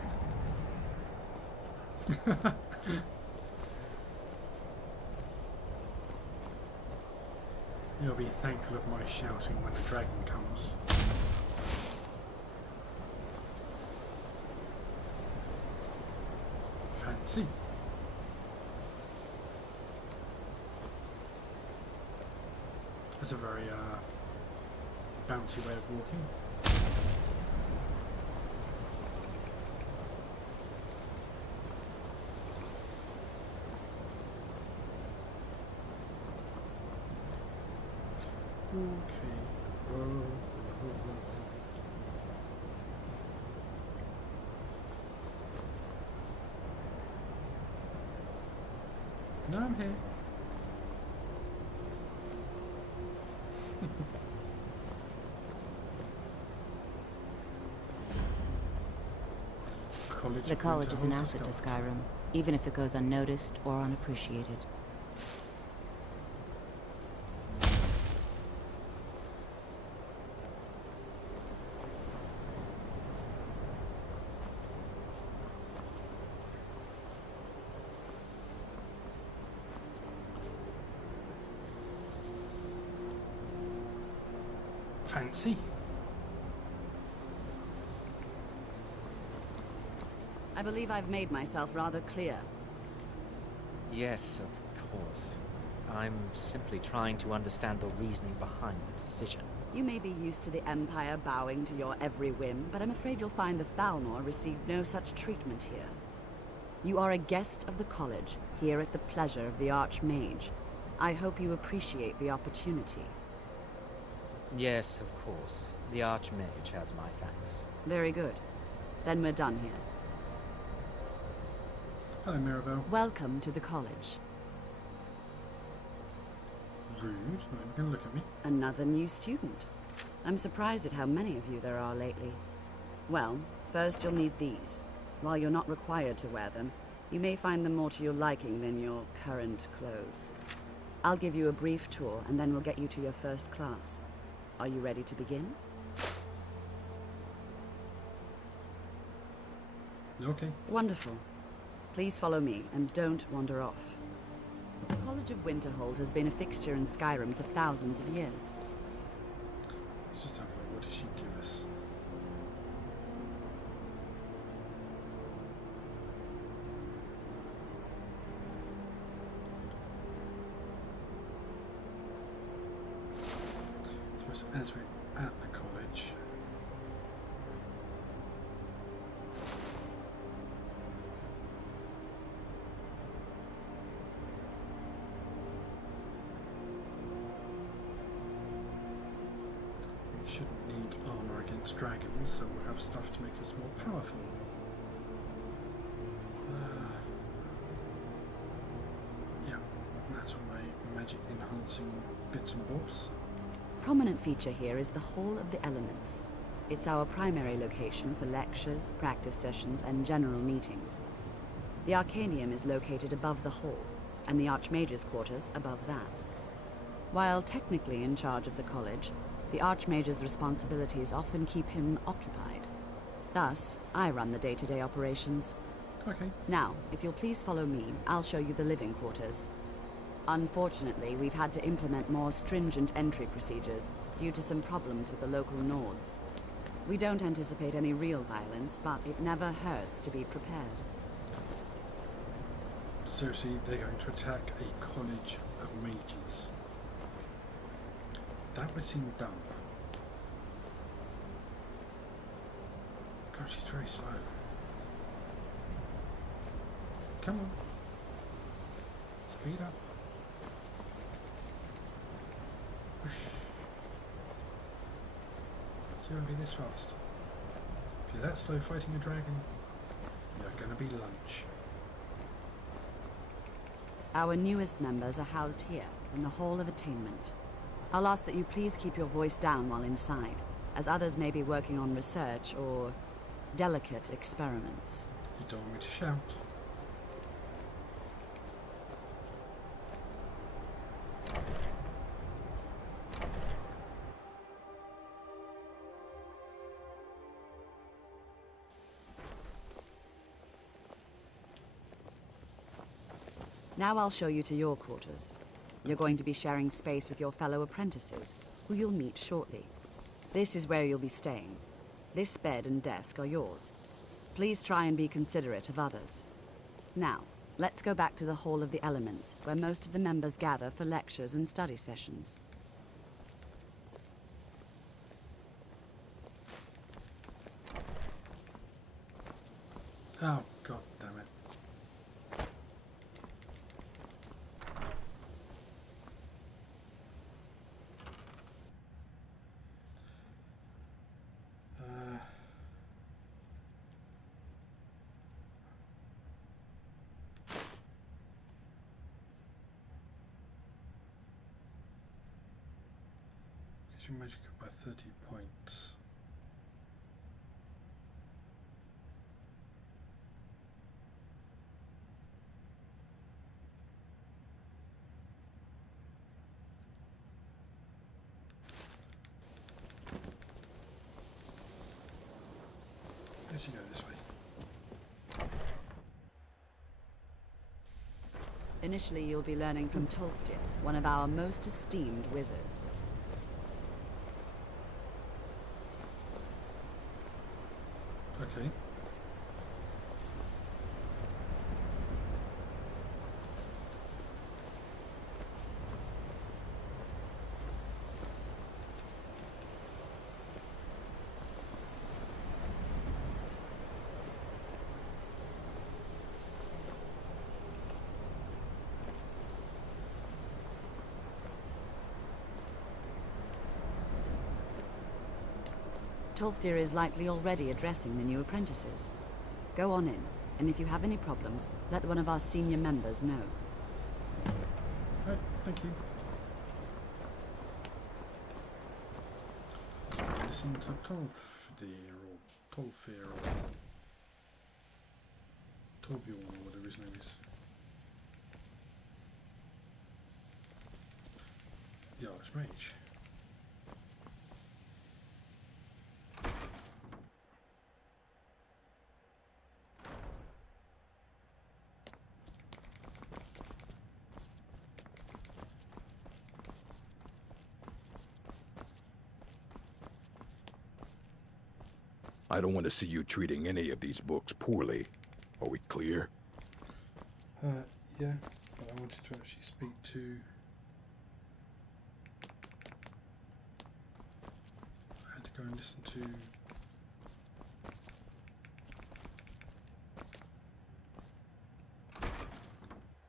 You'll be thankful of my shouting when the dragon comes. See. That's a very bouncy way of walking. Okay. No, I'm here. The college is an asset to Skyrim, even if it goes unnoticed or unappreciated. Fancy. I believe I've made myself rather clear. Yes, of course. I'm simply trying to understand the reasoning behind the decision. You may be used to the Empire bowing to your every whim, but I'm afraid you'll find the Thalmor received no such treatment here. You are a guest of the college, here at the pleasure of the Archmage. I hope you appreciate the opportunity. Yes, of course. The Archmage has my thanks. Very good. Then we're done here. Hello, Mirabelle. Welcome to the college. Rude. Not even gonna look at me. Another new student. I'm surprised at how many of you there are lately. Well, first you'll need these. While you're not required to wear them, you may find them more to your liking than your current clothes. I'll give you a brief tour, and then we'll get you to your first class. Are you ready to begin? Okay. Wonderful. Please follow me, and don't wander off. The College of Winterhold has been a fixture in Skyrim for thousands of years. Let's just have a look. What did she give us? So as we're at the college, we shouldn't need armor against dragons, so we'll have stuff to make us more powerful. Yeah, that's all my magic enhancing bits and bobs. Prominent feature here is the Hall of the Elements. It's our primary location for lectures, practice sessions, and general meetings. The Arcanium is located above the hall, and the Archmage's quarters above that. While technically in charge of the college, the Archmage's responsibilities often keep him occupied. Thus, I run the day-to-day operations. Okay. Now, if you'll please follow me, I'll show you the living quarters. Unfortunately, we've had to implement more stringent entry procedures due to some problems with the local Nords. We don't anticipate any real violence, but it never hurts to be prepared. Seriously, they're going to attack a college of mages. That would seem dumb. God, she's very slow. Come on. Speed up. Push. So you're going to be this fast. If you're that slow fighting a dragon, you're going to be lunch. Our newest members are housed here, in the Hall of Attainment. I'll ask that you please keep your voice down while inside, as others may be working on research or delicate experiments. You don't want me to shout? Now I'll show you to your quarters. You're going to be sharing space with your fellow apprentices, who you'll meet shortly. This is where you'll be staying. This bed and desk are yours. Please try and be considerate of others. Now, let's go back to the Hall of the Elements, where most of the members gather for lectures and study sessions. Oh, god damn it. Gets your magic up by 30 points. As you go this way. Initially, you'll be learning from Tolfdir, one of our most esteemed wizards. Okay. Tolfdir is likely already addressing the new apprentices. Go on in, and if you have any problems, let one of our senior members know. Oh, thank you. Let's go listen to Tolfdir or Torbjorn or whatever his name is. The Archmage. I don't want to see you treating any of these books poorly. Are we clear? Yeah, but I wanted to actually speak to... I had to go and listen to...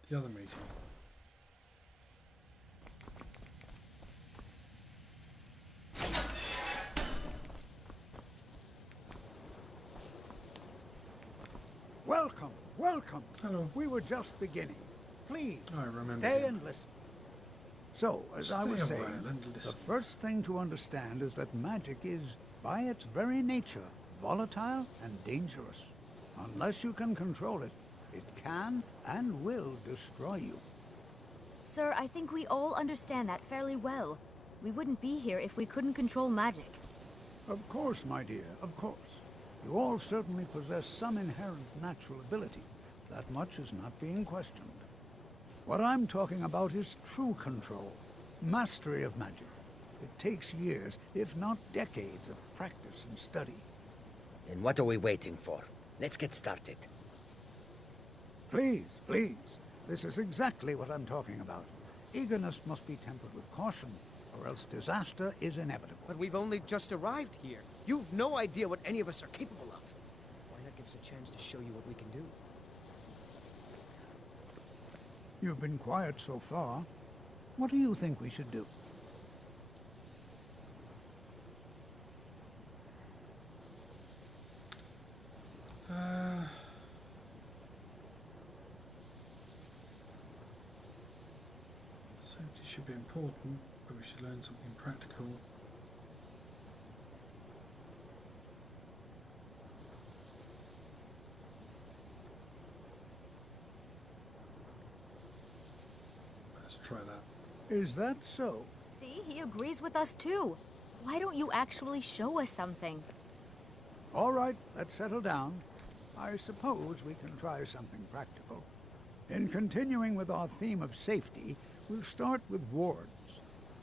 the other meeting. Welcome, welcome. Hello. We were just beginning. Please, I remember stay you. and listen. So, as I was Stay a saying, while and the listen. first thing to understand is that magic is, by its very nature, volatile and dangerous. Unless you can control it, it can and will destroy you. Sir, I think we all understand that fairly well. We wouldn't be here if we couldn't control magic. Of course, my dear, of course. You all certainly possess some inherent natural ability. That much is not being questioned. What I'm talking about is true control, mastery of magic. It takes years, if not decades, of practice and study. Then what are we waiting for? Let's get started. Please, please. This is exactly what I'm talking about. Eagerness must be tempered with caution, or else disaster is inevitable. But we've only just arrived here. You've no idea what any of us are capable of. Why not give us a chance to show you what we can do? You've been quiet so far. What do you think we should do? Safety should be important, but we should learn something practical. Let's try that. Is that so? See, he agrees with us too. Why don't you actually show us something? All right, let's settle down. I suppose we can try something practical. In continuing with our theme of safety, we'll start with wards.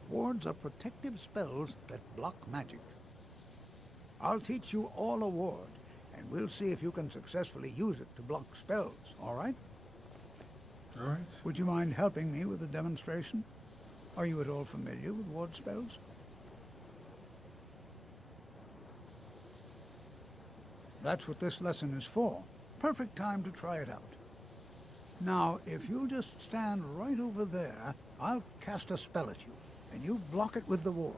Wards are protective spells that block magic. I'll teach you all a ward, and we'll see if you can successfully use it to block spells, all right? All right. Would you mind helping me with a demonstration? Are you at all familiar with ward spells? That's what this lesson is for. Perfect time to try it out. Now, if you'll just stand right over there, I'll cast a spell at you, and you block it with the ward.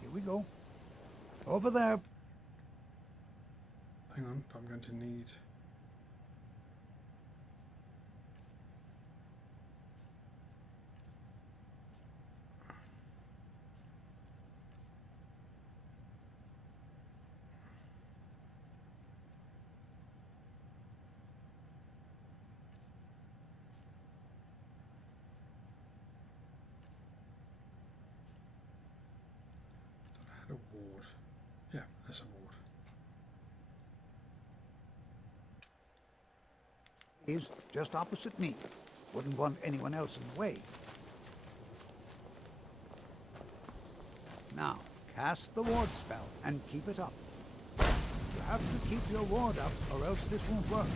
Here we go. Over there. Hang on, I'm going to need... a ward. Yeah, that's a ward. He's just opposite me. Wouldn't want anyone else in the way. Now, cast the ward spell and keep it up. You have to keep your ward up or else this won't work.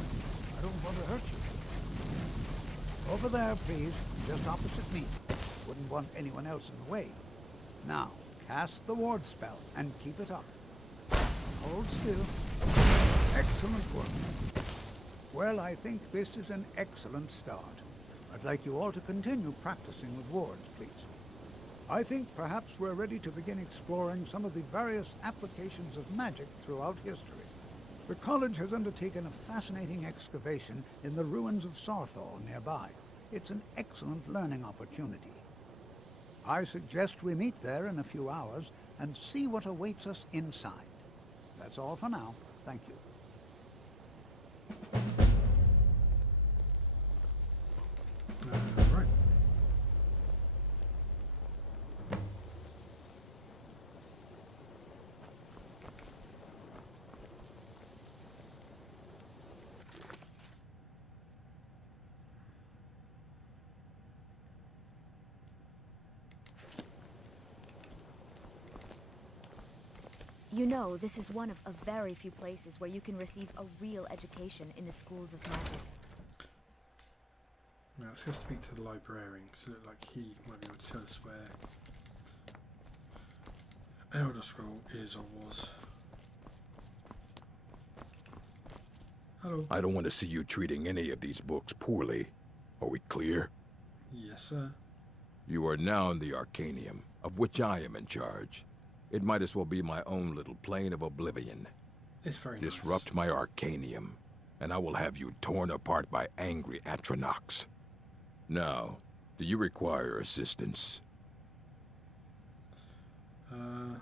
I don't want to hurt you. Over there, please, just opposite me. Wouldn't want anyone else in the way. Now, cast the ward spell and keep it up. Hold still. Excellent work. Well, I think this is an excellent start. I'd like you all to continue practicing with wards, please. I think perhaps we're ready to begin exploring some of the various applications of magic throughout history. The college has undertaken a fascinating excavation in the ruins of Sarthal nearby. It's an excellent learning opportunity. I suggest we meet there in a few hours and see what awaits us inside. That's all for now. Thank you. Right. You know, this is one of a very few places where you can receive a real education in the schools of magic. Now let's go speak to the librarian, because it looked like he might be able to tell us where an Elder Scroll is or was. Hello. I don't want to see you treating any of these books poorly. Are we clear? Yes, sir. You are now in the Arcanium, of which I am in charge. It might as well be my own little plane of oblivion. It's very Disrupt my Arcanium, and I will have you torn apart by angry Atronachs. Now, do you require assistance? And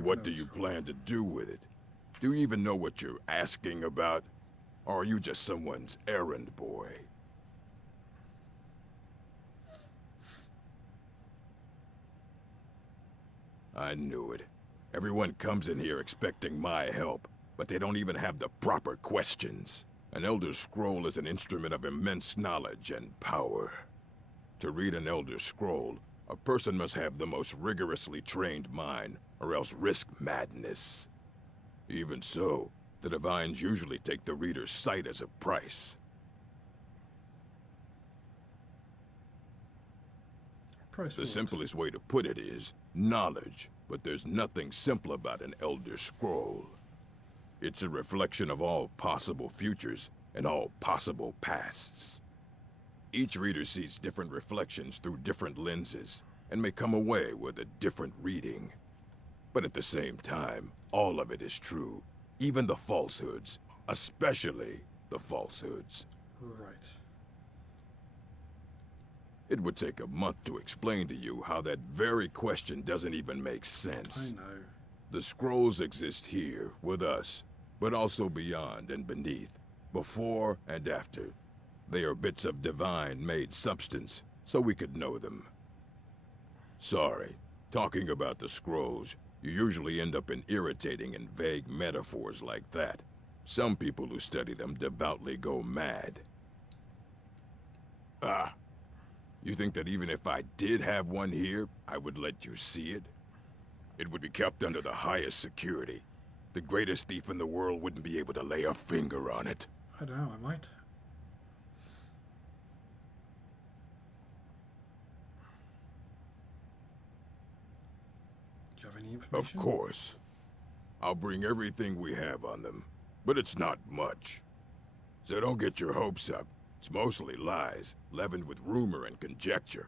what do you plan to do with it? Do you even know what you're asking about? Or are you just someone's errand boy? I knew it. Everyone comes in here expecting my help, but they don't even have the proper questions. An Elder Scroll is an instrument of immense knowledge and power. To read an Elder Scroll, a person must have the most rigorously trained mind, or else risk madness. Even so, the Divines usually take the reader's sight as a price. The simplest way to put it is knowledge, but there's nothing simple about an Elder Scroll. It's a reflection of all possible futures and all possible pasts. Each reader sees different reflections through different lenses and may come away with a different reading. But at the same time, all of it is true, even the falsehoods, especially the falsehoods. Right. It would take a month to explain to you how that very question doesn't even make sense. I know. The scrolls exist here, with us, but also beyond and beneath, before and after. They are bits of divine-made substance, so we could know them. Sorry, talking about the scrolls, you usually end up in irritating and vague metaphors like that. Some people who study them devoutly go mad. Ah. You think that even if I did have one here, I would let you see it? It would be kept under the highest security. The greatest thief in the world wouldn't be able to lay a finger on it. I don't know, I might. Do you have any information? Of course. I'll bring everything we have on them, but it's not much. So don't get your hopes up. It's mostly lies, leavened with rumor and conjecture.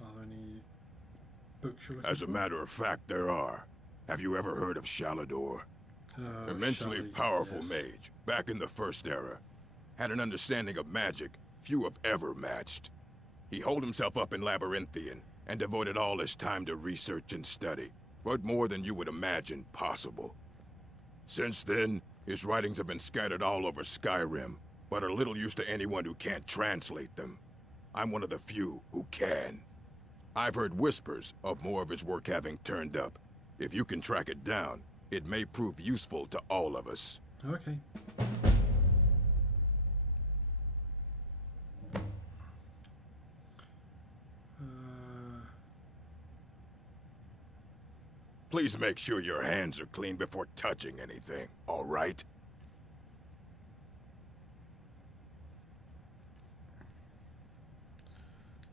Are there any books you're looking As a for? matter of fact, there are. Have you ever heard of Shalador? Immensely powerful yes. mage, back in the First Era. Had an understanding of magic few have ever matched. He holed himself up in Labyrinthian and devoted all his time to research and study, but more than you would imagine possible. Since then, his writings have been scattered all over Skyrim, but are little use to anyone who can't translate them. I'm one of the few who can. I've heard whispers of more of his work having turned up. If you can track it down, it may prove useful to all of us. Okay. Please make sure your hands are clean before touching anything, all right?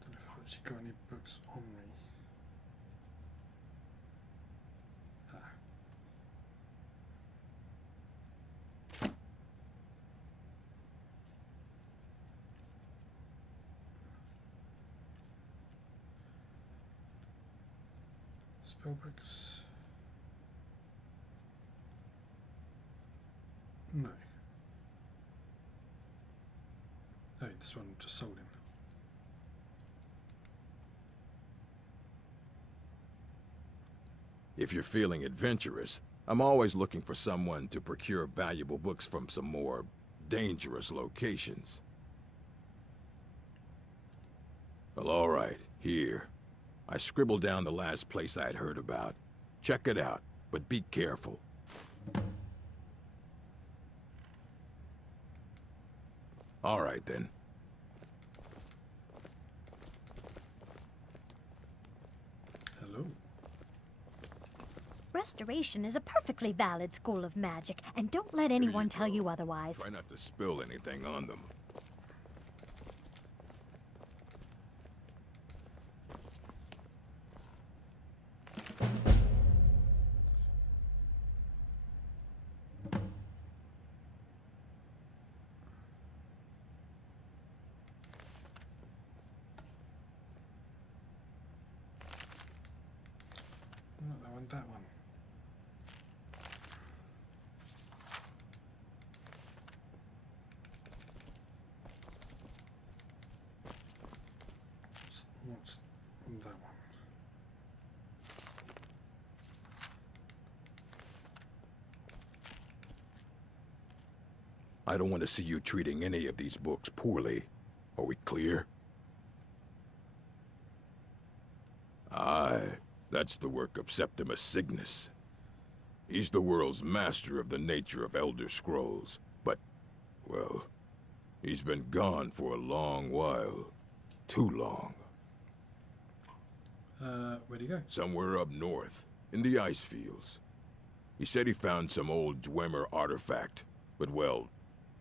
Don't know if I've actually got any books on me. Spellbooks. No. Oh, this one just sold him. If you're feeling adventurous, I'm always looking for someone to procure valuable books from some more dangerous locations. Well, all right, here. I scribbled down the last place I'd heard about. Check it out, but be careful. All right, then. Hello. Restoration is a perfectly valid school of magic, and don't let anyone tell you otherwise. Try not to spill anything on them. Not that one, that one. What's that one? I don't want to see you treating any of these books poorly. Are we clear? Aye, that's the work of Septimus Cygnus. He's the world's master of the nature of Elder Scrolls, but, well, he's been gone for a long while. Too long. Where'd he go? Somewhere up north, in the ice fields. He said he found some old Dwemer artifact, but well,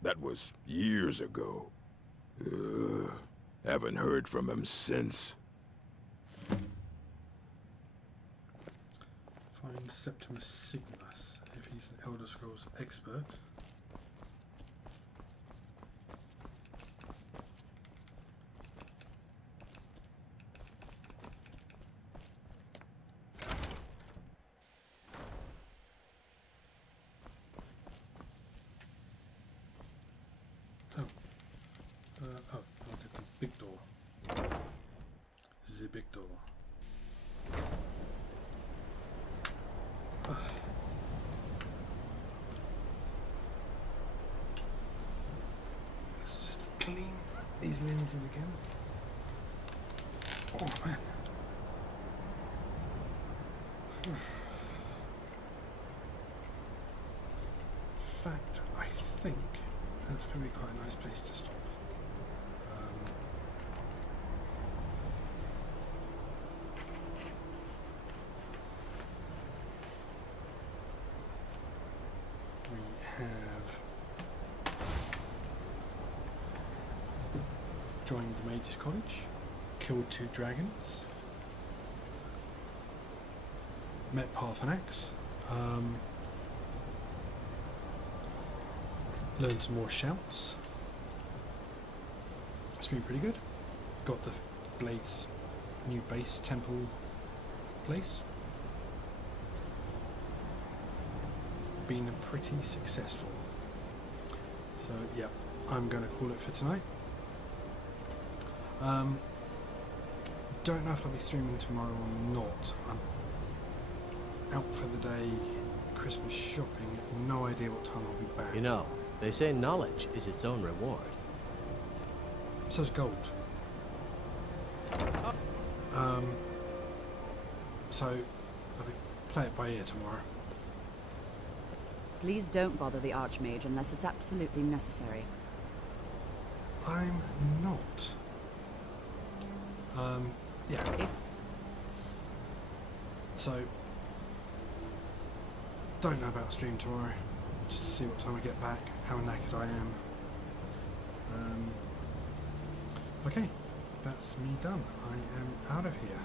that was years ago. Haven't heard from him since. Find Septimus Cygnus, if he's an Elder Scrolls expert. I'll get the big door. The big door. Let's just clean these lenses again. Oh man. In fact, I think that's going to be quite a nice place to stop. joined the Mage's College, killed 2 dragons, met Parthenax, learned some more shouts. It's been pretty good. Got the Blade's new base temple place. Been pretty successful. So yeah, I'm going to call it for tonight. Don't know if I'll be streaming tomorrow or not. I'm out for the day, Christmas shopping. No idea what time I'll be back. You know, they say knowledge is its own reward. So's gold. So I'll play it by ear tomorrow. Please don't bother the Archmage unless it's absolutely necessary. I'm not. Yeah. So, don't know about stream tomorrow. Just to see what time I get back, how knackered I am. Okay, that's me done. I am out of here.